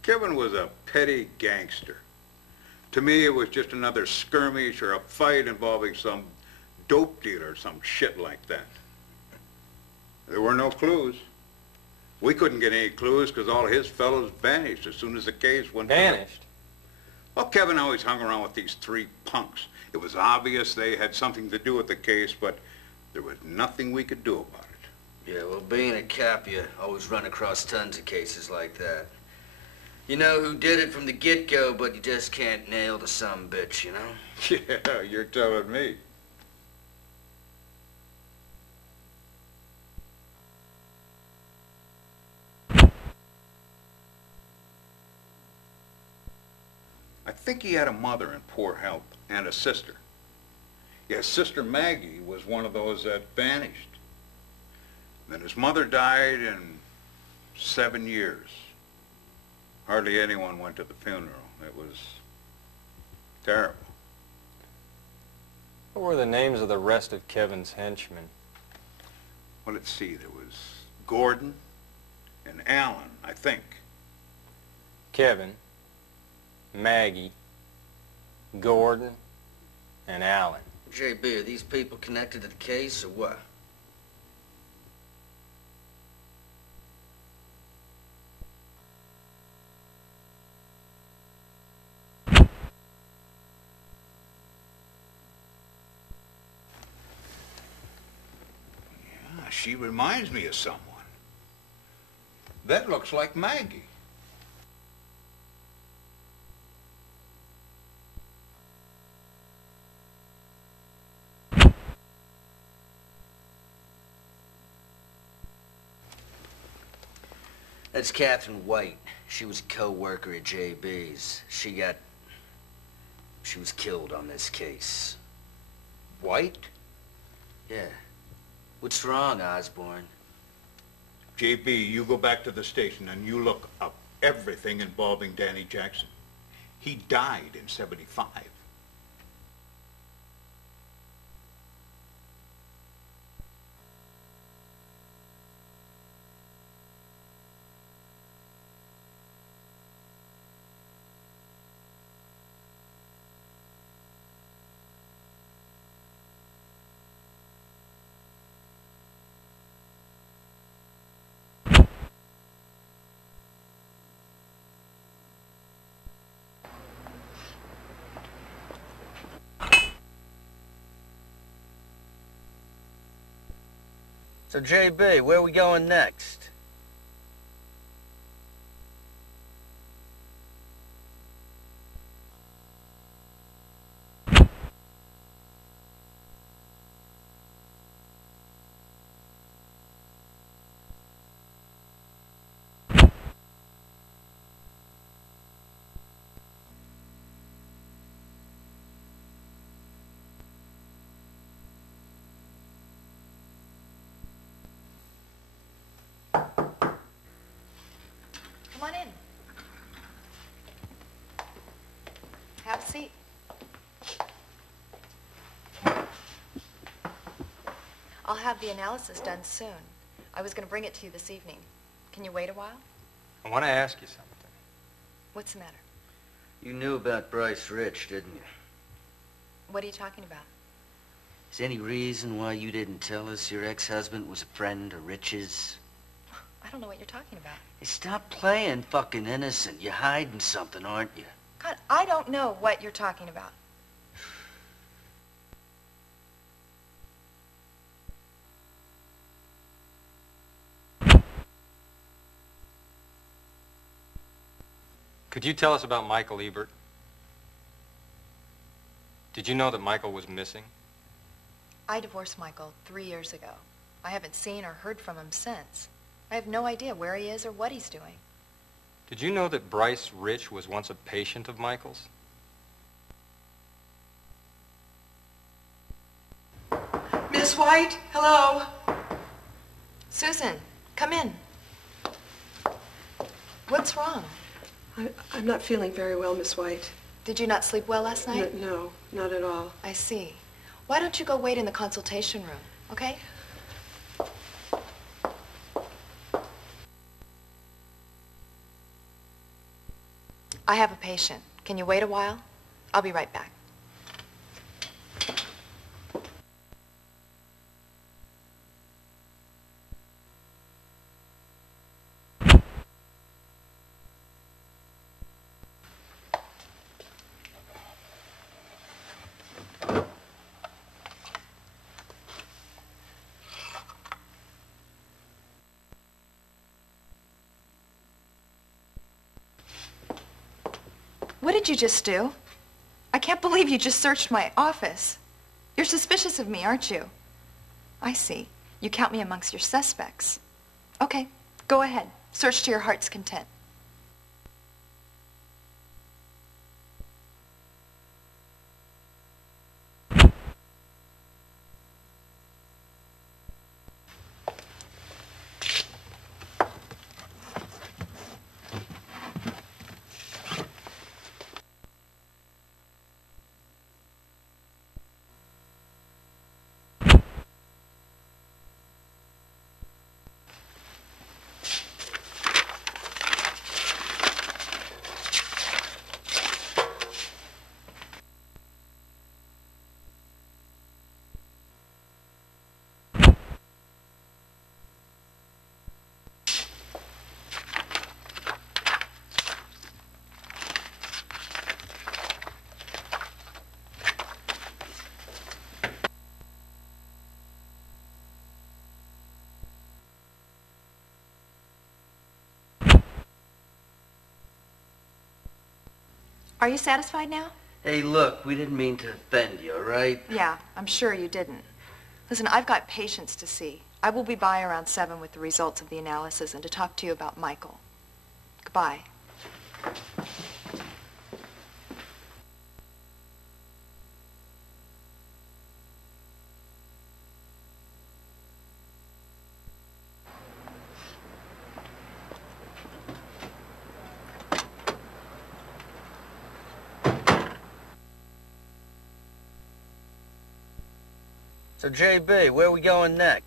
Kevin was a petty gangster. To me, it was just another skirmish or a fight involving some dope dealer or some shit like that. There were no clues. We couldn't get any clues because all his fellows vanished as soon as the case went... Vanished? Well, Kevin always hung around with these three punks. It was obvious they had something to do with the case, but there was nothing we could do about it. Yeah, well, being a cop, you always run across tons of cases like that. You know who did it from the get-go, but you just can't nail the sumbitch, you know? Yeah, you're telling me. I think he had a mother in poor health and a sister. Yes, Sister Maggie was one of those that vanished. Then his mother died in 7 years. Hardly anyone went to the funeral. It was terrible. What were the names of the rest of Kevin's henchmen? Well, let's see. There was Gordon and Allen, I think. Kevin, Maggie, Gordon, and Allen. JB, are these people connected to the case or what? Yeah, she reminds me of someone. That looks like Maggie. That's Catherine White. She was a co-worker at JB's. She was killed on this case. White? Yeah. What's wrong, Osborne? JB, you go back to the station and you look up everything involving Danny Jackson. He died in '75. So, JB, where are we going next? Come on in. Have a seat. I'll have the analysis done soon. I was going to bring it to you this evening. Can you wait a while? I want to ask you something. What's the matter? You knew about Bryce Rich, didn't you? What are you talking about? Is there any reason why you didn't tell us your ex-husband was a friend of Rich's? I don't know what you're talking about. Hey, stop playing fucking innocent. You're hiding something, aren't you? God, I don't know what you're talking about. Could you tell us about Michael Ebert? Did you know that Michael was missing? I divorced Michael 3 years ago. I haven't seen or heard from him since. I have no idea where he is or what he's doing. Did you know that Bryce Rich was once a patient of Michael's? Miss White, hello. Susan, come in. What's wrong? I'm not feeling very well, Miss White. Did you not sleep well last night? No, not at all. I see. Why don't you go wait in the consultation room, okay? I have a patient. Can you wait a while? I'll be right back. What did you just do? I can't believe you just searched my office. You're suspicious of me, aren't you? I see. You count me amongst your suspects. Okay, go ahead. Search to your heart's content. Are you satisfied now? Hey, look, we didn't mean to offend you, all right? Yeah, I'm sure you didn't. Listen, I've got patients to see. I will be by around 7 with the results of the analysis and to talk to you about Michael. Goodbye. So, JB, where are we going next?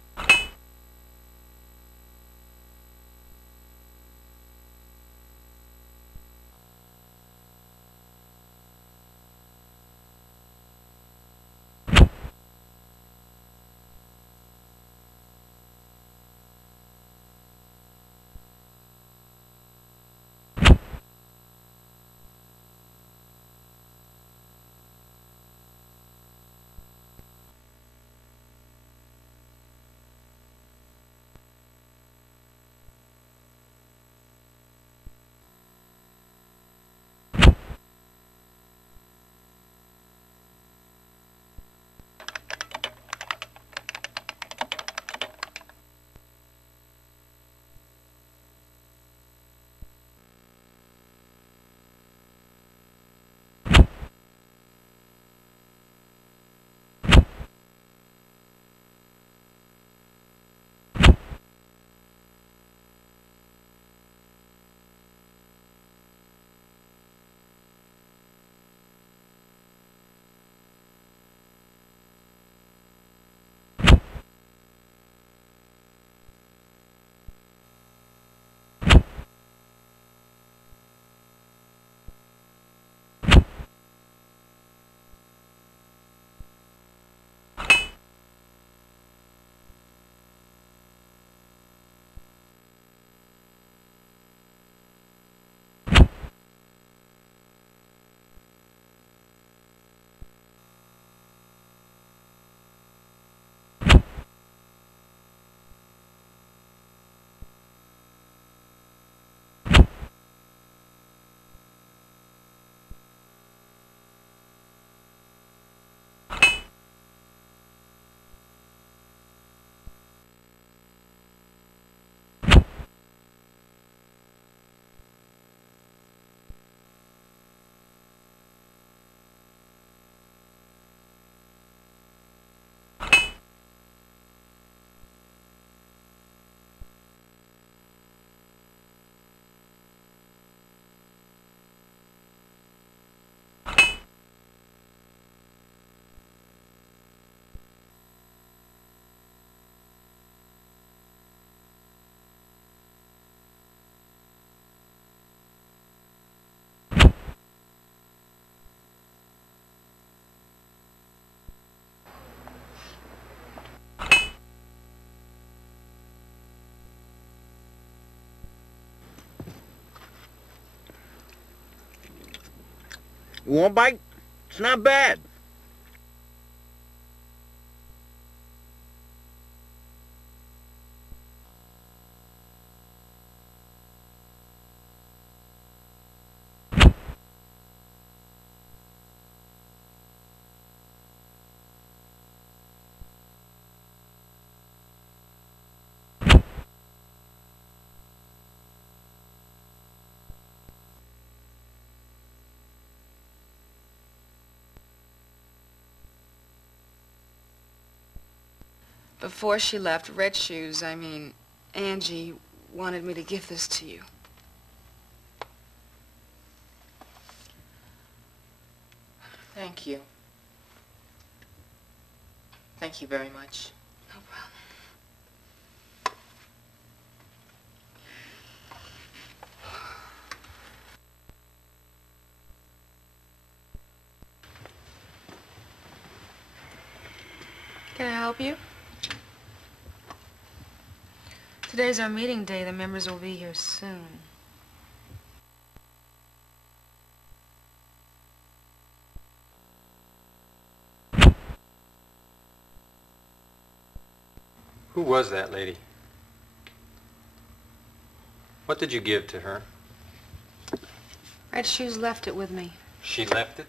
You want a bite? It's not bad. Before she left, Red Shoes, Angie, wanted me to give this to you. Thank you. Thank you very much. No problem. Can I help you? Today's our meeting day. The members will be here soon. Who was that lady? What did you give to her? Red Shoes left it with me. She left it?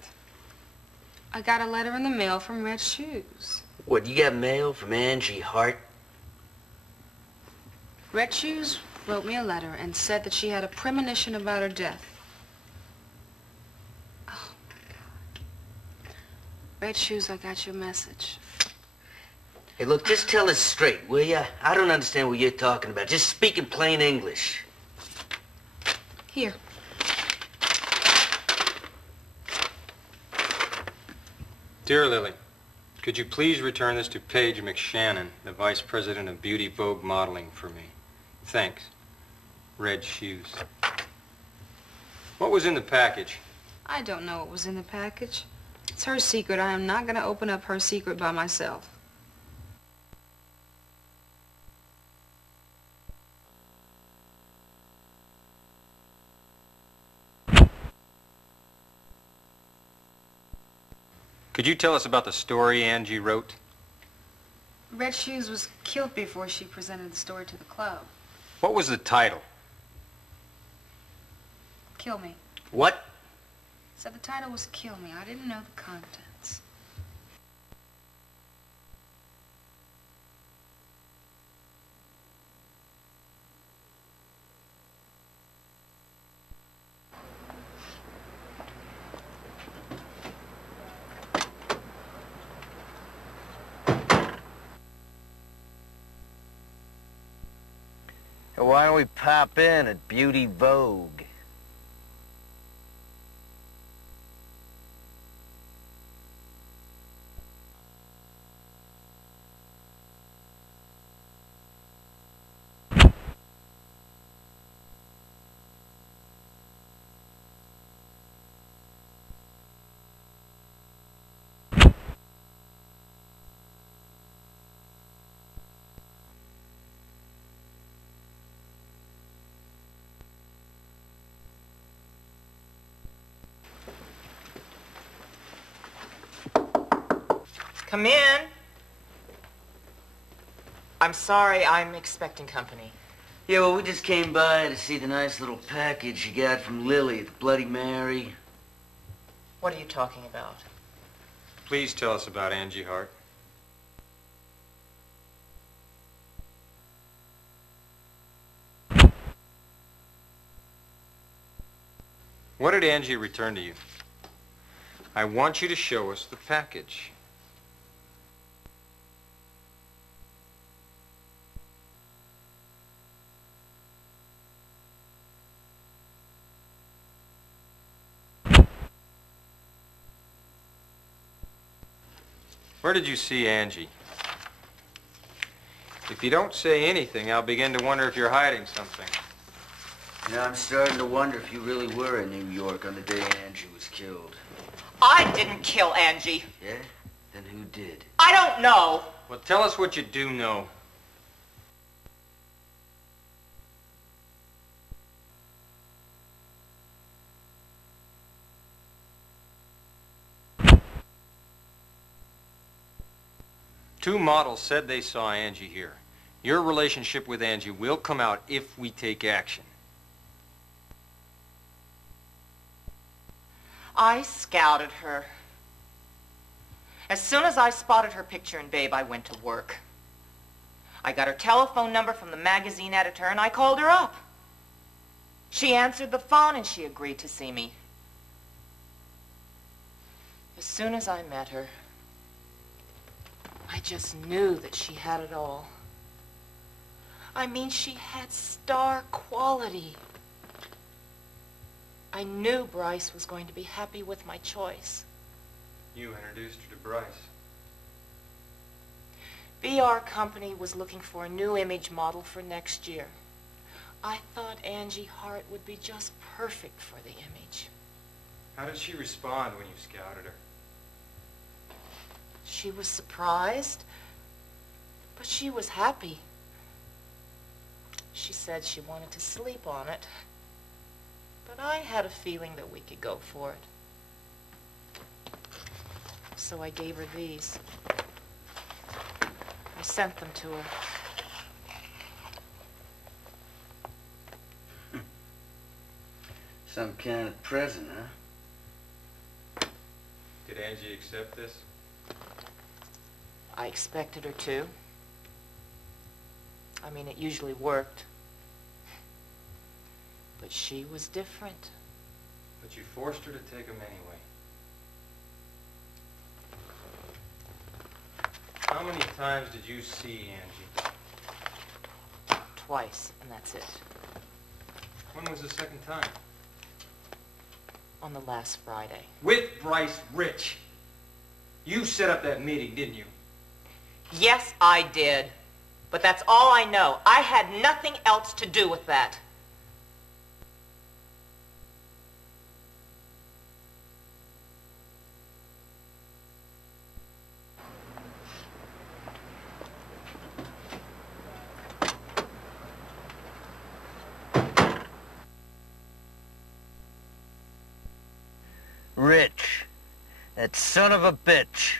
I got a letter in the mail from Red Shoes. What, you got mail from Angie Hart? Red Shoes wrote me a letter and said that she had a premonition about her death. Oh, my God. Red Shoes, I got your message. Hey, look, just tell us straight, will ya? I don't understand what you're talking about. Just speak in plain English. Here. Dear Lily, could you please return this to Paige McShannon, the Vice President of Beauty Vogue Modeling, for me? Thanks. Red Shoes. What was in the package? I don't know what was in the package. It's her secret. I am not going to open up her secret by myself. Could you tell us about the story Angie wrote? Red Shoes was killed before she presented the story to the club. What was the title? Kill Me. What? Said the title was Kill Me. I didn't know the contents. Why don't we pop in at Beauty Vogue? Come in. I'm sorry, I'm expecting company. Yeah, well, we just came by to see the nice little package you got from Lily at the Bloody Mary. What are you talking about? Please tell us about Angie Hart. What did Angie return to you? I want you to show us the package. Where did you see Angie? If you don't say anything, I'll begin to wonder if you're hiding something. You know, I'm starting to wonder if you really were in New York on the day Angie was killed. I didn't kill Angie. Yeah? Then who did? I don't know. Well, tell us what you do know. Two models said they saw Angie here. Your relationship with Angie will come out if we take action. I scouted her. As soon as I spotted her picture in Babe, I went to work. I got her telephone number from the magazine editor and I called her up. She answered the phone and she agreed to see me. As soon as I met her, I just knew that she had it all. I mean, she had star quality. I knew Bryce was going to be happy with my choice. You introduced her to Bryce. BR Company was looking for a new image model for next year. I thought Angie Hart would be just perfect for the image. How did she respond when you scouted her? She was surprised, but she was happy. She said she wanted to sleep on it, but I had a feeling that we could go for it. So I gave her these. I sent them to her. Some kind of present, huh? Could Angie accept this? I expected her to. I mean, it usually worked. But she was different. But you forced her to take him anyway. How many times did you see Angie? Twice, and that's it. When was the second time? On the last Friday. With Bryce Rich. You set up that meeting, didn't you? Yes, I did. But that's all I know. I had nothing else to do with that. Rich. That son of a bitch.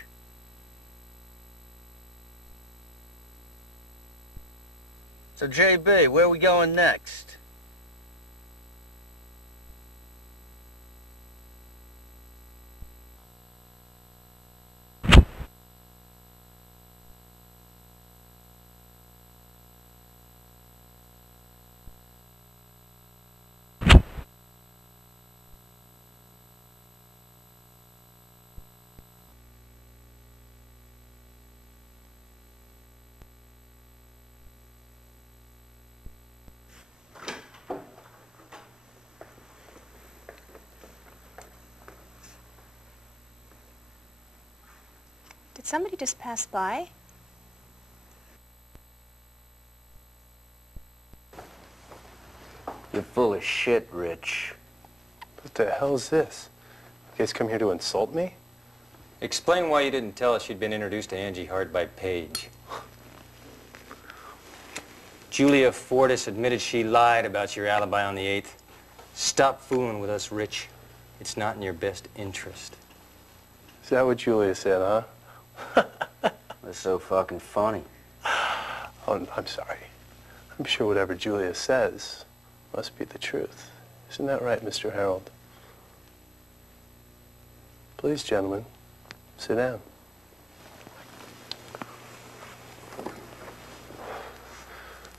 So, JB, where are we going next? Did somebody just pass by? You're full of shit, Rich. What the hell's this? You guys come here to insult me? Explain why you didn't tell us you'd been introduced to Angie Hart by Paige. Julia Fortis admitted she lied about your alibi on the 8th. Stop fooling with us, Rich. It's not in your best interest. Is that what Julia said, huh? That's so fucking funny. Oh, I'm sorry. I'm sure whatever Julia says must be the truth. Isn't that right, Mr. Harold? Please, gentlemen, sit down.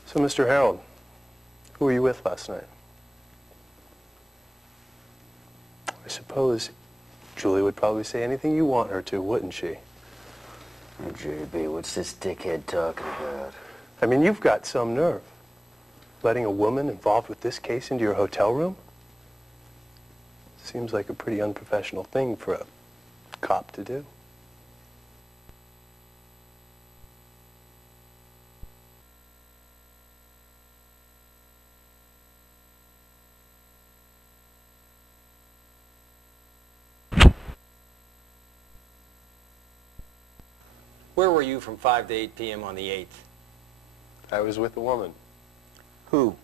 So, Mr. Harold, who were you with last night? I suppose Julie would probably say anything you want her to, wouldn't she? Hey, JB, what's this dickhead talking about? I mean, you've got some nerve. Letting a woman involved with this case into your hotel room? Seems like a pretty unprofessional thing for a cop to do. Where were you from 5 to 8 p.m. on the 8th? I was with a woman. Who?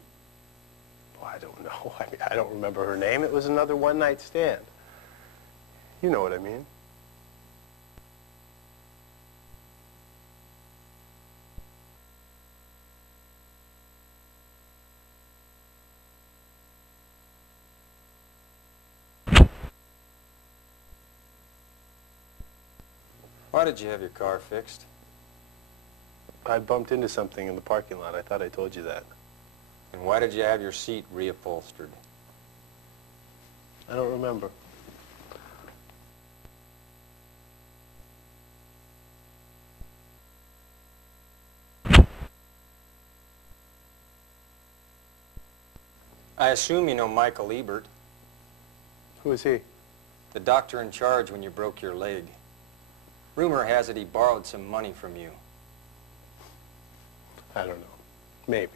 Well, I don't know. I mean, I don't remember her name. It was another one-night stand. You know what I mean. Why did you have your car fixed? I bumped into something in the parking lot. I thought I told you that. And why did you have your seat reupholstered? I don't remember. I assume you know Michael Ebert. Who is he? The doctor in charge when you broke your leg. Rumor has it he borrowed some money from you. I don't know. Maybe.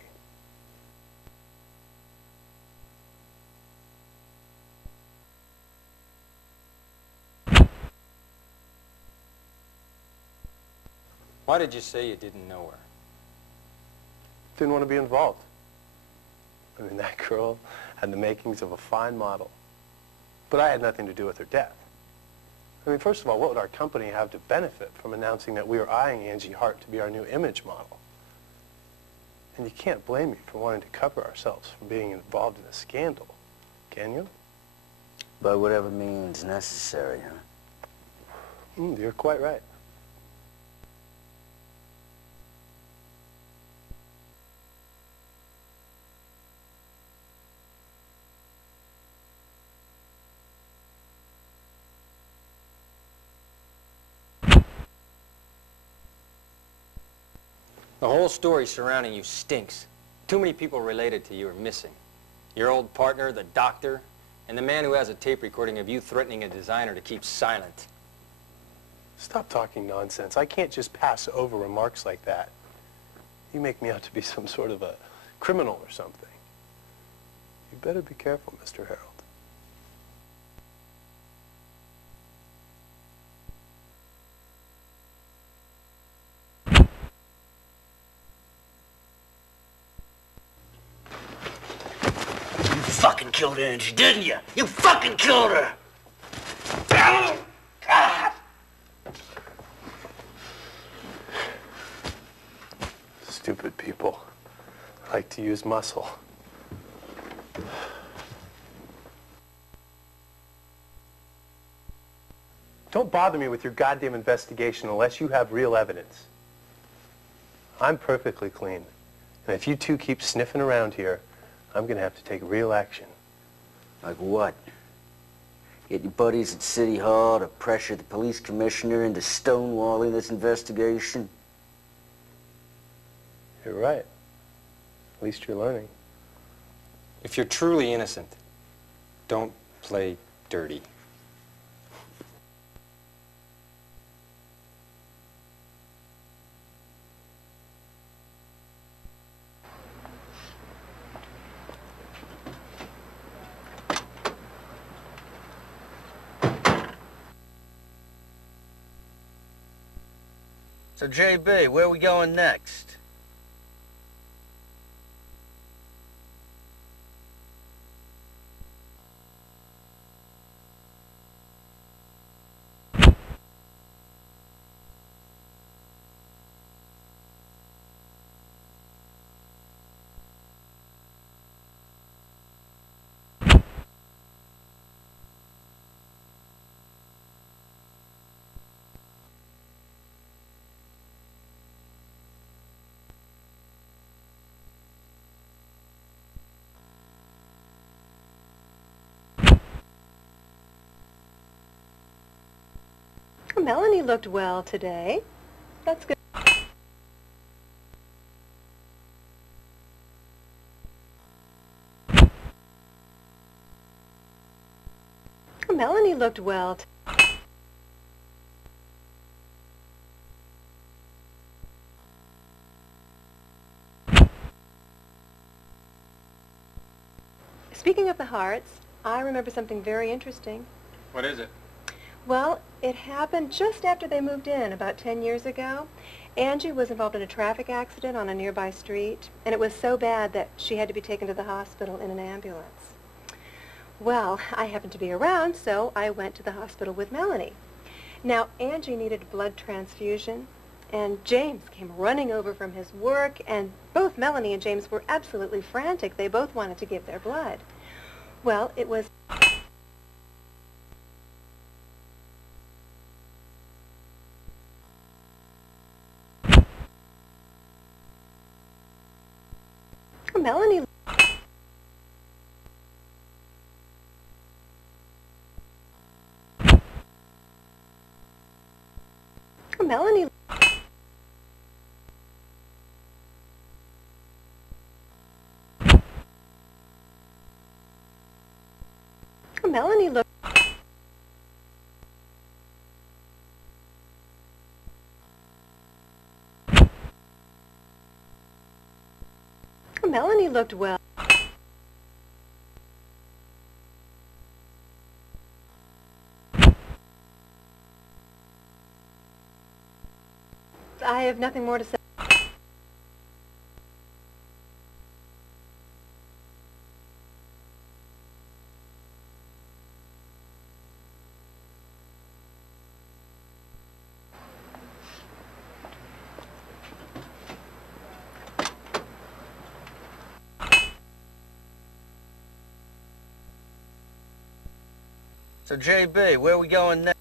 Why did you say you didn't know her? Didn't want to be involved. I mean, that girl had the makings of a fine model. But I had nothing to do with her death. I mean, first of all, what would our company have to benefit from announcing that we were eyeing Angie Hart to be our new image model? And you can't blame me for wanting to cover ourselves from being involved in a scandal, can you? By whatever means necessary, huh? You're quite right. The whole story surrounding you stinks. Too many people related to you are missing. Your old partner, the doctor, and the man who has a tape recording of you threatening a designer to keep silent. Stop talking nonsense. I can't just pass over remarks like that. You make me out to be some sort of a criminal or something. You better be careful, Mr. Harold. You fucking killed Angie, didn't you? You fucking killed her! Stupid people like to use muscle. Don't bother me with your goddamn investigation unless you have real evidence. I'm perfectly clean. And if you two keep sniffing around here, I'm going to have to take real action. Like what? Get your buddies at City Hall to pressure the police commissioner into stonewalling this investigation? You're right. At least you're learning. If you're truly innocent, don't play dirty. So, JB, where are we going next? Melanie looked well today. That's good. Melanie looked well. Speaking of the hearts, I remember something very interesting. What is it? Well, it happened just after they moved in, about 10 years ago. Angie was involved in a traffic accident on a nearby street, and it was so bad that she had to be taken to the hospital in an ambulance. Well, I happened to be around, so I went to the hospital with Melanie. Now, Angie needed a blood transfusion, and James came running over from his work, and both Melanie and James were absolutely frantic. They both wanted to give their blood. Well, it was... Melanie... Melanie... Melanie looked... Melanie looked well. I have nothing more to say. So, JB, where are we going next?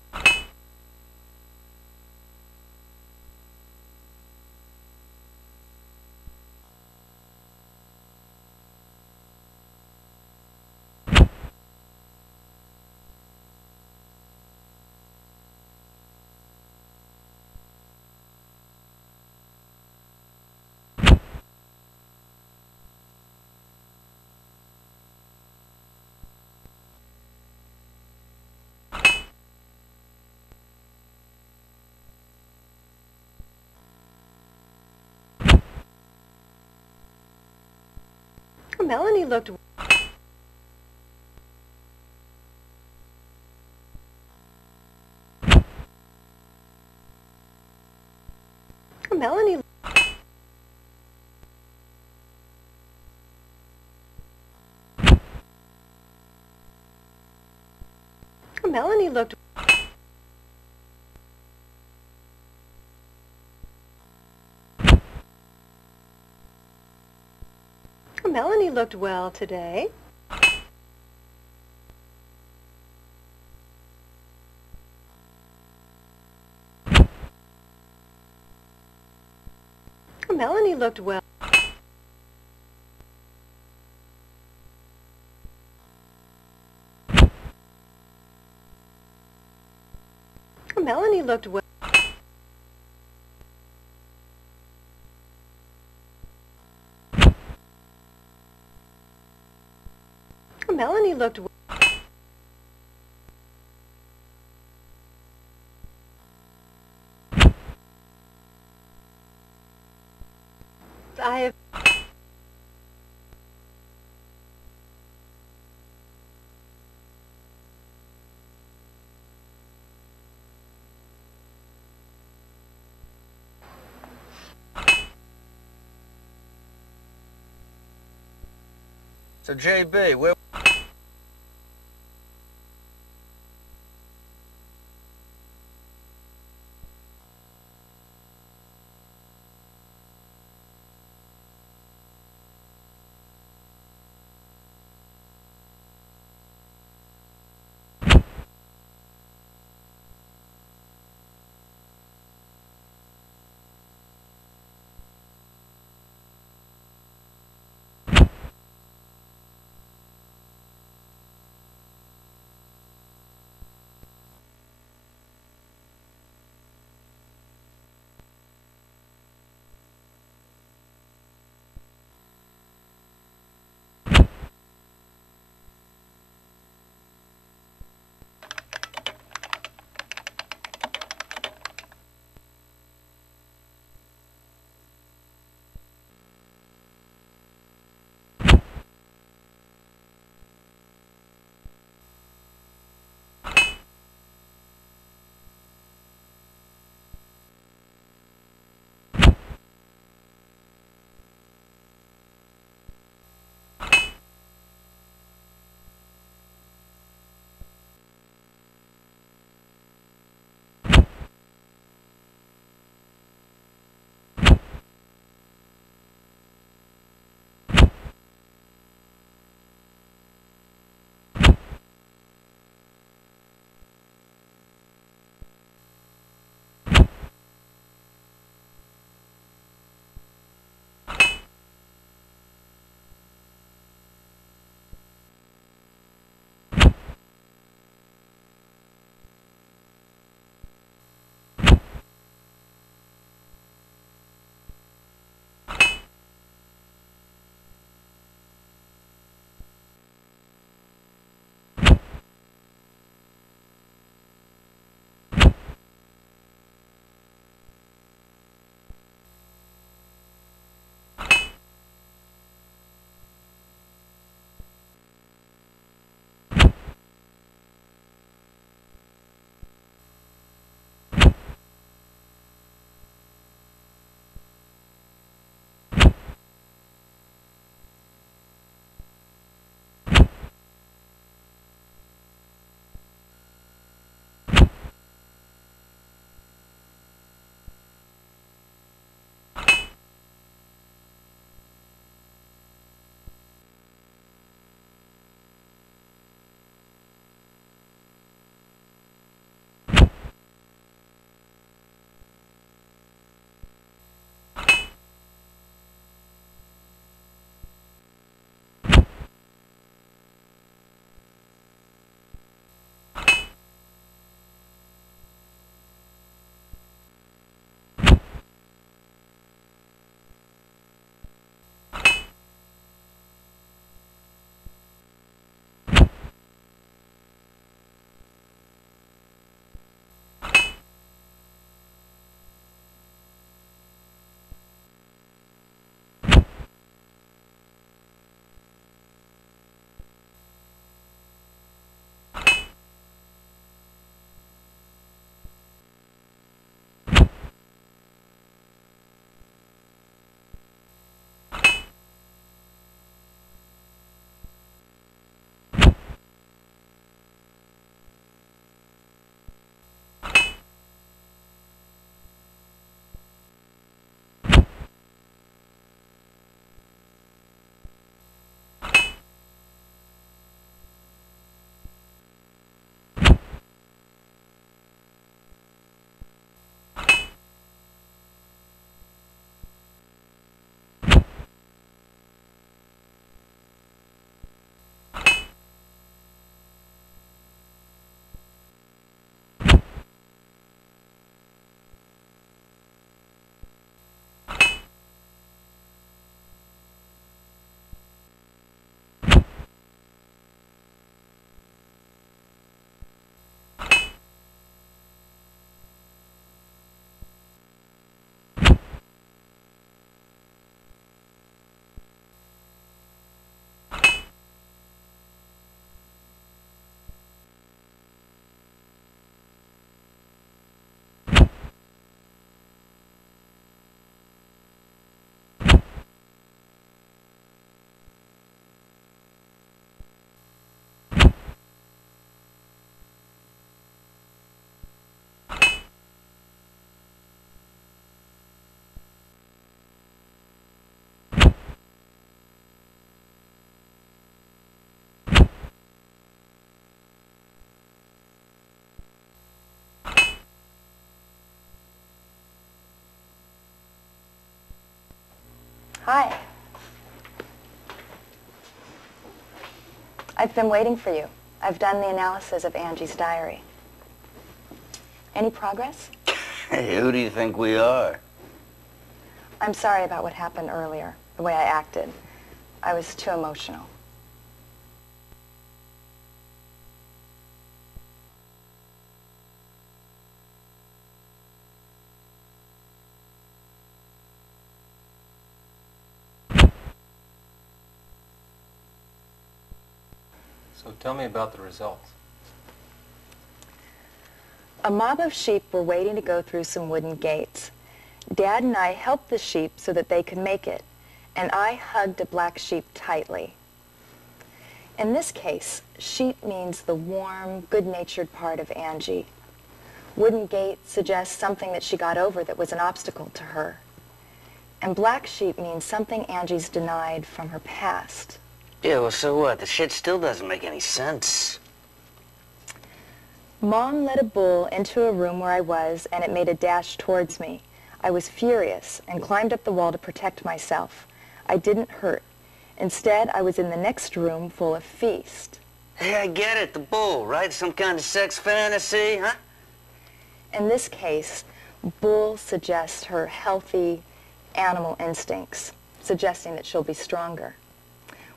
Melanie looked... Melanie... Melanie looked... Melanie looked well today. Melanie looked well. Melanie looked well. Melanie looked well. I have... So, JB, where... Hi. I've been waiting for you. I've done the analysis of Angie's diary. Any progress? Hey, who do you think we are? I'm sorry about what happened earlier, the way I acted. I was too emotional. So tell me about the results. A mob of sheep were waiting to go through some wooden gates. Dad and I helped the sheep so that they could make it, and I hugged a black sheep tightly. In this case, sheep means the warm, good-natured part of Angie. Wooden gate suggests something that she got over that was an obstacle to her. And black sheep means something Angie's denied from her past. Yeah, well, so what? The shit still doesn't make any sense. Mom led a bull into a room where I was, and it made a dash towards me. I was furious and climbed up the wall to protect myself. I didn't hurt. Instead, I was in the next room full of Feast. Hey, I get it, the bull, right? Some kind of sex fantasy, huh? In this case, bull suggests her healthy animal instincts, suggesting that she'll be stronger.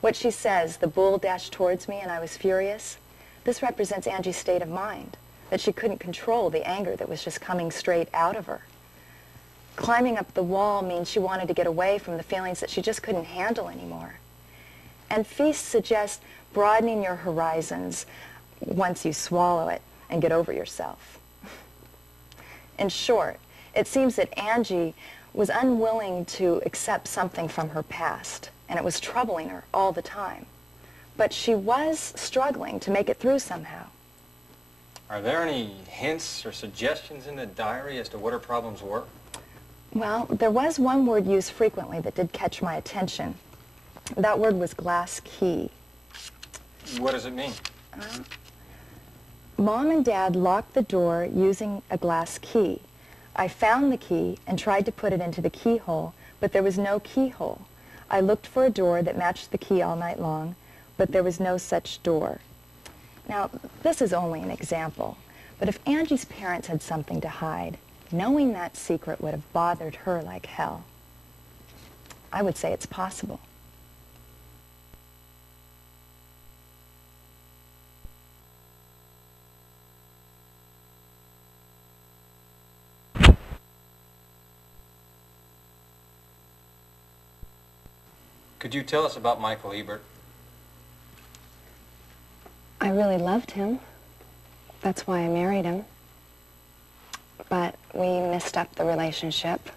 What she says, the bull dashed towards me and I was furious, this represents Angie's state of mind, that she couldn't control the anger that was just coming straight out of her. Climbing up the wall means she wanted to get away from the feelings that she just couldn't handle anymore. And Feast suggests broadening your horizons once you swallow it and get over yourself. In short, it seems that Angie was unwilling to accept something from her past, and it was troubling her all the time. But she was struggling to make it through somehow. Are there any hints or suggestions in the diary as to what her problems were? Well, there was one word used frequently that did catch my attention. That word was glass key. What does it mean? Mom and Dad locked the door using a glass key. I found the key and tried to put it into the keyhole, but there was no keyhole. I looked for a door that matched the key all night long, but there was no such door. Now, this is only an example, but if Angie's parents had something to hide, knowing that secret would have bothered her like hell. I would say it's possible. Could you tell us about Michael Ebert? I really loved him. That's why I married him. But we messed up the relationship.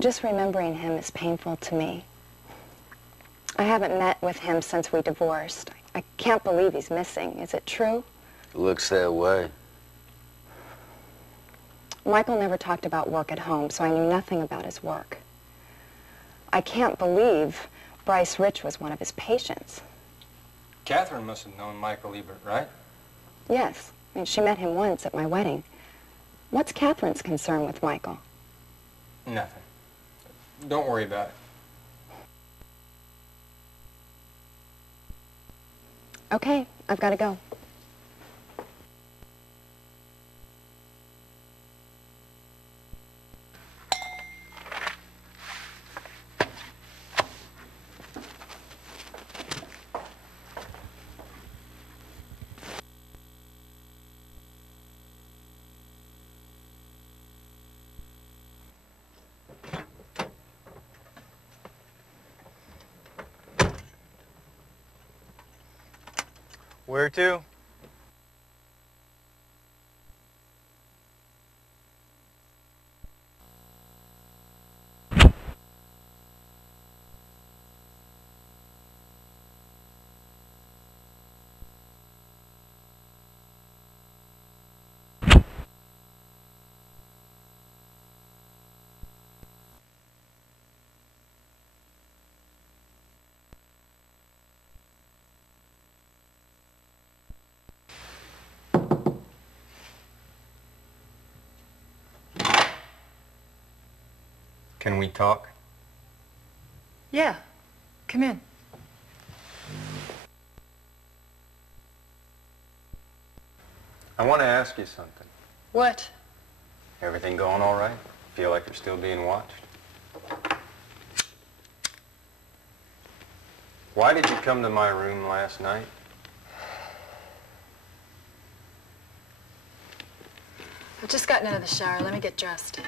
Just remembering him is painful to me. I haven't met with him since we divorced. I can't believe he's missing. Is it true? Looks that way. Michael never talked about work at home, so I knew nothing about his work. I can't believe Bryce Rich was one of his patients. Catherine must have known Michael Ebert, right? Yes. I mean, she met him once at my wedding. What's Catherine's concern with Michael? Nothing. Don't worry about it. Okay, I've got to go. Where to? Can we talk? Yeah. Come in. I want to ask you something. What? Everything going all right? Feel like you're still being watched? Why did you come to my room last night? I've just gotten out of the shower. Let me get dressed.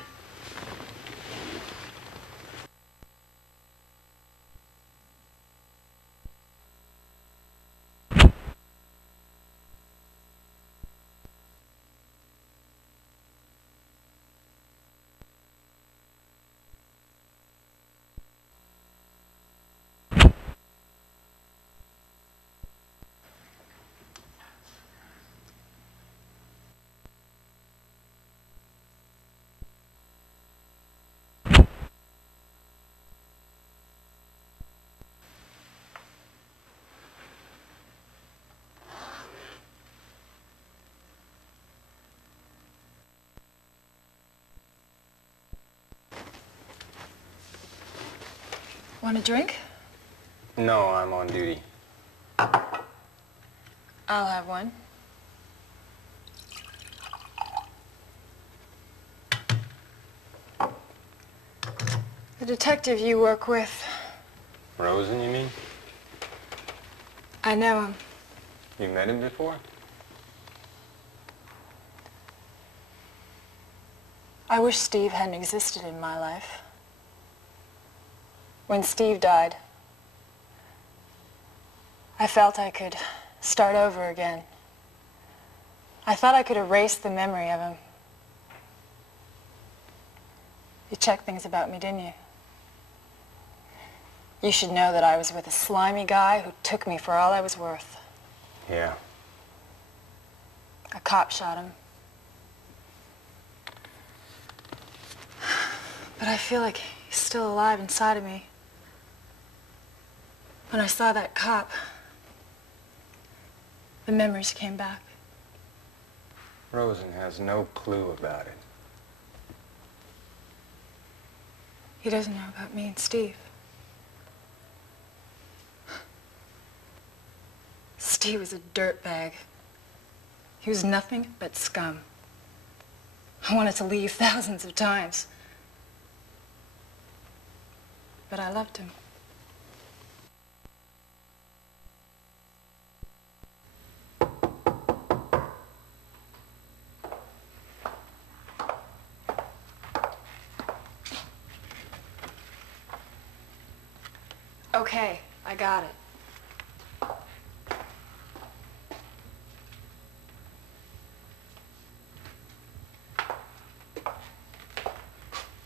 Want a drink? No, I'm on duty. I'll have one. The detective you work with. Rosen, you mean? I know him. You met him before? I wish Steve hadn't existed in my life. When Steve died, I felt I could start over again. I thought I could erase the memory of him. You checked things about me, didn't you? You should know that I was with a slimy guy who took me for all I was worth. Yeah. A cop shot him. But I feel like he's still alive inside of me. When I saw that cop, the memories came back. Rosen has no clue about it. He doesn't know about me and Steve. Steve was a dirtbag. He was nothing but scum. I wanted to leave thousands of times. But I loved him. Okay, I got it.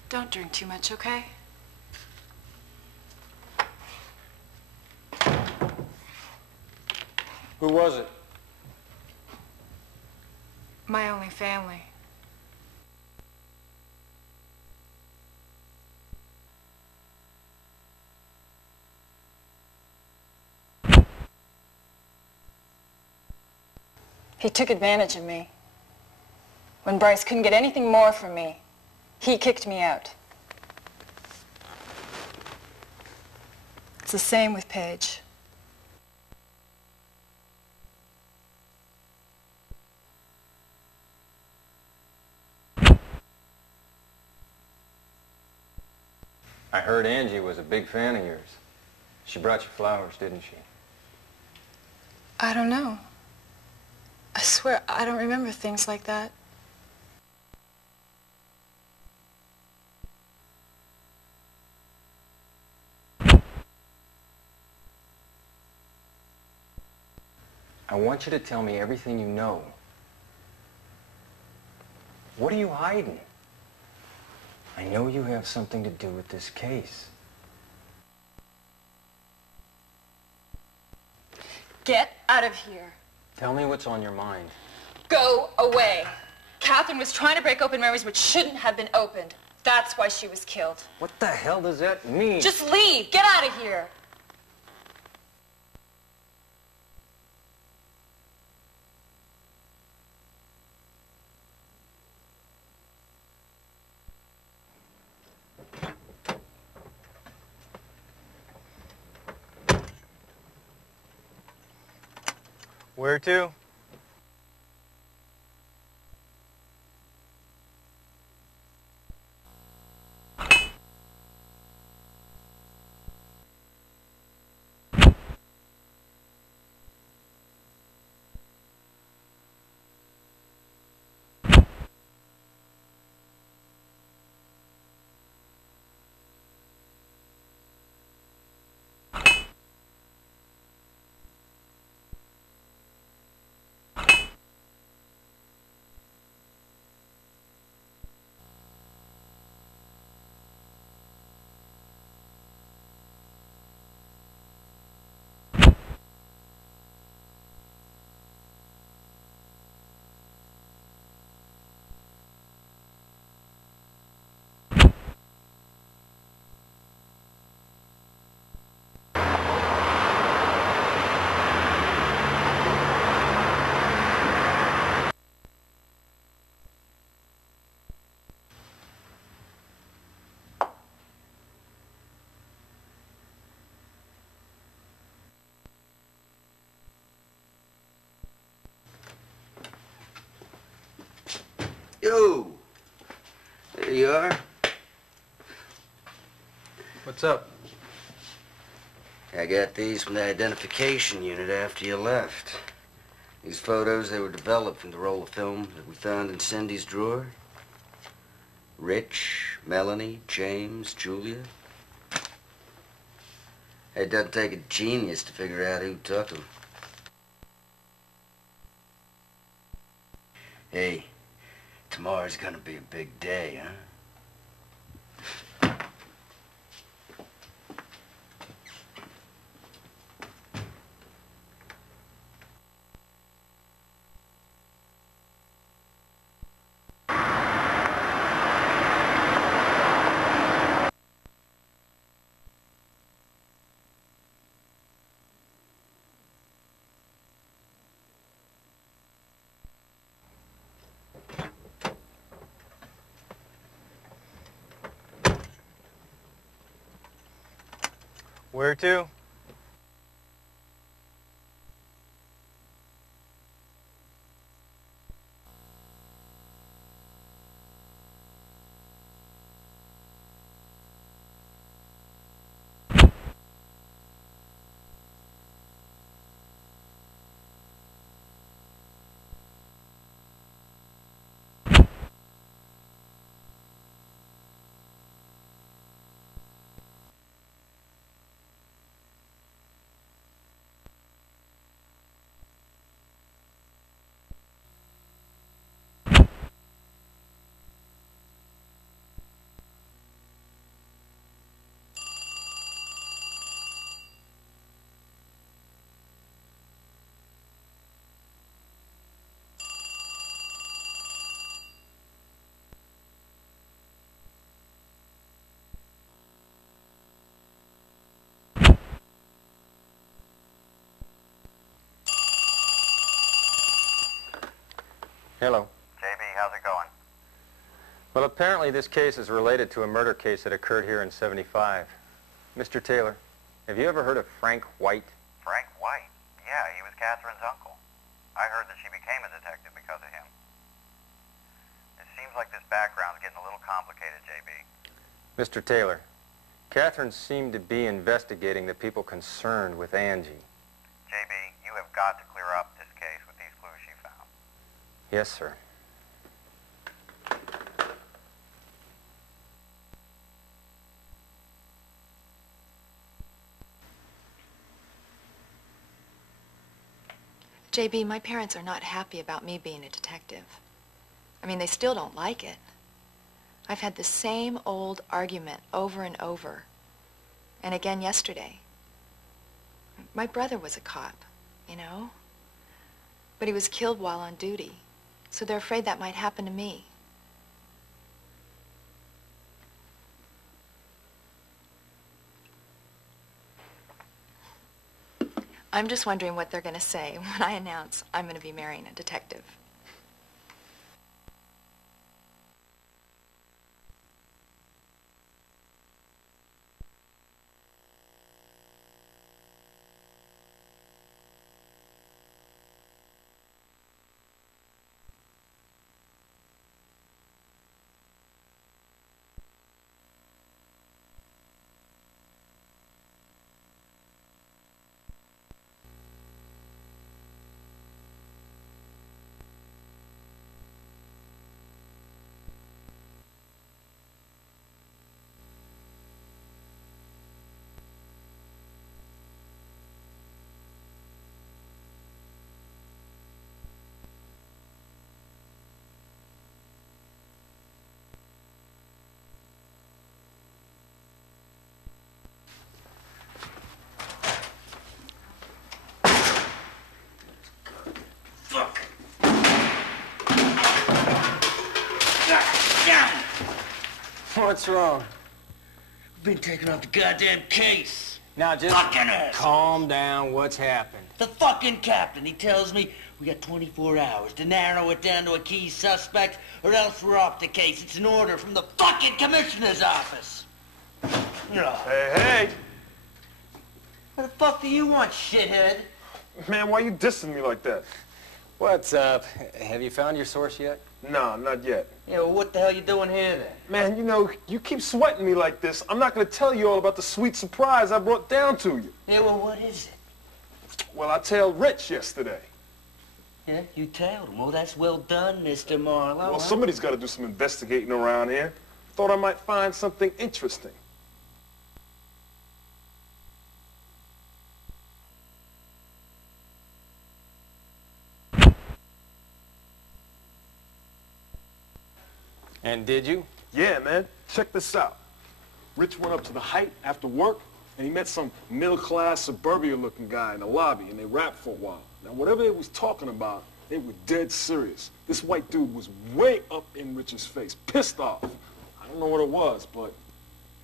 Don't drink too much, okay? Who was it? My only family. He took advantage of me. When Bryce couldn't get anything more from me, he kicked me out. It's the same with Paige. I heard Angie was a big fan of yours. She brought you flowers, didn't she? I don't know. I swear, I don't remember things like that. I want you to tell me everything you know. What are you hiding? I know you have something to do with this case. Get out of here. Tell me what's on your mind. Go away. Catherine was trying to break open memories which shouldn't have been opened. That's why she was killed. What the hell does that mean? Just leave. Get out of here. Where to? Yo! There you are. What's up? I got these from the identification unit after you left. These photos, they were developed from the roll of film that we found in Cindy's drawer. Rich, Melanie, James, Julia. It doesn't take a genius to figure out who took them. Hey, tomorrow's gonna be a big day, huh? Where to? Hello. JB, how's it going? Well, apparently this case is related to a murder case that occurred here in '75. Mr. Taylor, have you ever heard of Frank White? Frank White? Yeah, he was Catherine's uncle. I heard that she became a detective because of him. It seems like this background's getting a little complicated, JB. Mr. Taylor, Catherine seemed to be investigating the people concerned with Angie. JB, you have got to clear up this case with these clues she found. Yes, sir. JB, my parents are not happy about me being a detective. I mean, they still don't like it. I've had the same old argument over and over. And again yesterday. My brother was a cop, you know? But he was killed while on duty. So they're afraid that might happen to me. I'm just wondering what they're going to say when I announce I'm going to be marrying a detective. What's wrong? Been taking off the goddamn case. Now just Fucking ass. calm down. What's happened? The fucking captain, he tells me we got 24 hours to narrow it down to a key suspect, or else we're off the case. It's an order from the fucking commissioner's office. Hey, hey! What the fuck do you want, shithead? Man, why you dissing me like that? What's up? Have you found your source yet? Nah, not yet. Yeah, well, what the hell you doing here, then? Man, you know, you keep sweating me like this. I'm not gonna tell you all about the sweet surprise I brought down to you. Yeah, well, what is it? Well, I tailed Rich yesterday. Yeah, you tailed him. Well, that's well done, Mr. Marlowe. Well, somebody's got to do some investigating around here. Thought I might find something interesting. And did you? Yeah, man. Check this out. Rich went up to the Height after work, and he met some middle-class, suburbia-looking guy in the lobby, and they rapped for a while. Now, whatever they was talking about, they were dead serious. This white dude was way up in Rich's face, pissed off. I don't know what it was, but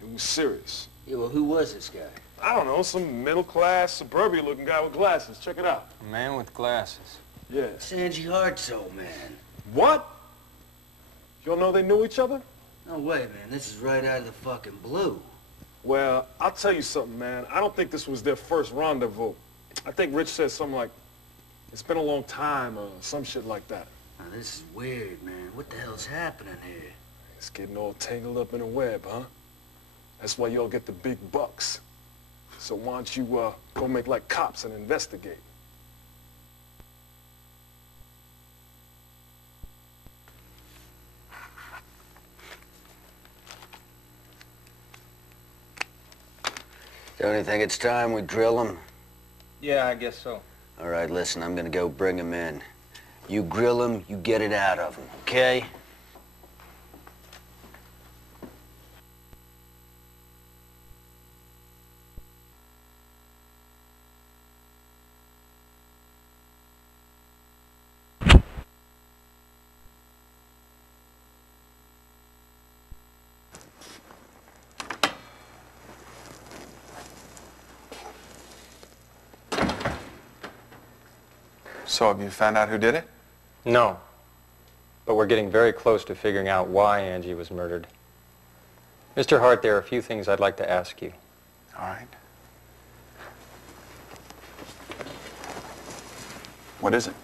it was serious. Yeah, well, who was this guy? I don't know, some middle-class, suburbia-looking guy with glasses. Check it out. A man with glasses. Yeah. It's Angie Hart's old man. What? You all know they knew each other? No way, man. This is right out of the fucking blue. Well, I'll tell you something, man. I don't think this was their first rendezvous. I think Rich said something like, it's been a long time, or some shit like that. Now, this is weird, man. What the hell's happening here? It's getting all tangled up in a web, huh? That's why y'all get the big bucks. So why don't you, go make like cops and investigate? Don't you think it's time we drill him? Yeah, I guess so. All right, listen, I'm gonna go bring him in. You grill him, you get it out of him, okay? So have you found out who did it? No. But we're getting very close to figuring out why Angie was murdered. Mr. Hart, there are a few things I'd like to ask you. All right. What is it?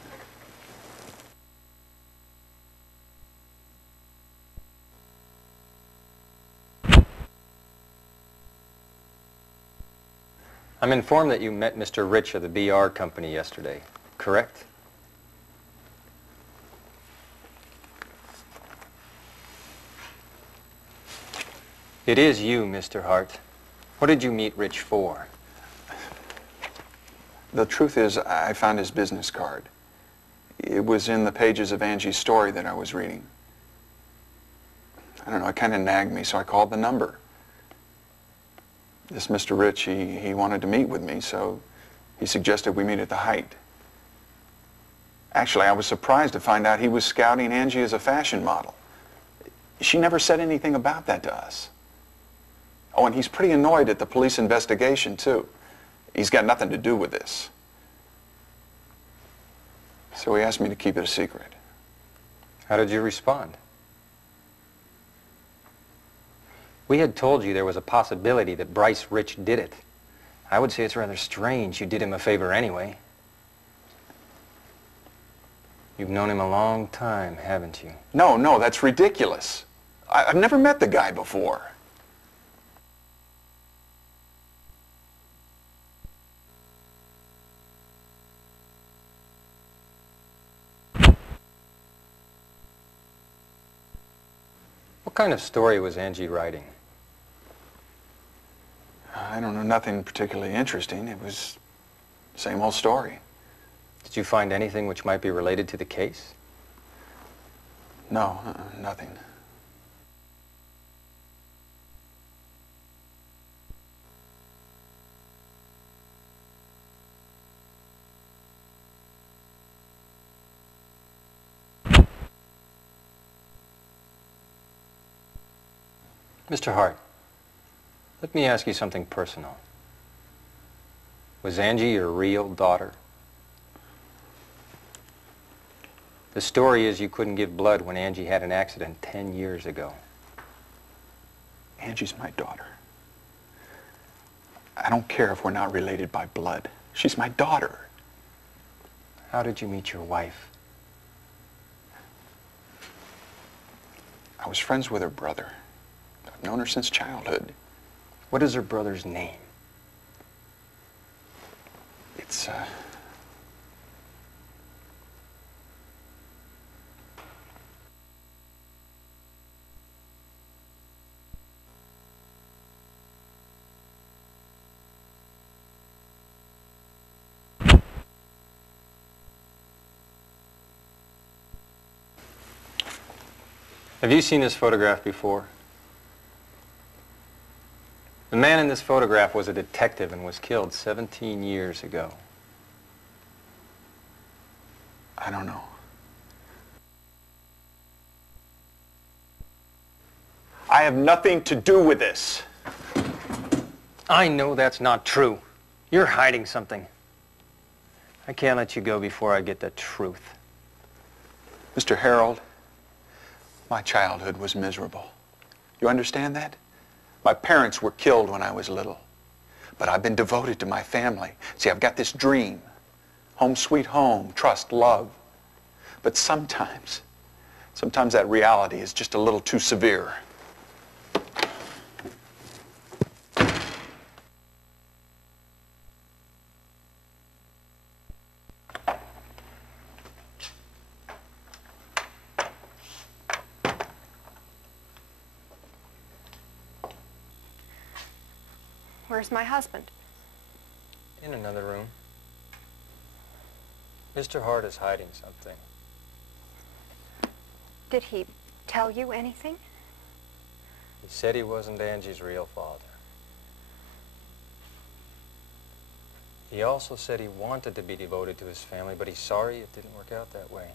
I'm informed that you met Mr. Rich of the BR company yesterday, correct? It is you, Mr. Hart. What did you meet Rich for? The truth is, I found his business card. It was in the pages of Angie's story that I was reading. I don't know, it kind of nagged me, so I called the number. This Mr. Rich, he wanted to meet with me, so he suggested we meet at the Height. Actually, I was surprised to find out he was scouting Angie as a fashion model. She never said anything about that to us. Oh, and he's pretty annoyed at the police investigation, too. He's got nothing to do with this. So he asked me to keep it a secret. How did you respond? We had told you there was a possibility that Bryce Rich did it. I would say it's rather strange you did him a favor anyway. You've known him a long time, haven't you? No, that's ridiculous. I've never met the guy before. What kind of story was Angie writing? I don't know, nothing particularly interesting. It was the same old story. Did you find anything which might be related to the case? No, nothing. Mr. Hart, let me ask you something personal. Was Angie your real daughter? The story is you couldn't give blood when Angie had an accident 10 years ago. Angie's my daughter. I don't care if we're not related by blood. She's my daughter. How did you meet your wife? I was friends with her brother. I've known her since childhood. What is her brother's name? It's, Have you seen this photograph before? The man in this photograph was a detective and was killed 17 years ago. I don't know. I have nothing to do with this. I know that's not true. You're hiding something. I can't let you go before I get the truth. Mr. Harold, my childhood was miserable. You understand that? My parents were killed when I was little. But I've been devoted to my family. See, I've got this dream. Home sweet home, trust, love. But sometimes that reality is just a little too severe. Where's my husband? In another room. Mr. Hart is hiding something. Did he tell you anything? He said he wasn't Angie's real father. He also said he wanted to be devoted to his family, but he's sorry it didn't work out that way.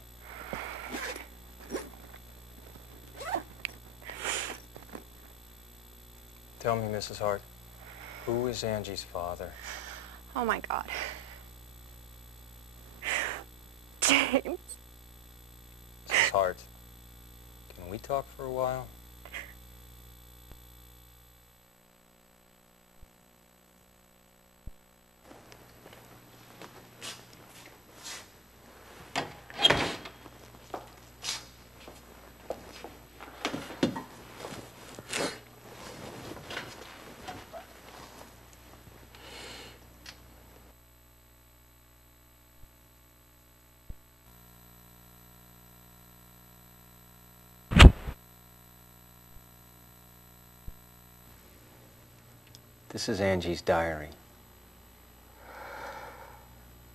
Tell me, Mrs. Hart, who is Angie's father? Oh, my God. James. Mrs. Hart, can we talk for a while? This is Angie's diary.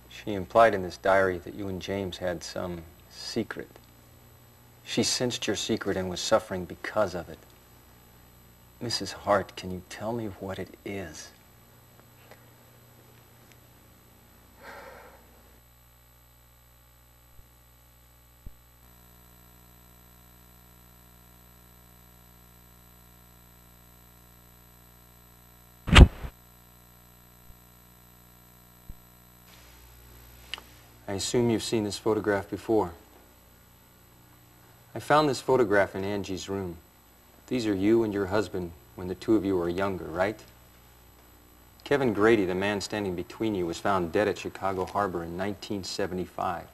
She implied in this diary that you and James had some secret. She sensed your secret and was suffering because of it. Mrs. Hart, can you tell me what it is? I assume you've seen this photograph before. I found this photograph in Angie's room. These are you and your husband when the two of you were younger, right? Kevin Grady, the man standing between you, was found dead at Chicago Harbor in 1975.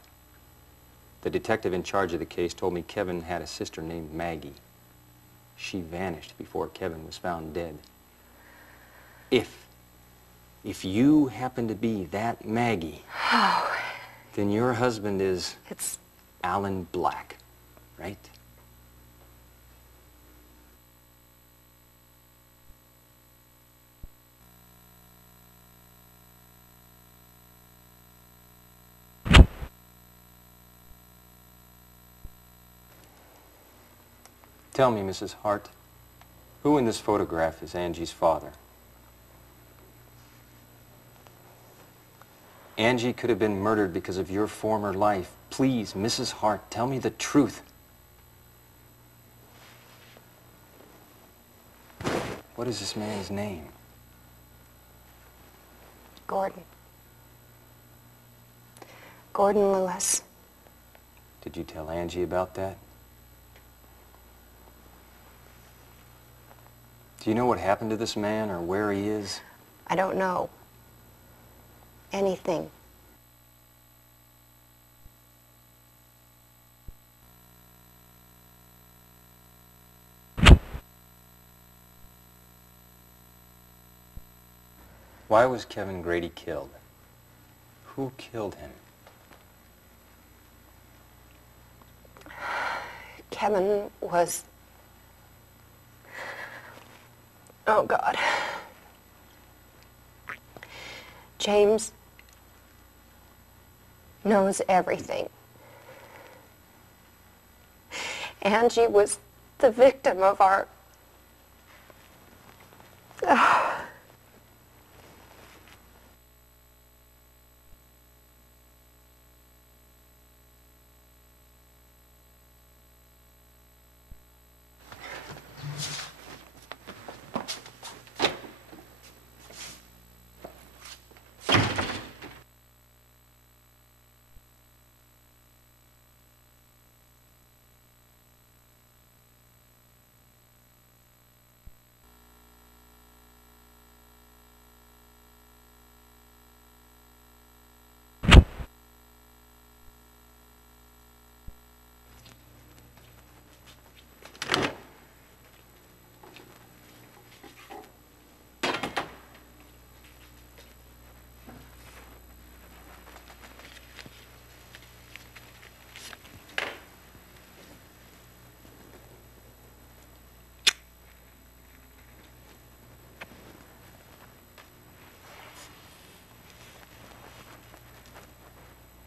The detective in charge of the case told me Kevin had a sister named Maggie. She vanished before Kevin was found dead. If you happen to be that Maggie, then your husband is... It's... Alan Black, right? Tell me, Mrs. Hart, who in this photograph is Angie's father? Angie could have been murdered because of your former life. Please, Mrs. Hart, tell me the truth. What is this man's name? Gordon. Gordon Lewis. Did you tell Angie about that? Do you know what happened to this man or where he is? I don't know anything. Why was Kevin Grady killed? Who killed him? Kevin was... Oh, God. James knows everything. Angie was the victim of our...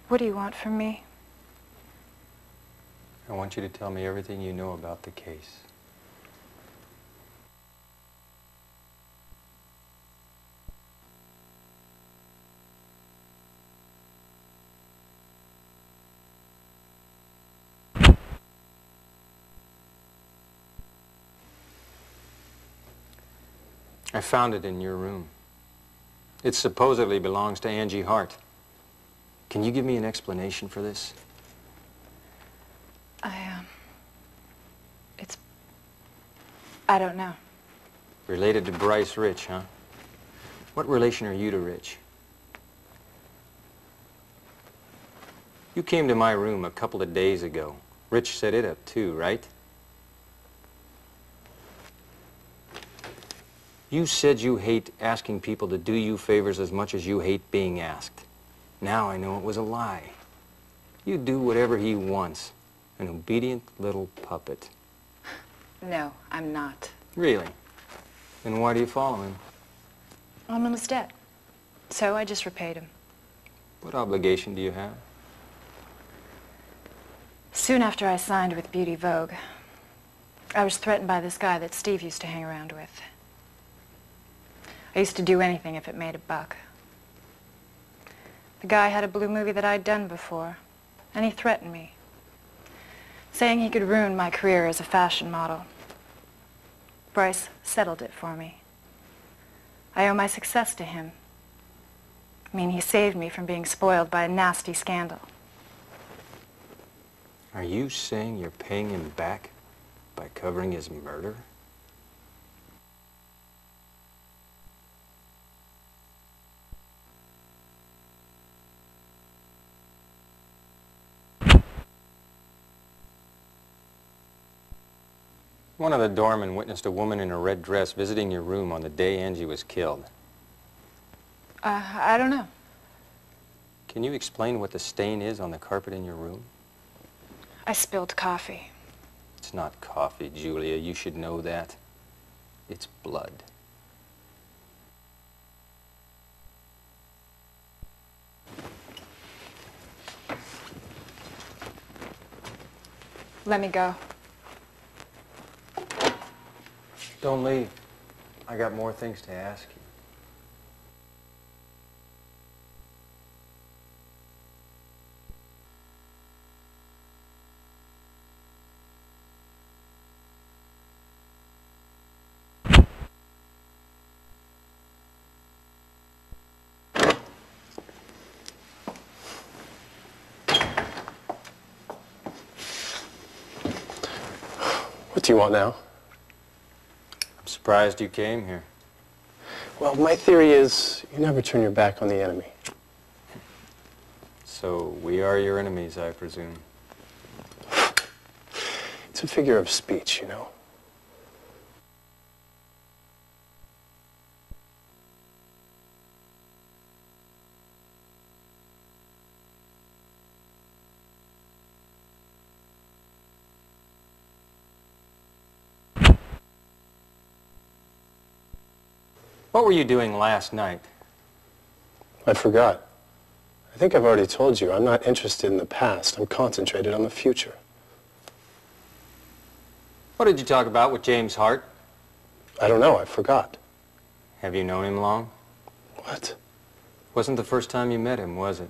What do you want from me? I want you to tell me everything you know about the case. I found it in your room. It supposedly belongs to Angie Hart. Can you give me an explanation for this? I don't know. Related to Bryce Rich, huh? What relation are you to Rich? You came to my room a couple of days ago. Rich set it up too, right? You said you hate asking people to do you favors as much as you hate being asked. Now I know it was a lie. You do whatever he wants. An obedient little puppet. No, I'm not. Really? Then why do you follow him? I'm in his debt. So I just repaid him. What obligation do you have? Soon after I signed with Beauty Vogue, I was threatened by this guy that Steve used to hang around with. I used to do anything if it made a buck. The guy had a blue movie that I'd done before, and he threatened me, saying he could ruin my career as a fashion model. Bryce settled it for me. I owe my success to him. I mean, he saved me from being spoiled by a nasty scandal. Are you saying you're paying him back by covering his murder? One of the doormen witnessed a woman in a red dress visiting your room on the day Angie was killed. I don't know. Can you explain what the stain is on the carpet in your room? I spilled coffee. It's not coffee, Julia. You should know that. It's blood. Let me go. Don't leave. I got more things to ask you. What do you want now? I'm surprised you came here. Well, my theory is you never turn your back on the enemy. So we are your enemies, I presume. It's a figure of speech, you know. What were you doing last night? I forgot. I think I've already told you, I'm not interested in the past. I'm concentrated on the future. What did you talk about with James Hart? I don't know, I forgot. Have you known him long? What? Wasn't the first time you met him, was it?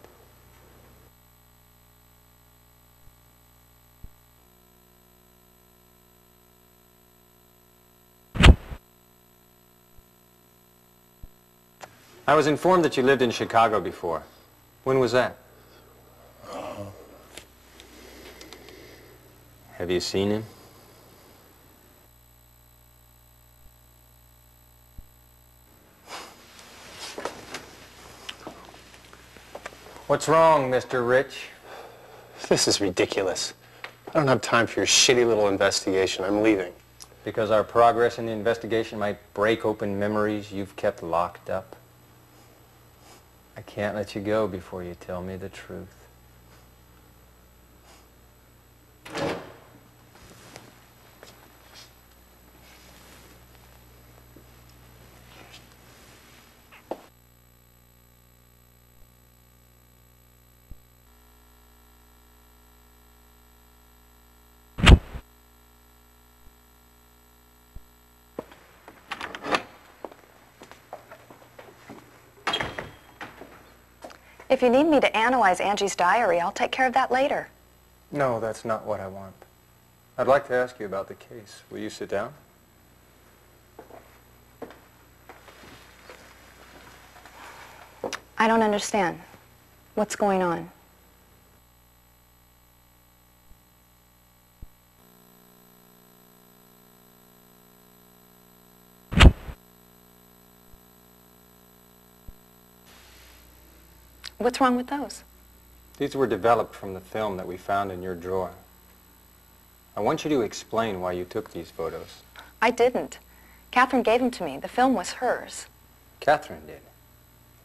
I was informed that you lived in Chicago before. When was that? Have you seen him? What's wrong, Mr. Rich? This is ridiculous. I don't have time for your shitty little investigation. I'm leaving. Because our progress in the investigation might break open memories you've kept locked up. I can't let you go before you tell me the truth. If you need me to analyze Angie's diary, I'll take care of that later. No, that's not what I want. I'd like to ask you about the case. Will you sit down? I don't understand. What's going on? What's wrong with those? These were developed from the film that we found in your drawer. I want you to explain why you took these photos. I didn't. Catherine gave them to me. The film was hers. Catherine did.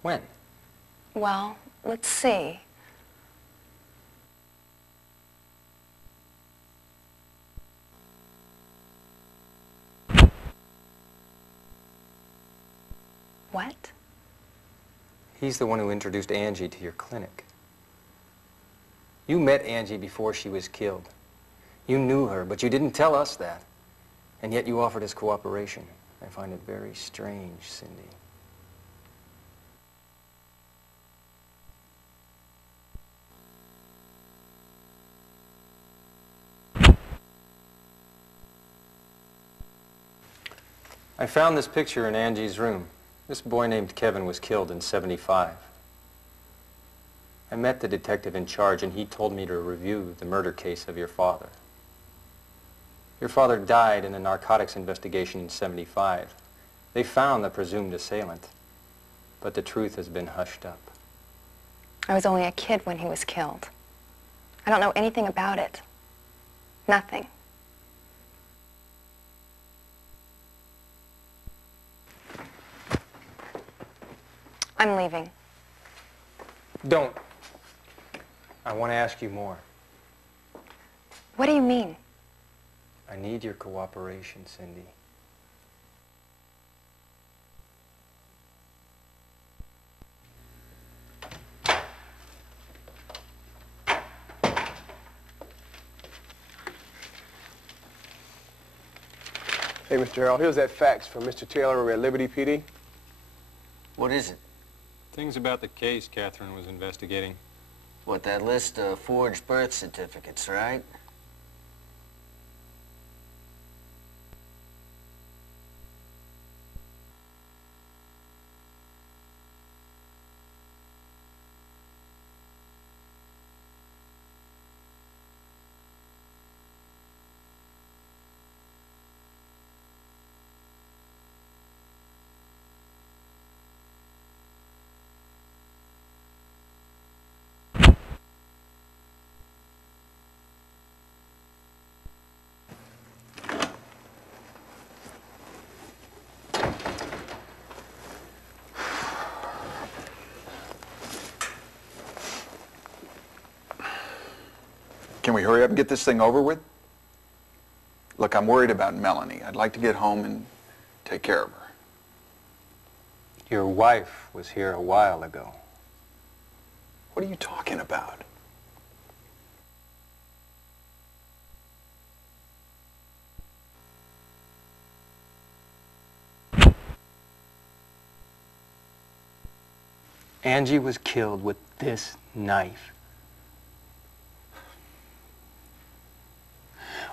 When? Well, let's see. What? He's the one who introduced Angie to your clinic. You met Angie before she was killed. You knew her, but you didn't tell us that. And yet you offered us cooperation. I find it very strange, Cindy. I found this picture in Angie's room. This boy named Kevin was killed in '75. I met the detective in charge and he told me to review the murder case of your father. Your father died in a narcotics investigation in '75. They found the presumed assailant, but the truth has been hushed up. I was only a kid when he was killed. I don't know anything about it. Nothing. I'm leaving. Don't. I want to ask you more. What do you mean? I need your cooperation, Cindy. Hey, Mr. Harrell, here's that fax from Mr. Taylor at Liberty PD. What is it? Things about the case Catherine was investigating. What, that list of forged birth certificates, right? Can we hurry up and get this thing over with? Look, I'm worried about Melanie. I'd like to get home and take care of her. Your wife was here a while ago. What are you talking about? Angie was killed with this knife.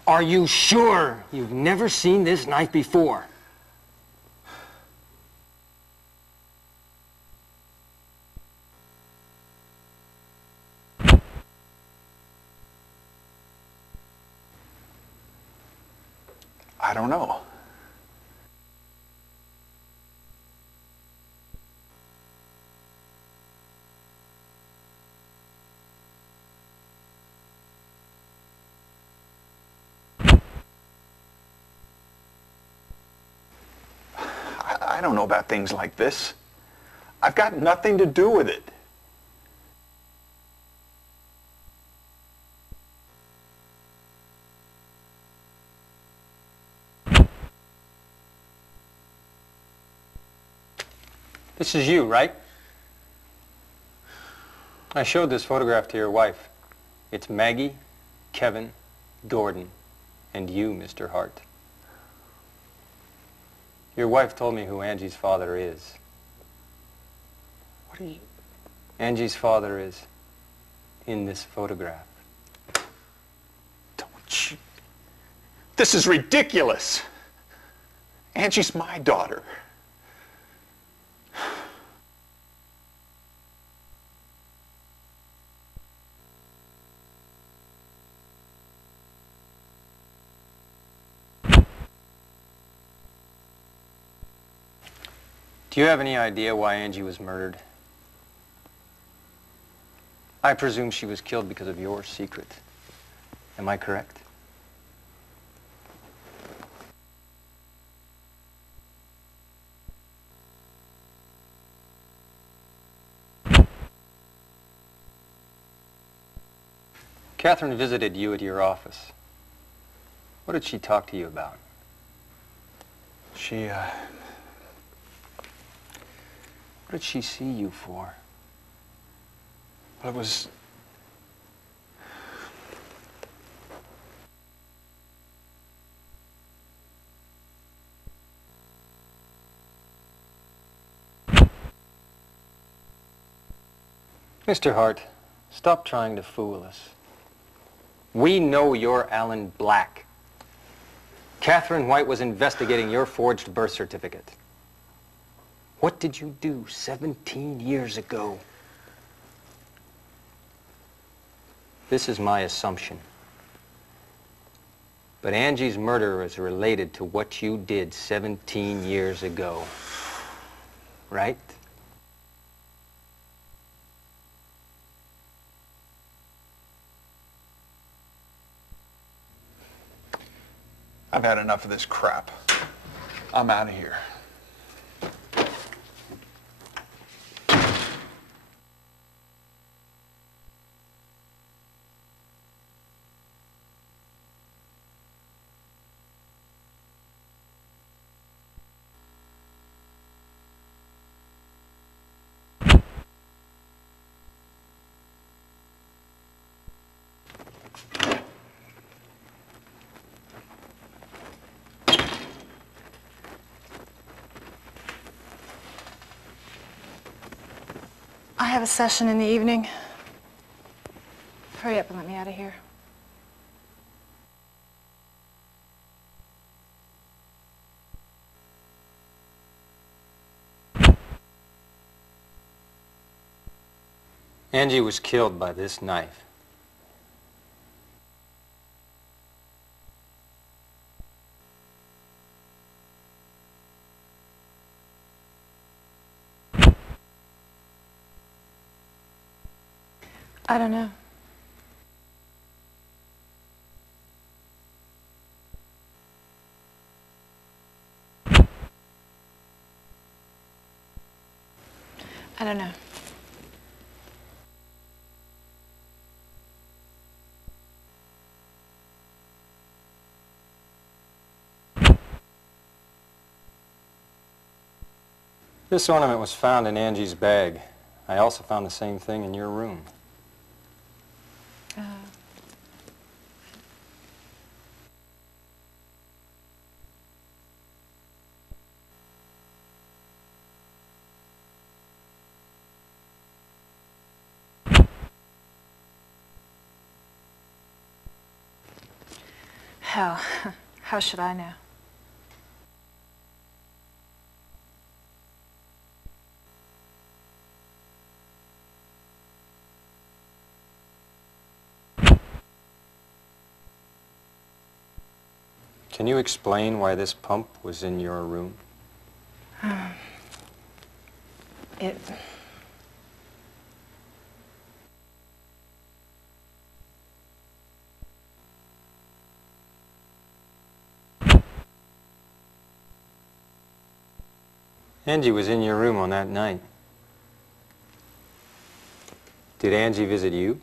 Are you sure you've never seen this knife before? I don't know. I don't know about things like this. I've got nothing to do with it. This is you, right? I showed this photograph to your wife. It's Maggie, Kevin, Gordon, and you, Mr. Hart. Your wife told me who Angie's father is. What are you... Angie's father is in this photograph. Don't you... This is ridiculous. Angie's my daughter. Do you have any idea why Angie was murdered? I presume she was killed because of your secret. Am I correct? Catherine visited you at your office. What did she talk to you about? What did she see you for? Well, it was... Mr. Hart, stop trying to fool us. We know you're Alan Black. Catherine White was investigating your forged birth certificate. What did you do 17 years ago? This is my assumption. But Angie's murder is related to what you did 17 years ago. Right? I've had enough of this crap. I'm out of here. I have a session in the evening. Hurry up and let me out of here. Angie was killed by this knife. I don't know. I don't know. This ornament was found in Angie's bag. I also found the same thing in your room. Hell, how should I know? Can you explain why this pump was in your room? It... Angie was in your room on that night. Did Angie visit you?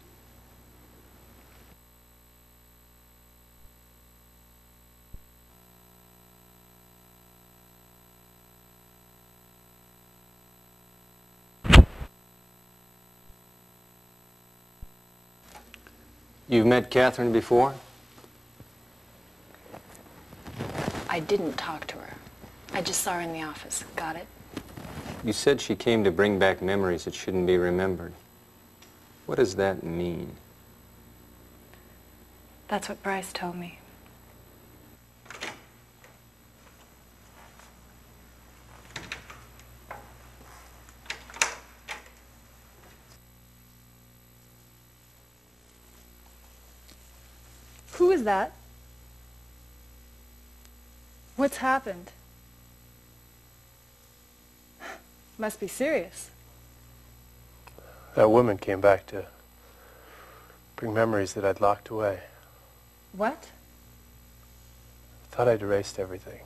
You've met Catherine before? I didn't talk to her. I just saw her in the office. Got it? You said she came to bring back memories that shouldn't be remembered. What does that mean? That's what Bryce told me. Who is that? What's happened? Must be serious. That woman came back to bring memories that I'd locked away. What? Thought I'd erased everything.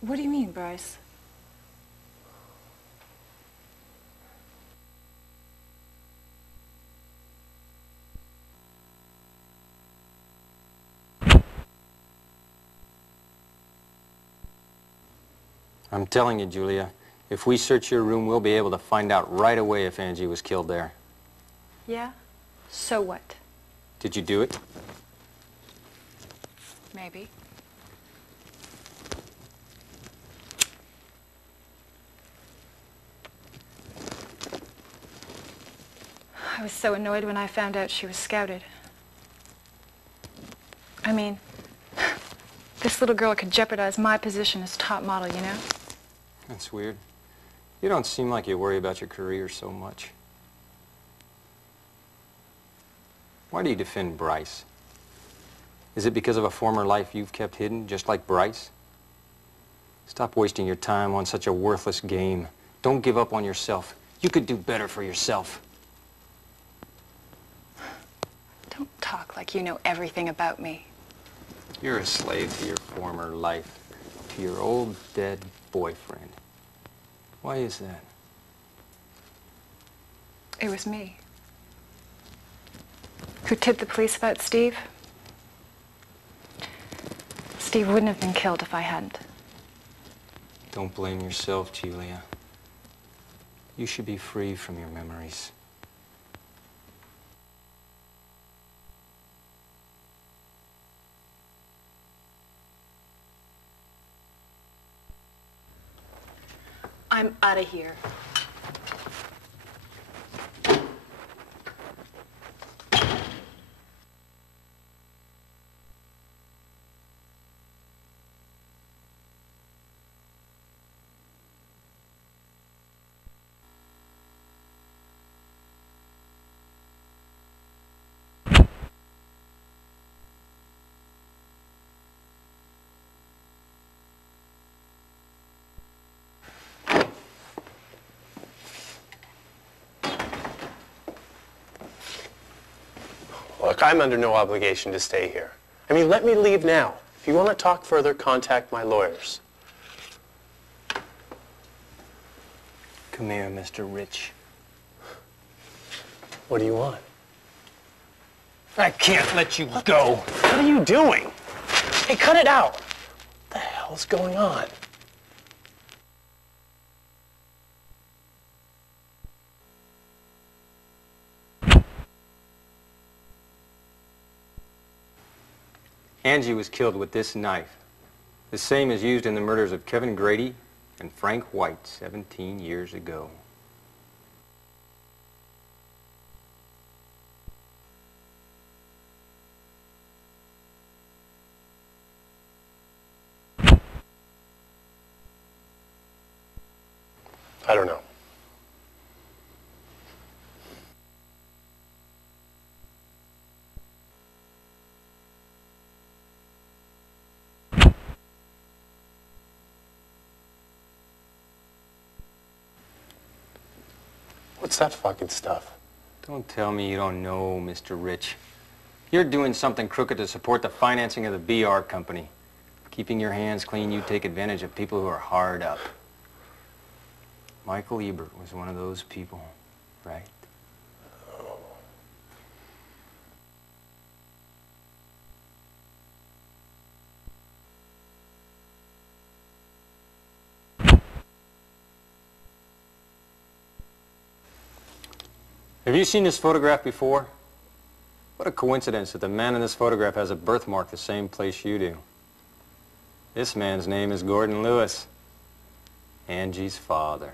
What do you mean, Bryce? I'm telling you, Julia, if we search your room, we'll be able to find out right away if Angie was killed there. Yeah? So what? Did you do it? Maybe. I was so annoyed when I found out she was scouted. I mean, this little girl could jeopardize my position as top model, you know? That's weird. You don't seem like you worry about your career so much. Why do you defend Bryce? Is it because of a former life you've kept hidden, just like Bryce? Stop wasting your time on such a worthless game. Don't give up on yourself. You could do better for yourself. Don't talk like you know everything about me. You're a slave to your former life, to your old dead boyfriend. Why is that? It was me. Who tipped the police about Steve? Steve wouldn't have been killed if I hadn't. Don't blame yourself, Julia. You should be free from your memories. I'm out of here. Look, I'm under no obligation to stay here. I mean, let me leave now. If you want to talk further, contact my lawyers. Come here, Mr. Rich. What do you want? I can't let you go. What are you doing? Hey, cut it out. What the hell's going on? Angie was killed with this knife, the same as used in the murders of Kevin Grady and Frank White 17 years ago. I don't know. What's that fucking stuff? Don't tell me you don't know, Mr. Rich. You're doing something crooked to support the financing of the BR company. Keeping your hands clean, you take advantage of people who are hard up. Michael Ebert was one of those people, right? Have you seen this photograph before? What a coincidence that the man in this photograph has a birthmark the same place you do. This man's name is Gordon Lewis, Angie's father.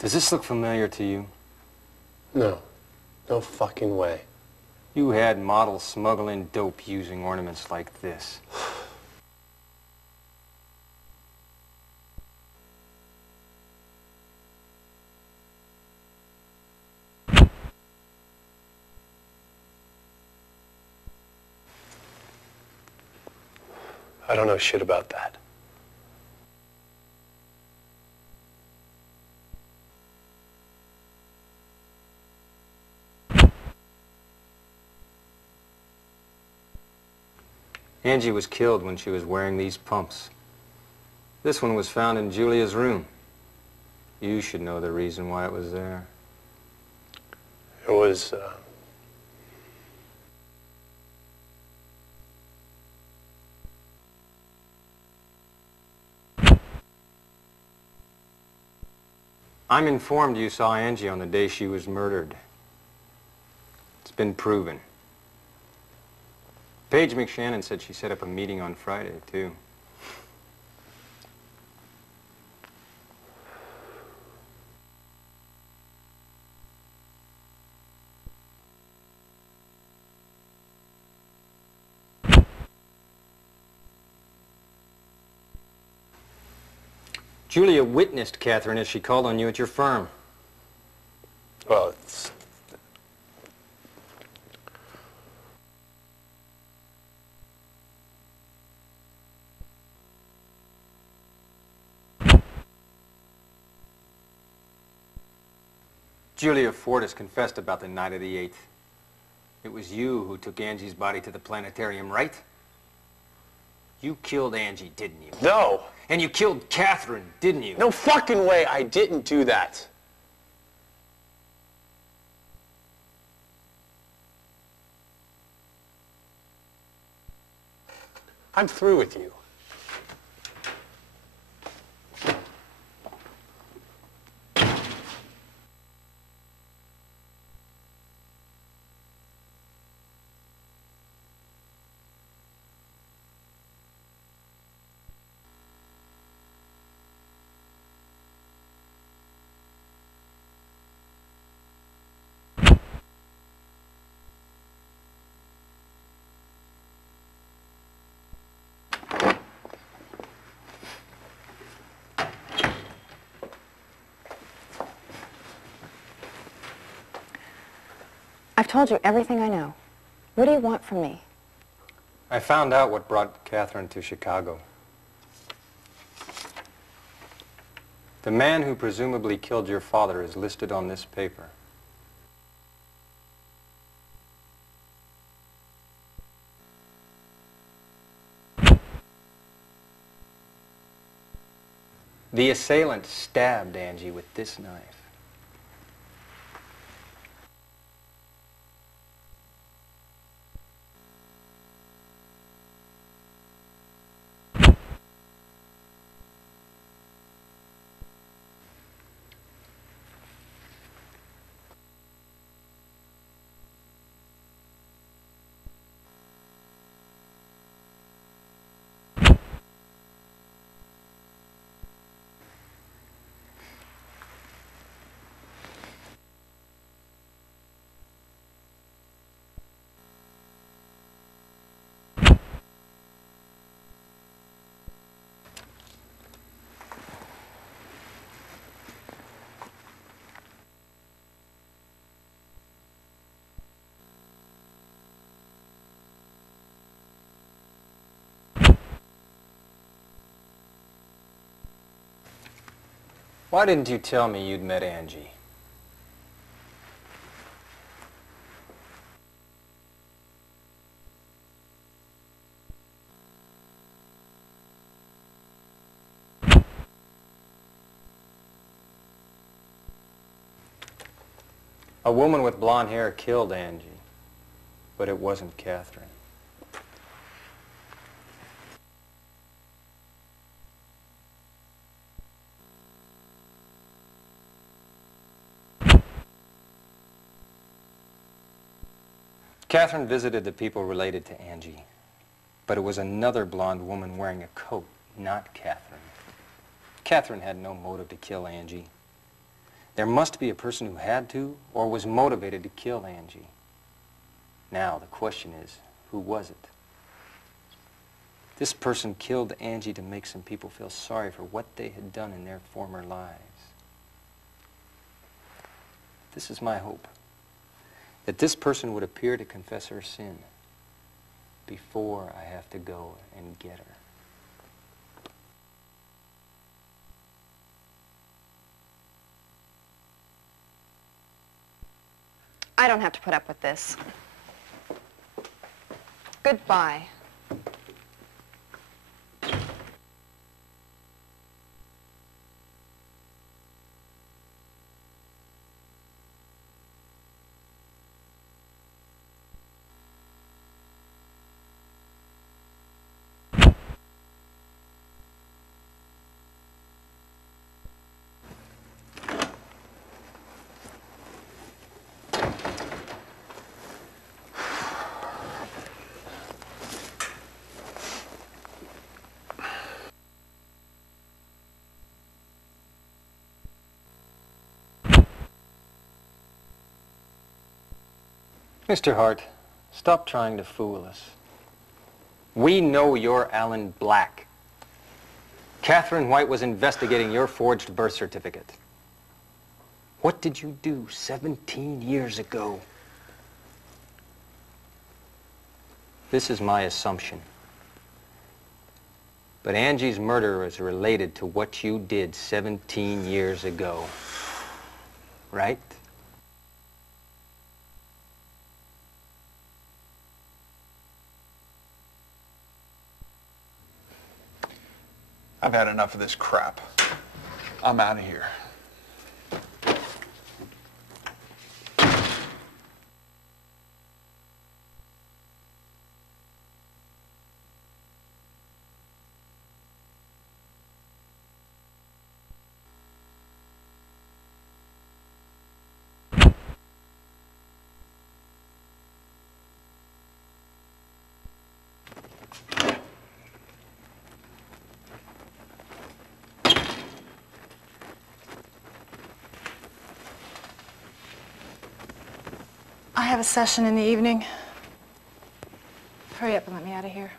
Does this look familiar to you? No. No fucking way. You had models smuggling dope using ornaments like this. I don't know shit about that. Angie was killed when she was wearing these pumps. This one was found in Julia's room. You should know the reason why it was there. It was, I'm informed you saw Angie on the day she was murdered. It's been proven. Paige McShannon said she set up a meeting on Friday, too. Julia witnessed Catherine as she called on you at your firm. well, it's... Julia Fortis confessed about the night of the 8th. It was you who took Angie's body to the planetarium, right? You killed Angie, didn't you? No! And you killed Catherine, didn't you? No fucking way I didn't do that. I'm through with you. I've told you everything I know. What do you want from me? I found out what brought Catherine to Chicago. The man who presumably killed your father is listed on this paper. The assailant stabbed Angie with this knife. Why didn't you tell me you'd met Angie? A woman with blonde hair killed Angie, but it wasn't Catherine. Catherine visited the people related to Angie, but it was another blonde woman wearing a coat, not Catherine. Catherine had no motive to kill Angie. There must be a person who had to or was motivated to kill Angie. Now, the question is, who was it? This person killed Angie to make some people feel sorry for what they had done in their former lives. This is my hope, that this person would appear to confess her sin before I have to go and get her. I don't have to put up with this. Goodbye. Mr. Hart, stop trying to fool us. We know you're Alan Black. Catherine White was investigating your forged birth certificate. What did you do 17 years ago? This is my assumption. But Angie's murder is related to what you did 17 years ago. Right? I've had enough of this crap. I'm out of here. I have a session in the evening. Hurry up and let me out of here.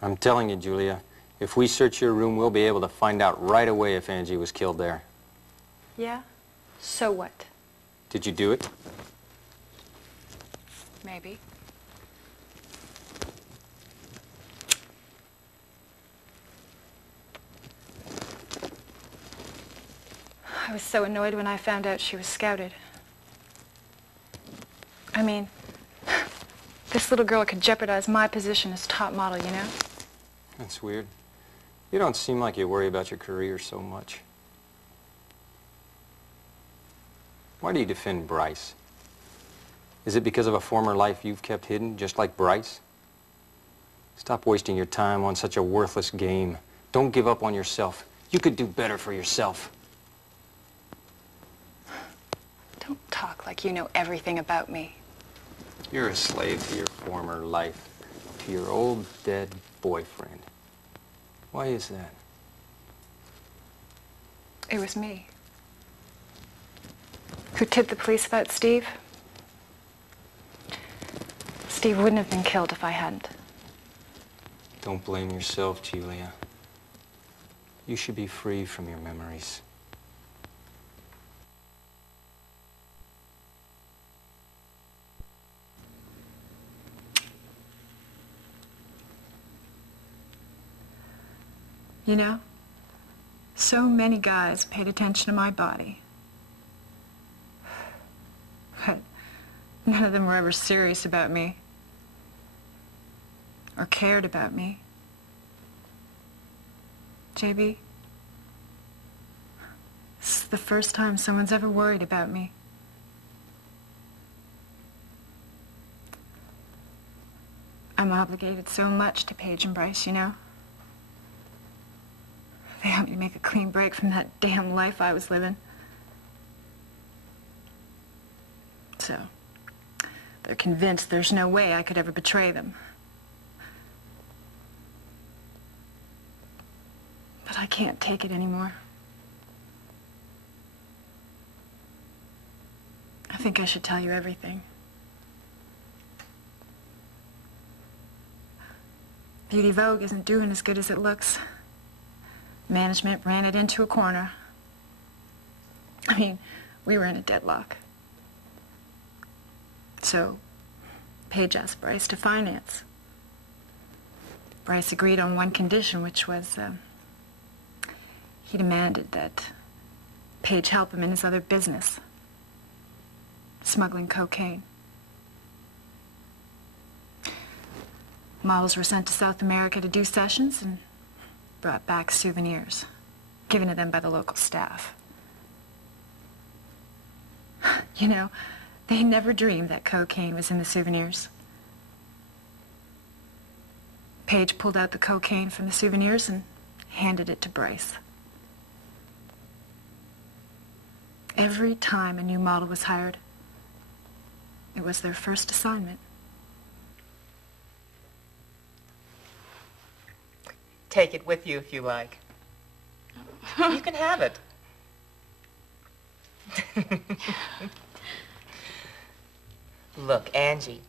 I'm telling you, Julia, if we search your room, we'll be able to find out right away if Angie was killed there. Yeah? So what? Did you do it? Maybe. I was so annoyed when I found out she was scouted. I mean, this little girl could jeopardize my position as top model, you know? That's weird. You don't seem like you worry about your career so much. Why do you defend Bryce? Is it because of a former life you've kept hidden, just like Bryce? Stop wasting your time on such a worthless game. Don't give up on yourself. You could do better for yourself. Don't talk like you know everything about me. You're a slave to your former life, to your old dead boyfriend. Why is that? It was me who tipped the police about Steve. Steve wouldn't have been killed if I hadn't. Don't blame yourself, Julia. You should be free from your memories. You know, so many guys paid attention to my body. But none of them were ever serious about me or cared about me. JB, this is the first time someone's ever worried about me. I'm obligated so much to Paige and Bryce, you know? They helped me make a clean break from that damn life I was living. So, they're convinced there's no way I could ever betray them. But I can't take it anymore. I think I should tell you everything. Beauty Vogue isn't doing as good as it looks. Management ran it into a corner. I mean, we were in a deadlock. So, Paige asked Bryce to finance. Bryce agreed on one condition, which was, he demanded that Paige help him in his other business, smuggling cocaine. Models were sent to South America to do sessions and brought back souvenirs, given to them by the local staff. You know, they never dreamed that cocaine was in the souvenirs. Paige pulled out the cocaine from the souvenirs and handed it to Bryce. Every time a new model was hired, it was their first assignment. Take it with you if you like. You can have it. Look, Angie,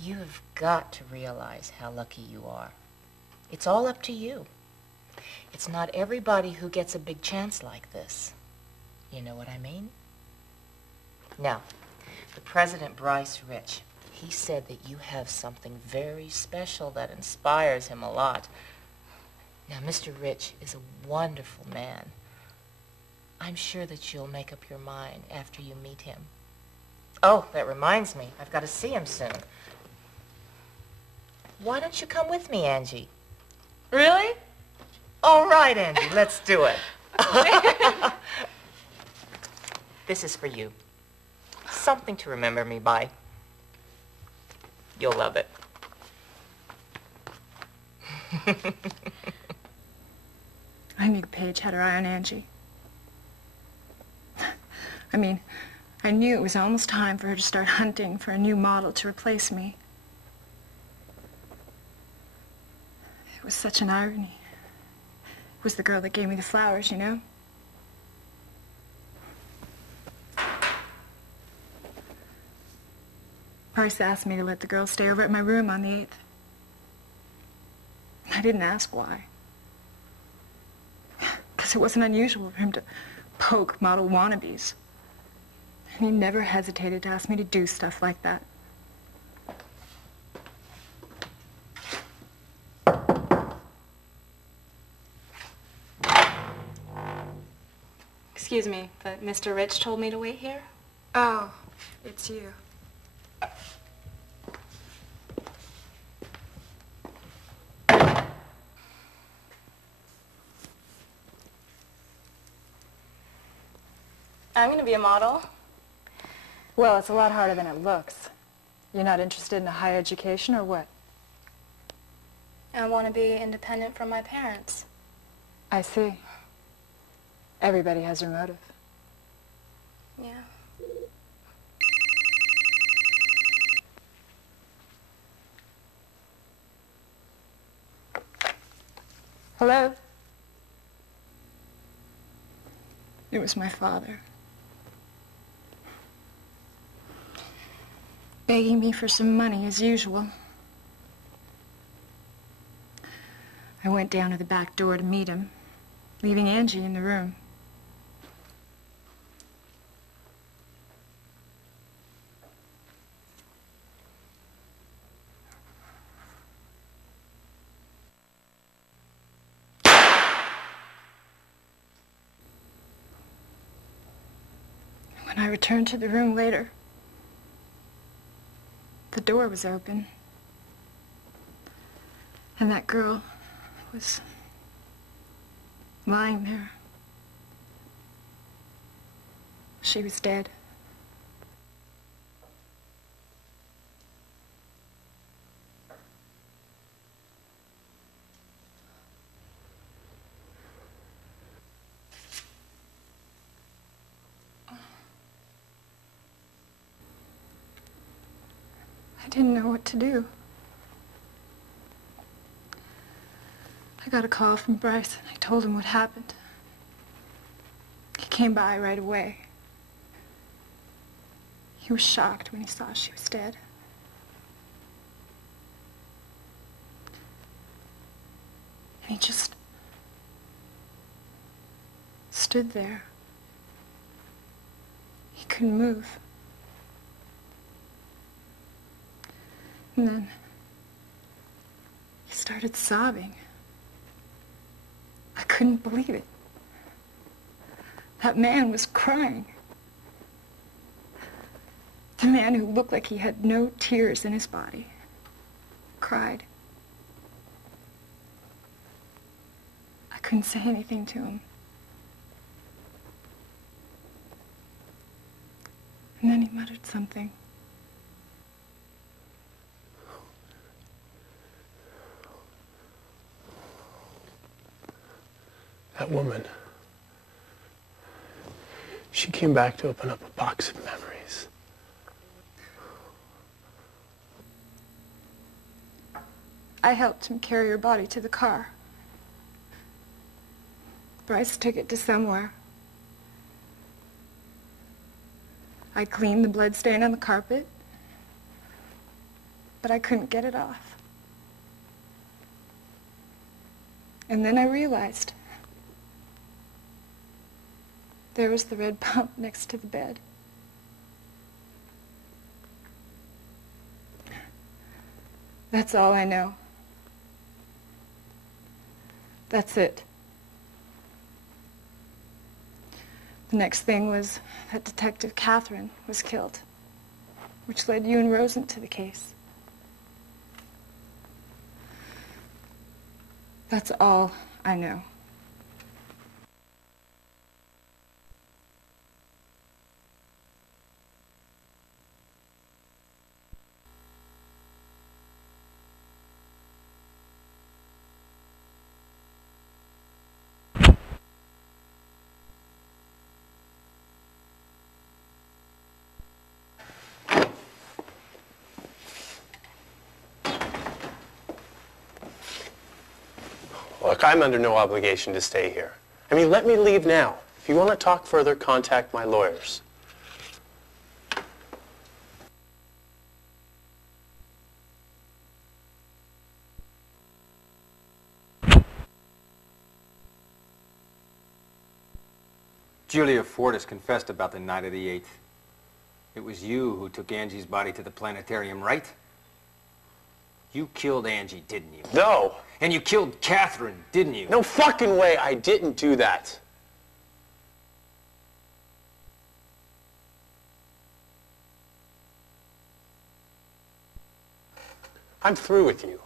you have got to realize how lucky you are. It's all up to you. It's not everybody who gets a big chance like this. You know what I mean? Now, the President Bryce Rich, he said that you have something very special that inspires him a lot. Now, Mr. Rich is a wonderful man. I'm sure that you'll make up your mind after you meet him. Oh, that reminds me. I've got to see him soon. Why don't you come with me, Angie? Really? All right, Angie, let's do it. This is for you. Something to remember me by. You'll love it. I knew Paige had her eye on Angie. I mean, I knew it was almost time for her to start hunting for a new model to replace me. It was such an irony. It was the girl that gave me the flowers, you know? Bryce asked me to let the girl stay over at my room on the 8th. I didn't ask why. Because it wasn't unusual for him to poke model wannabes. And he never hesitated to ask me to do stuff like that. Excuse me, but Mr. Rich told me to wait here. Oh, it's you. I'm going to be a model. Well, it's a lot harder than it looks. You're not interested in a higher education or what? I want to be independent from my parents. I see. Everybody has their motive. Yeah. Hello? It was my father. Begging me for some money as usual. I went down to the back door to meet him, leaving Angie in the room. When I returned to the room later, the door was open. And that girl was lying there. She was dead. I didn't know what to do. I got a call from Bryce, and I told him what happened. He came by right away. He was shocked when he saw she was dead. And he just stood there. He couldn't move. And then he started sobbing. I couldn't believe it. That man was crying. The man who looked like he had no tears in his body cried. I couldn't say anything to him. And then he muttered something. That woman, she came back to open up a box of memories. I helped him carry her body to the car. Bryce took it to somewhere. I cleaned the blood stain on the carpet, but I couldn't get it off. And then I realized there was the red pump next to the bed. That's all I know. That's it. The next thing was that Detective Catherine was killed, which led you and Rose into the case. That's all I know. Look, I'm under no obligation to stay here. I mean, let me leave now. If you want to talk further, contact my lawyers. Julia Fortis confessed about the night of the 8th. It was you who took Angie's body to the planetarium, right? You killed Angie, didn't you? No. And you killed Catherine, didn't you? No fucking way I didn't do that. I'm through with you.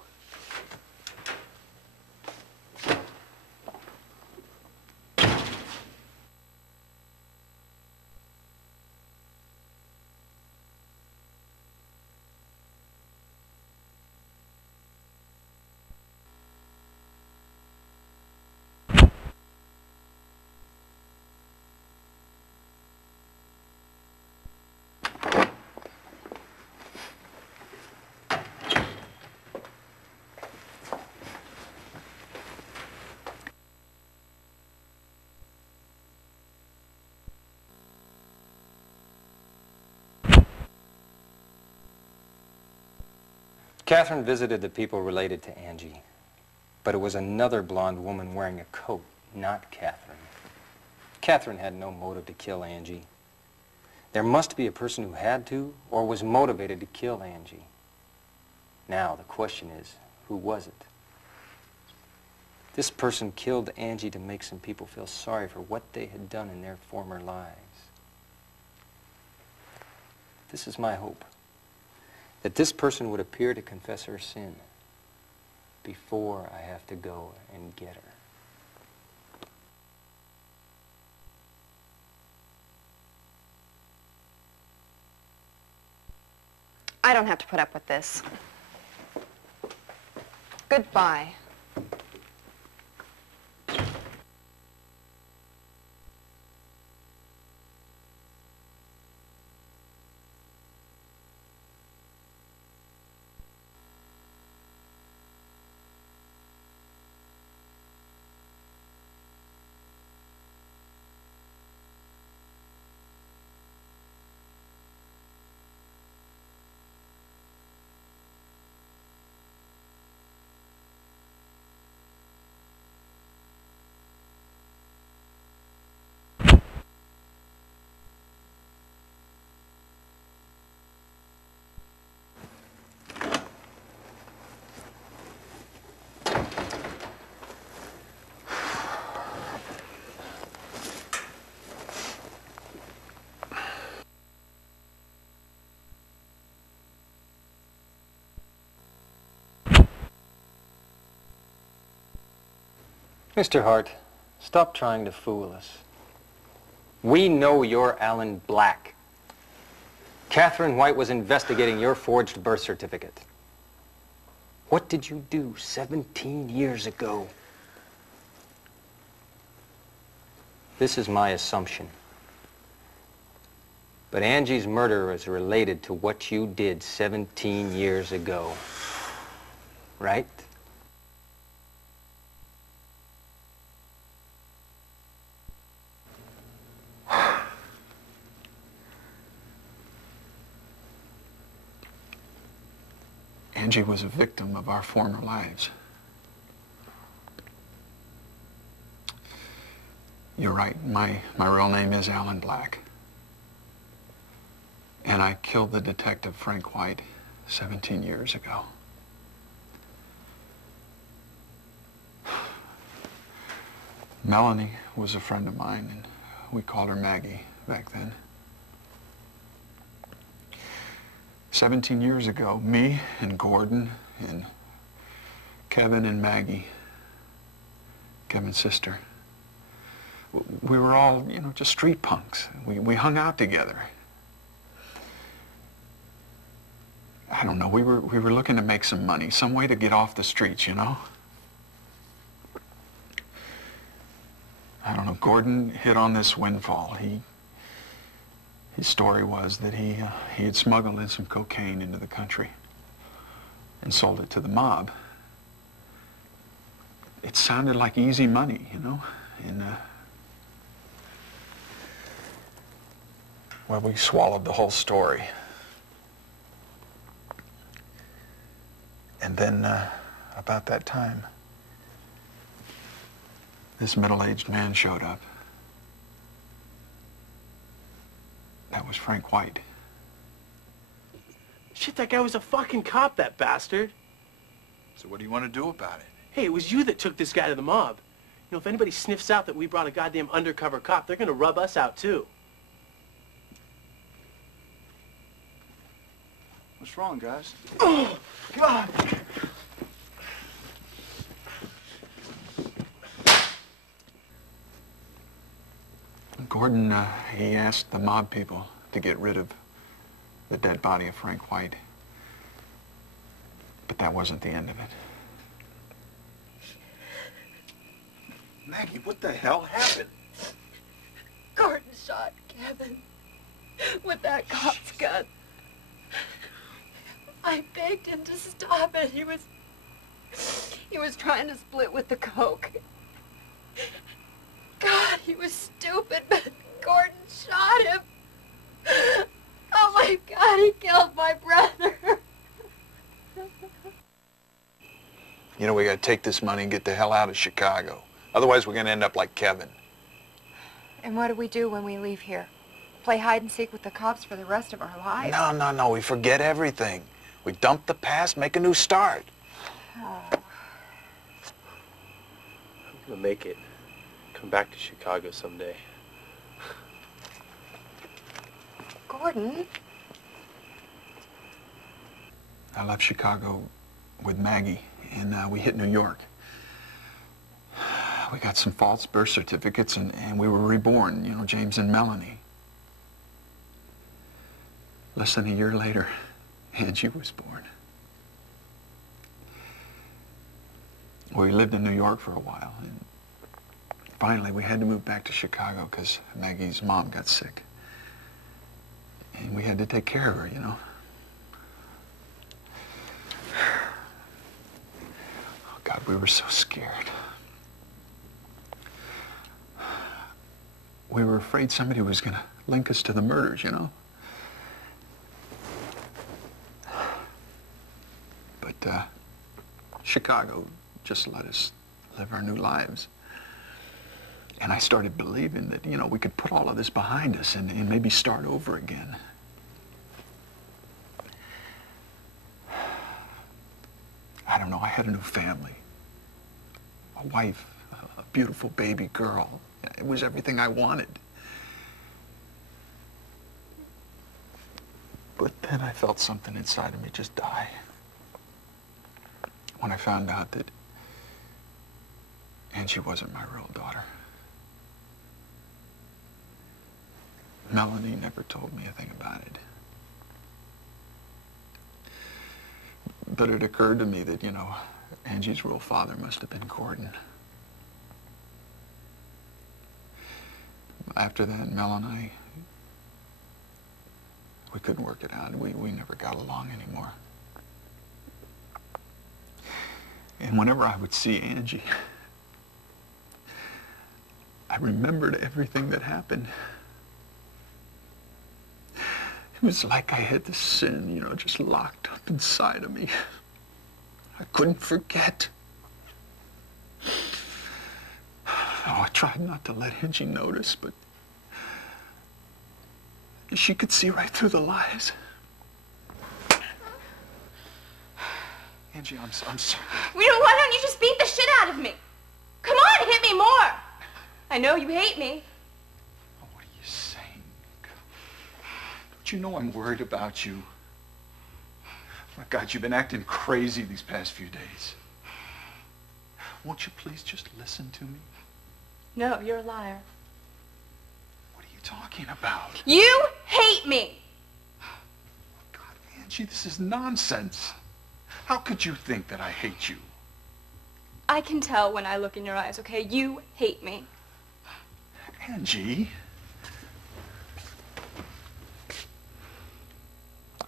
Catherine visited the people related to Angie, but it was another blonde woman wearing a coat, not Catherine. Catherine had no motive to kill Angie. There must be a person who had to or was motivated to kill Angie. Now, the question is, who was it? This person killed Angie to make some people feel sorry for what they had done in their former lives. This is my hope, that this person would appear to confess her sin before I have to go and get her. I don't have to put up with this. Goodbye. Mr. Hart, stop trying to fool us. We know you're Alan Black. Catherine White was investigating your forged birth certificate. What did you do 17 years ago? This is my assumption. But Angie's murder is related to what you did 17 years ago. Right? Angie was a victim of our former lives. You're right. My real name is Alan Black. And I killed the detective Frank White 17 years ago. Melanie was a friend of mine, and we called her Maggie back then. 17 years ago, me and Gordon and Kevin and Maggie, Kevin's sister, we were all, just street punks. We hung out together. I don't know, we were looking to make some money, some way to get off the streets, I don't know, Gordon hit on this windfall. His story was that he had smuggled in some cocaine into the country and sold it to the mob. It sounded like easy money, and well, we swallowed the whole story. And then, about that time, this middle-aged man showed up. That was Frank White. Shit, that guy was a fucking cop, that bastard. So what do you want to do about it? Hey, it was you that took this guy to the mob. If anybody sniffs out that we brought a goddamn undercover cop, they're gonna rub us out, too. What's wrong, guys? Oh, God! Gordon, he asked the mob people to get rid of the dead body of Frank White. But that wasn't the end of it. Maggie, what the hell happened? Gordon shot Kevin with that cop's gun. I begged him to stop it. He was trying to split with the coke. God, he was stupid, but Gordon shot him. Oh my God, he killed my brother. We gotta take this money and get the hell out of Chicago. Otherwise, we're gonna end up like Kevin. And what do we do when we leave here? Play hide and seek with the cops for the rest of our lives? No, we forget everything. We dump the past, make a new start. I'm gonna make it. Come back to Chicago someday. Gordon? I left Chicago with Maggie, and we hit New York. We got some false birth certificates, and we were reborn, you know, James and Melanie. Less than a year later, Angie was born. We lived in New York for a while, and finally we had to move back to Chicago because Maggie's mom got sick. And we had to take care of her, you know. Oh, God, we were so scared. We were afraid somebody was going to link us to the murders, you know. But Chicago just let us live our new lives. And I started believing that, you know, we could put all of this behind us and maybe start over again. I don't know, I had a new family. A wife, a beautiful baby girl. It was everything I wanted. But then I felt something inside of me just die. When I found out that Angie wasn't my real daughter. Melanie never told me a thing about it. But it occurred to me that, you know, Angie's real father must have been Gordon. After that, Mel and I, we couldn't work it out. We never got along anymore. And whenever I would see Angie, I remembered everything that happened. It was like I had the sin, you know, just locked up inside of me. I couldn't forget. Oh, I tried not to let Angie notice, but she could see right through the lies. Angie, I'm sorry. Why don't you just beat the shit out of me? Come on, hit me more. I know you hate me. Oh, what are you saying? Don't you know I'm worried about you? My God, you've been acting crazy these past few days. Won't you please just listen to me? No, you're a liar. What are you talking about? You hate me. God, Angie, this is nonsense. How could you think that I hate you? I can tell when I look in your eyes, okay? You hate me. Angie.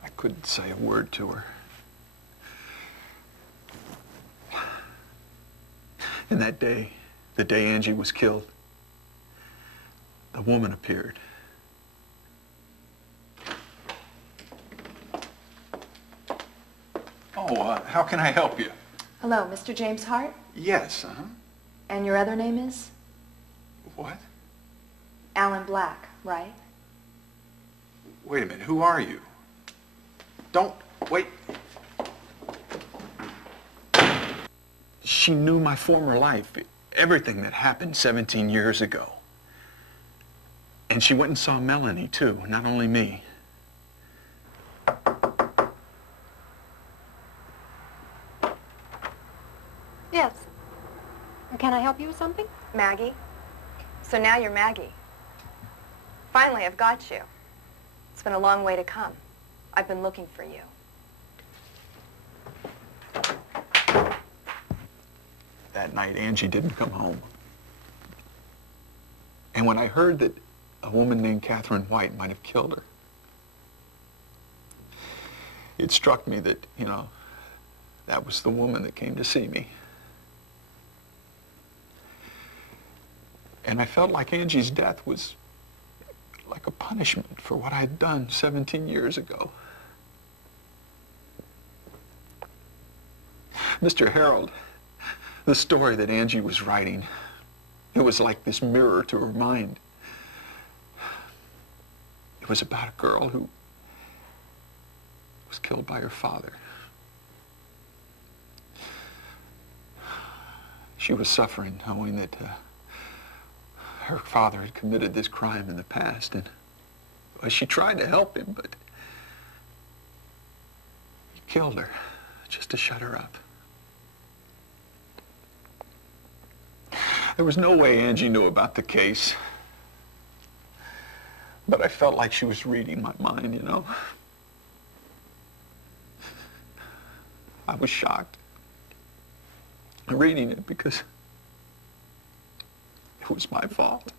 I couldn't say a word to her. And that day, the day Angie was killed, the woman appeared. Oh, how can I help you? Hello, Mr. James Hart? Yes, And your other name is? What? Alan Black, right? Wait a minute, who are you? Don't, wait. She knew my former life, everything that happened 17 years ago. And she went and saw Melanie, too, not only me. Yes. Can I help you with something? Maggie? So now you're Maggie. Finally, I've got you. It's been a long way to come. I've been looking for you. That night, Angie didn't come home. And when I heard that a woman named Catherine White might have killed her, it struck me that, you know, that was the woman that came to see me. And I felt like Angie's death was like a punishment for what I'd done 17 years ago. Mr. Harold, the story that Angie was writing, it was like this mirror to her mind. It was about a girl who was killed by her father. She was suffering knowing that her father had committed this crime in the past, and well, she tried to help him, but he killed her just to shut her up. There was no way Angie knew about the case. But I felt like she was reading my mind, you know? I was shocked reading it because it was my fault.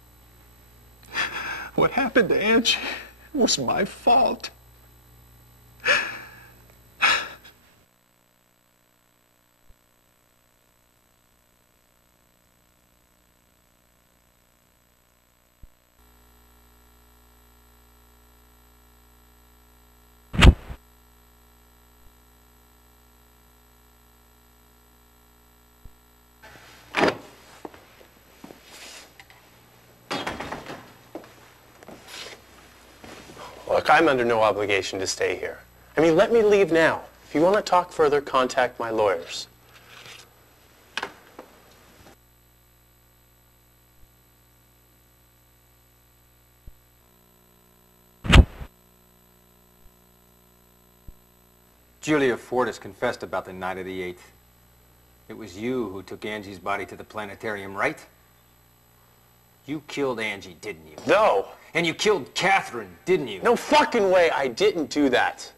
What happened to Angie was my fault. Look, I'm under no obligation to stay here. I mean, let me leave now. If you want to talk further, contact my lawyers. Julia Ford has confessed about the night of the 8th. It was you who took Angie's body to the planetarium, right? You killed Angie, didn't you? No. And you killed Catherine, didn't you? No fucking way I didn't do that.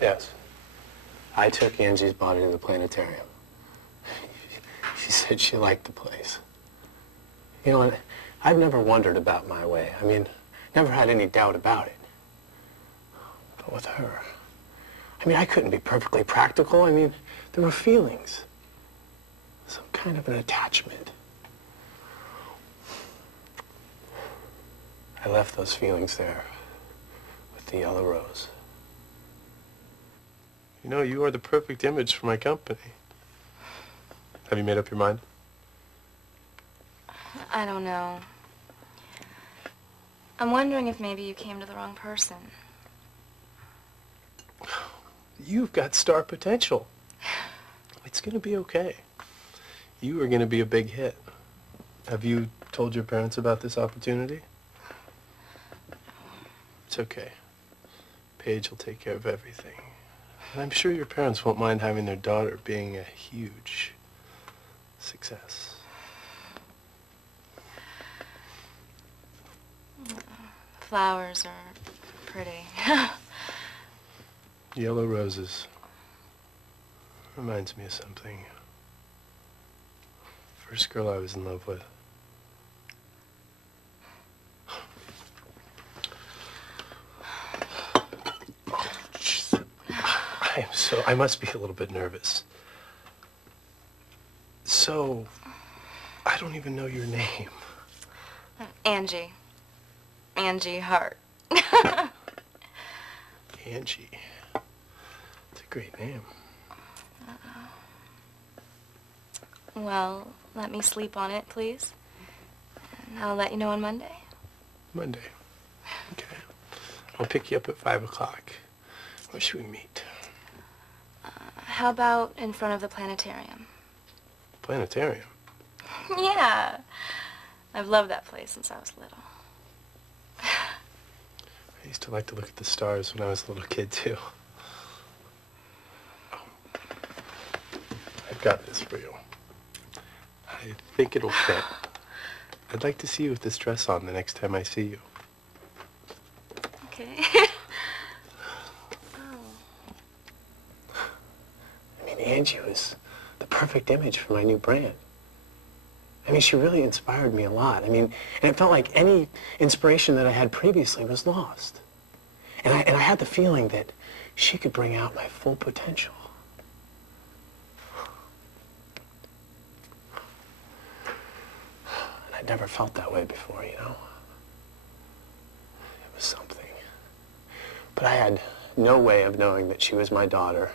Yes. I took Angie's body to the planetarium. She said she liked the place. You know, and I've never wondered about my way. I mean, never had any doubt about it. But with her, I mean, I couldn't be perfectly practical. I mean, there were feelings. Some kind of an attachment. I left those feelings there with the yellow rose. You know, you are the perfect image for my company. Have you made up your mind? I don't know. I'm wondering if maybe you came to the wrong person. You've got star potential. It's gonna be okay. You are gonna be a big hit. Have you told your parents about this opportunity? It's okay. Paige will take care of everything. And I'm sure your parents won't mind having their daughter being a huge success. Flowers are pretty. Yellow roses. Reminds me of something. First girl I was in love with. Oh, jeez. I must be a little bit nervous. So, I don't even know your name. Angie. Angie Hart. Angie. It's a great name. Well, let me sleep on it, please. And I'll let you know on Monday. Monday. Okay. I'll pick you up at 5 o'clock. Where should we meet? How about in front of the planetarium? Planetarium? Yeah. I've loved that place since I was little. I used to like to look at the stars when I was a little kid, too. Oh. I've got this for you. I think it'll fit. I'd like to see you with this dress on the next time I see you. Okay. I mean, Angie was the perfect image for my new brand. I mean, she really inspired me a lot. I mean, and it felt like any inspiration that I had previously was lost. And I had the feeling that she could bring out my full potential. And I'd never felt that way before, you know? It was something. But I had no way of knowing that she was my daughter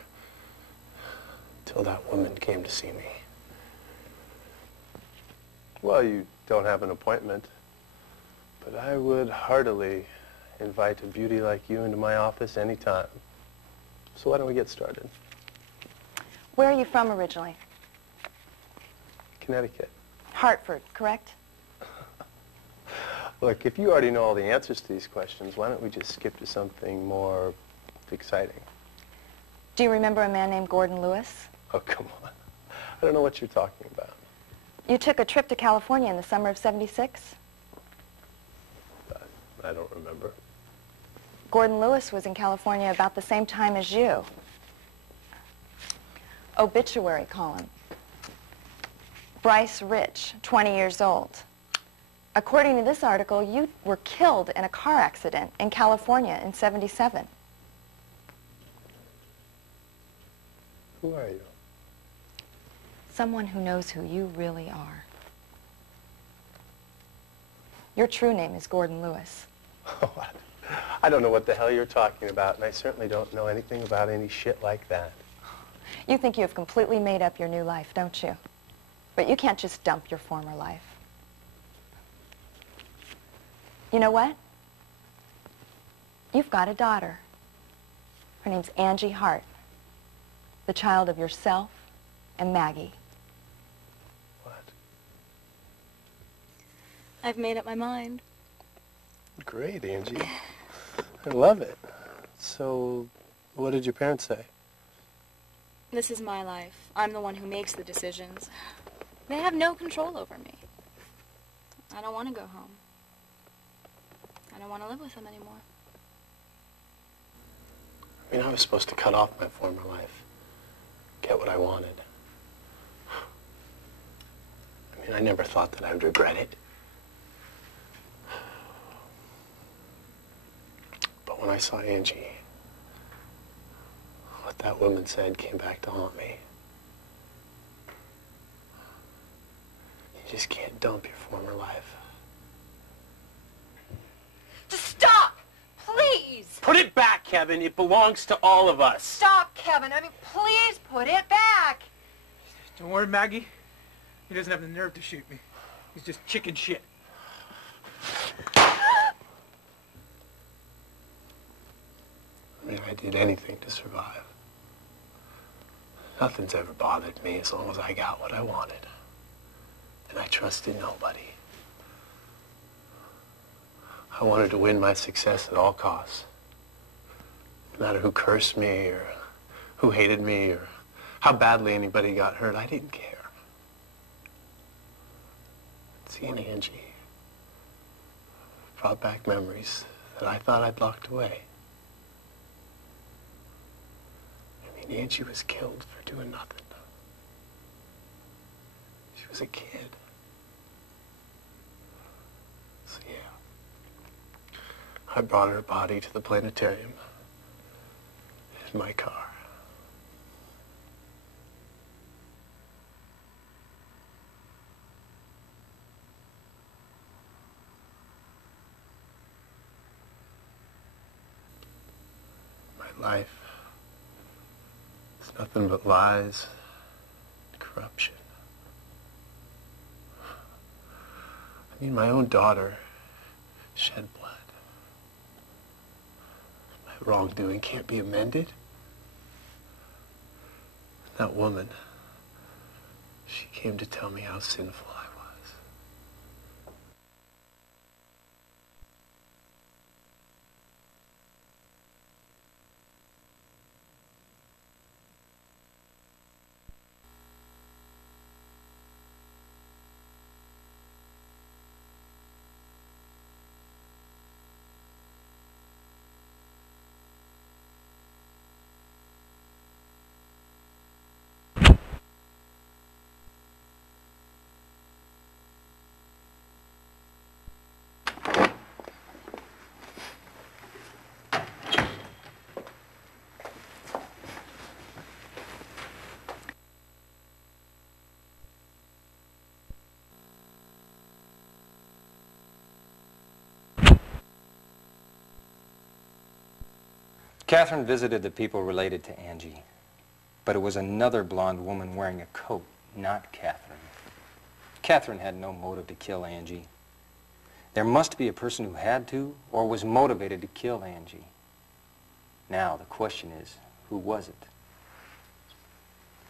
till that woman came to see me. Well, you don't have an appointment, but I would heartily invite a beauty like you into my office anytime. So why don't we get started? Where are you from originally? Connecticut. Hartford, correct? Look, if you already know all the answers to these questions, why don't we just skip to something more exciting? Do you remember a man named Gordon Lewis? Oh, come on. I don't know what you're talking about. You took a trip to California in the summer of '76? I don't remember. Gordon Lewis was in California about the same time as you. Obituary column. Bryce Rich, 20 years old. According to this article, you were killed in a car accident in California in '77. Who are you? Someone who knows who you really are. Your true name is Gordon Lewis. Oh, I don't know what the hell you're talking about, and I certainly don't know anything about any shit like that. You think you have completely made up your new life, don't you? But you can't just dump your former life. You know what? You've got a daughter. Her name's Angie Hart, the child of yourself and Maggie. What? I've made up my mind. Great, Angie. I love it. So, what did your parents say? This is my life. I'm the one who makes the decisions. They have no control over me. I don't want to go home. I don't want to live with them anymore. I mean, I was supposed to cut off my former life, get what I wanted. I mean, I never thought that I would regret it. But when I saw Angie, what that woman said came back to haunt me. You just can't dump your former life. Just stop! Please! Put it back, Kevin. It belongs to all of us. Stop, Kevin. I mean, please put it back. Don't worry, Maggie. He doesn't have the nerve to shoot me. He's just chicken shit. I mean, I did anything to survive. Nothing's ever bothered me as long as I got what I wanted. And I trusted nobody. I wanted to win my success at all costs. No matter who cursed me or who hated me or how badly anybody got hurt, I didn't care. Seeing Angie brought back memories that I thought I'd locked away. I mean, Angie was killed for doing nothing. She was a kid. So yeah, I brought her body to the planetarium in my car. Life. It's nothing but lies and corruption. I mean, my own daughter shed blood. My wrongdoing can't be amended. That woman, she came to tell me how sinful I was. Catherine visited the people related to Angie, but it was another blonde woman wearing a coat, not Catherine. Catherine had no motive to kill Angie. There must be a person who had to or was motivated to kill Angie. Now, the question is, who was it?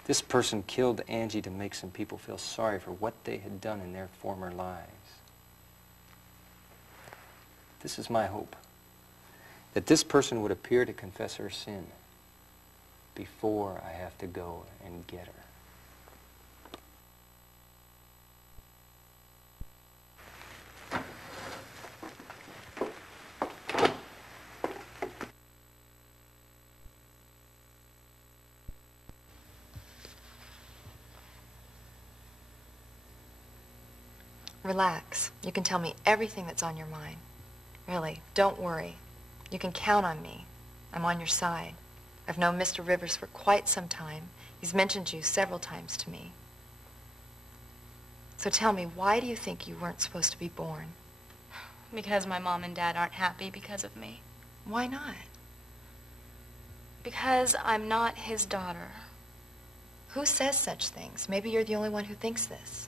This person killed Angie to make some people feel sorry for what they had done in their former lives. This is my hope, that this person would appear to confess her sin before I have to go and get her. Relax. You can tell me everything that's on your mind. Really, don't worry. You can count on me. I'm on your side. I've known Mr. Rivers for quite some time. He's mentioned you several times to me. So tell me, why do you think you weren't supposed to be born? Because my mom and dad aren't happy because of me. Why not? Because I'm not his daughter. Who says such things? Maybe you're the only one who thinks this.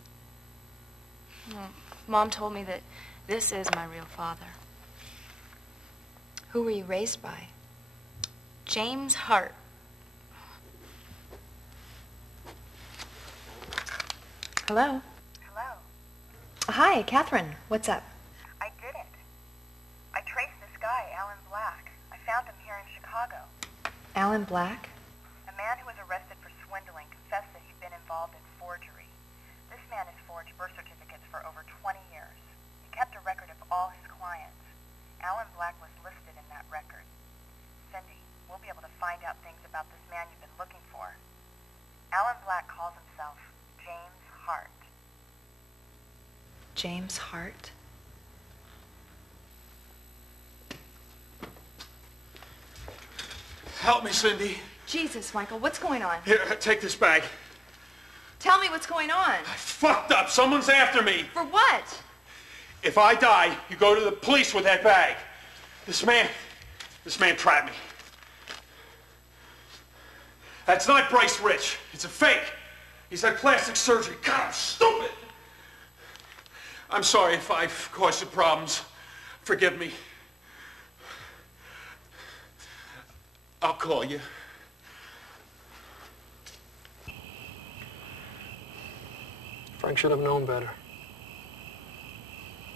Well, Mom told me that this is my real father. Who were you raised by? James Hart. Hello? Hello. Hi, Catherine. What's up? I did it. I traced this guy, Alan Black. I found him here in Chicago. Alan Black? A man who was arrested for swindling confessed that he'd been involved in forgery. This man has forged birth certificates for over 20 years. He kept a record of all his clients. Alan Black was listed in that record. Cindy, we'll be able to find out things about this man you've been looking for. Alan Black calls himself James Hart. James Hart? Help me, Cindy. Jesus, Michael, what's going on? Here, take this bag. Tell me what's going on. Fucked up. Someone's after me. For what? If I die, you go to the police with that bag. This man trapped me. That's not Bryce Rich. It's a fake. He's had plastic surgery. God, I'm stupid. I'm sorry if I've caused you problems. Forgive me. I'll call you. Frank should have known better.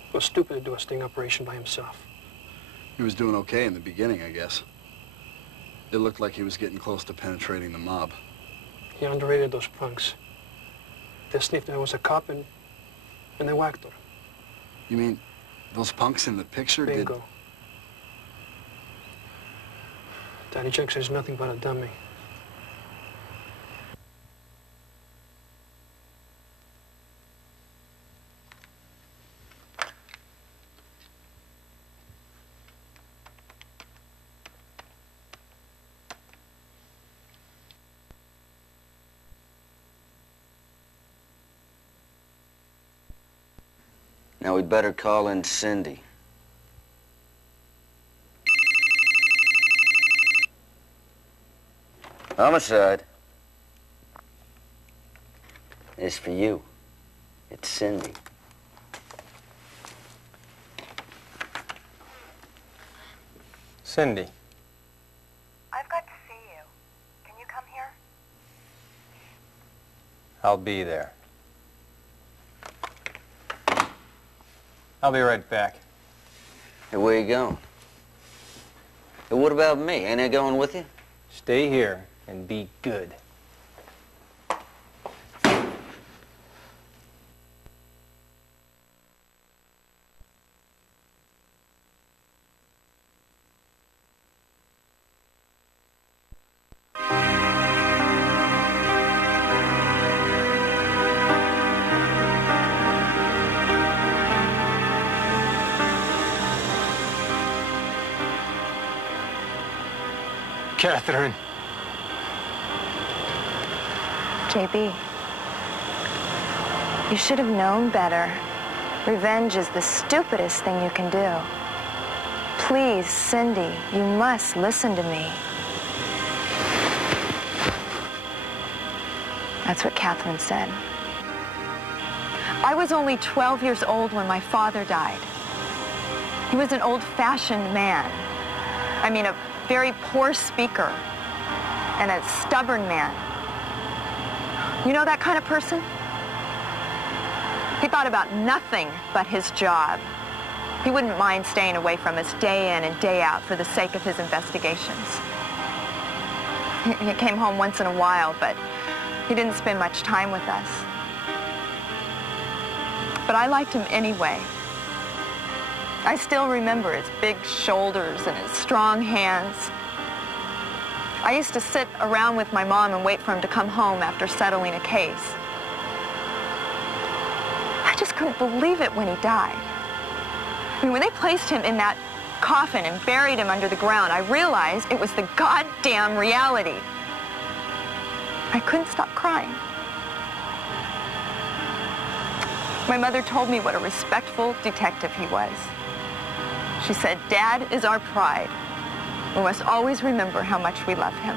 It was stupid to do a sting operation by himself. He was doing okay in the beginning, I guess. It looked like he was getting close to penetrating the mob. He underrated those punks. They sniffed I was a cop and they whacked him. You mean those punks in the picture did... Bingo. Daddy Jackson is nothing but a dummy. Now we'd better call in Cindy. Homicide. It's for you. It's Cindy. Cindy. I've got to see you. Can you come here? I'll be there. I'll be right back. Hey, where you going? Hey, what about me? Ain't I going with you? Stay here and be good. Catherine. JB, you should have known better. Revenge is the stupidest thing you can do. Please, Cindy, you must listen to me. That's what Catherine said. I was only 12 years old when my father died. He was an old-fashioned man. I mean, a very poor speaker and a stubborn man. You know that kind of person? He thought about nothing but his job. He wouldn't mind staying away from us day in and day out for the sake of his investigations. He came home once in a while, but he didn't spend much time with us. But I liked him anyway. I still remember his big shoulders and his strong hands. I used to sit around with my mom and wait for him to come home after settling a case. I just couldn't believe it when he died. I mean, when they placed him in that coffin and buried him under the ground, I realized it was the goddamn reality. I couldn't stop crying. My mother told me what a respectful detective he was. She said, "Dad is our pride. We must always remember how much we love him."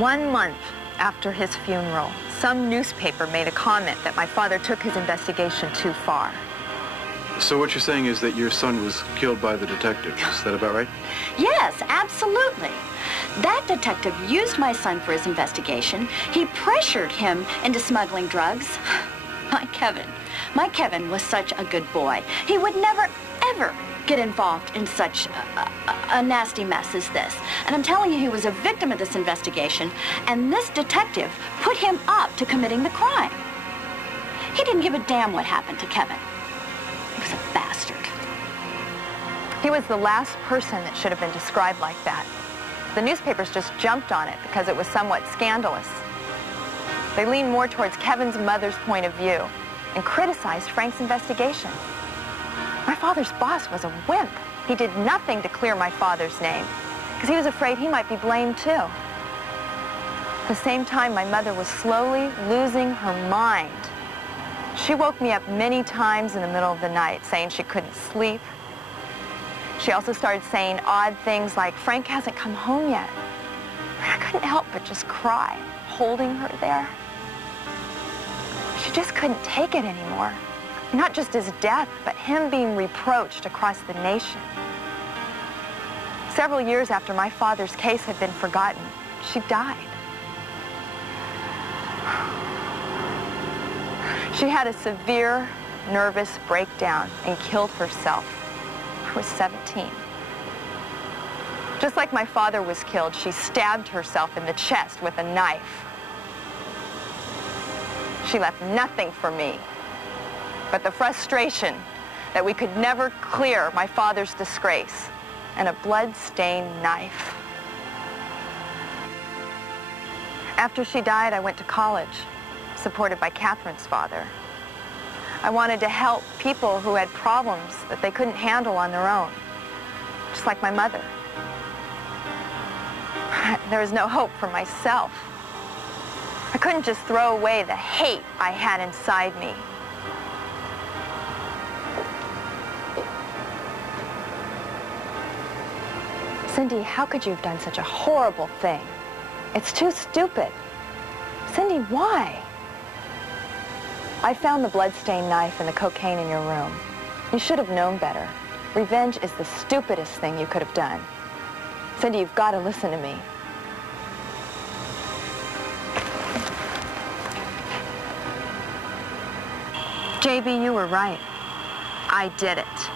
One month after his funeral, some newspaper made a comment that my father took his investigation too far. So what you're saying is that your son was killed by the detective. Is that about right? Yes, absolutely. That detective used my son for his investigation. He pressured him into smuggling drugs. My Kevin was such a good boy. He would never, ever get involved in such a nasty mess as this. And I'm telling you, he was a victim of this investigation, and this detective put him up to committing the crime. He didn't give a damn what happened to Kevin. He was a bastard. He was the last person that should have been described like that. The newspapers just jumped on it because it was somewhat scandalous. They leaned more towards Kevin's mother's point of view and criticized Frank's investigation. My father's boss was a wimp. He did nothing to clear my father's name because he was afraid he might be blamed too. At the same time, my mother was slowly losing her mind. She woke me up many times in the middle of the night saying she couldn't sleep. She also started saying odd things like, "Frank hasn't come home yet." I couldn't help but just cry, holding her there. She just couldn't take it anymore. Not just his death, but him being reproached across the nation. Several years after my father's case had been forgotten, she died. She had a severe nervous breakdown and killed herself. I was 17. Just like my father was killed, she stabbed herself in the chest with a knife. She left nothing for me but the frustration that we could never clear my father's disgrace and a blood-stained knife. After she died, I went to college, supported by Catherine's father. I wanted to help people who had problems that they couldn't handle on their own, just like my mother. There was no hope for myself. I couldn't just throw away the hate I had inside me. Cindy, how could you have done such a horrible thing? It's too stupid. Cindy, why? I found the blood-stained knife and the cocaine in your room. You should have known better. Revenge is the stupidest thing you could have done. Cindy, you've got to listen to me. JB, you were right. I did it.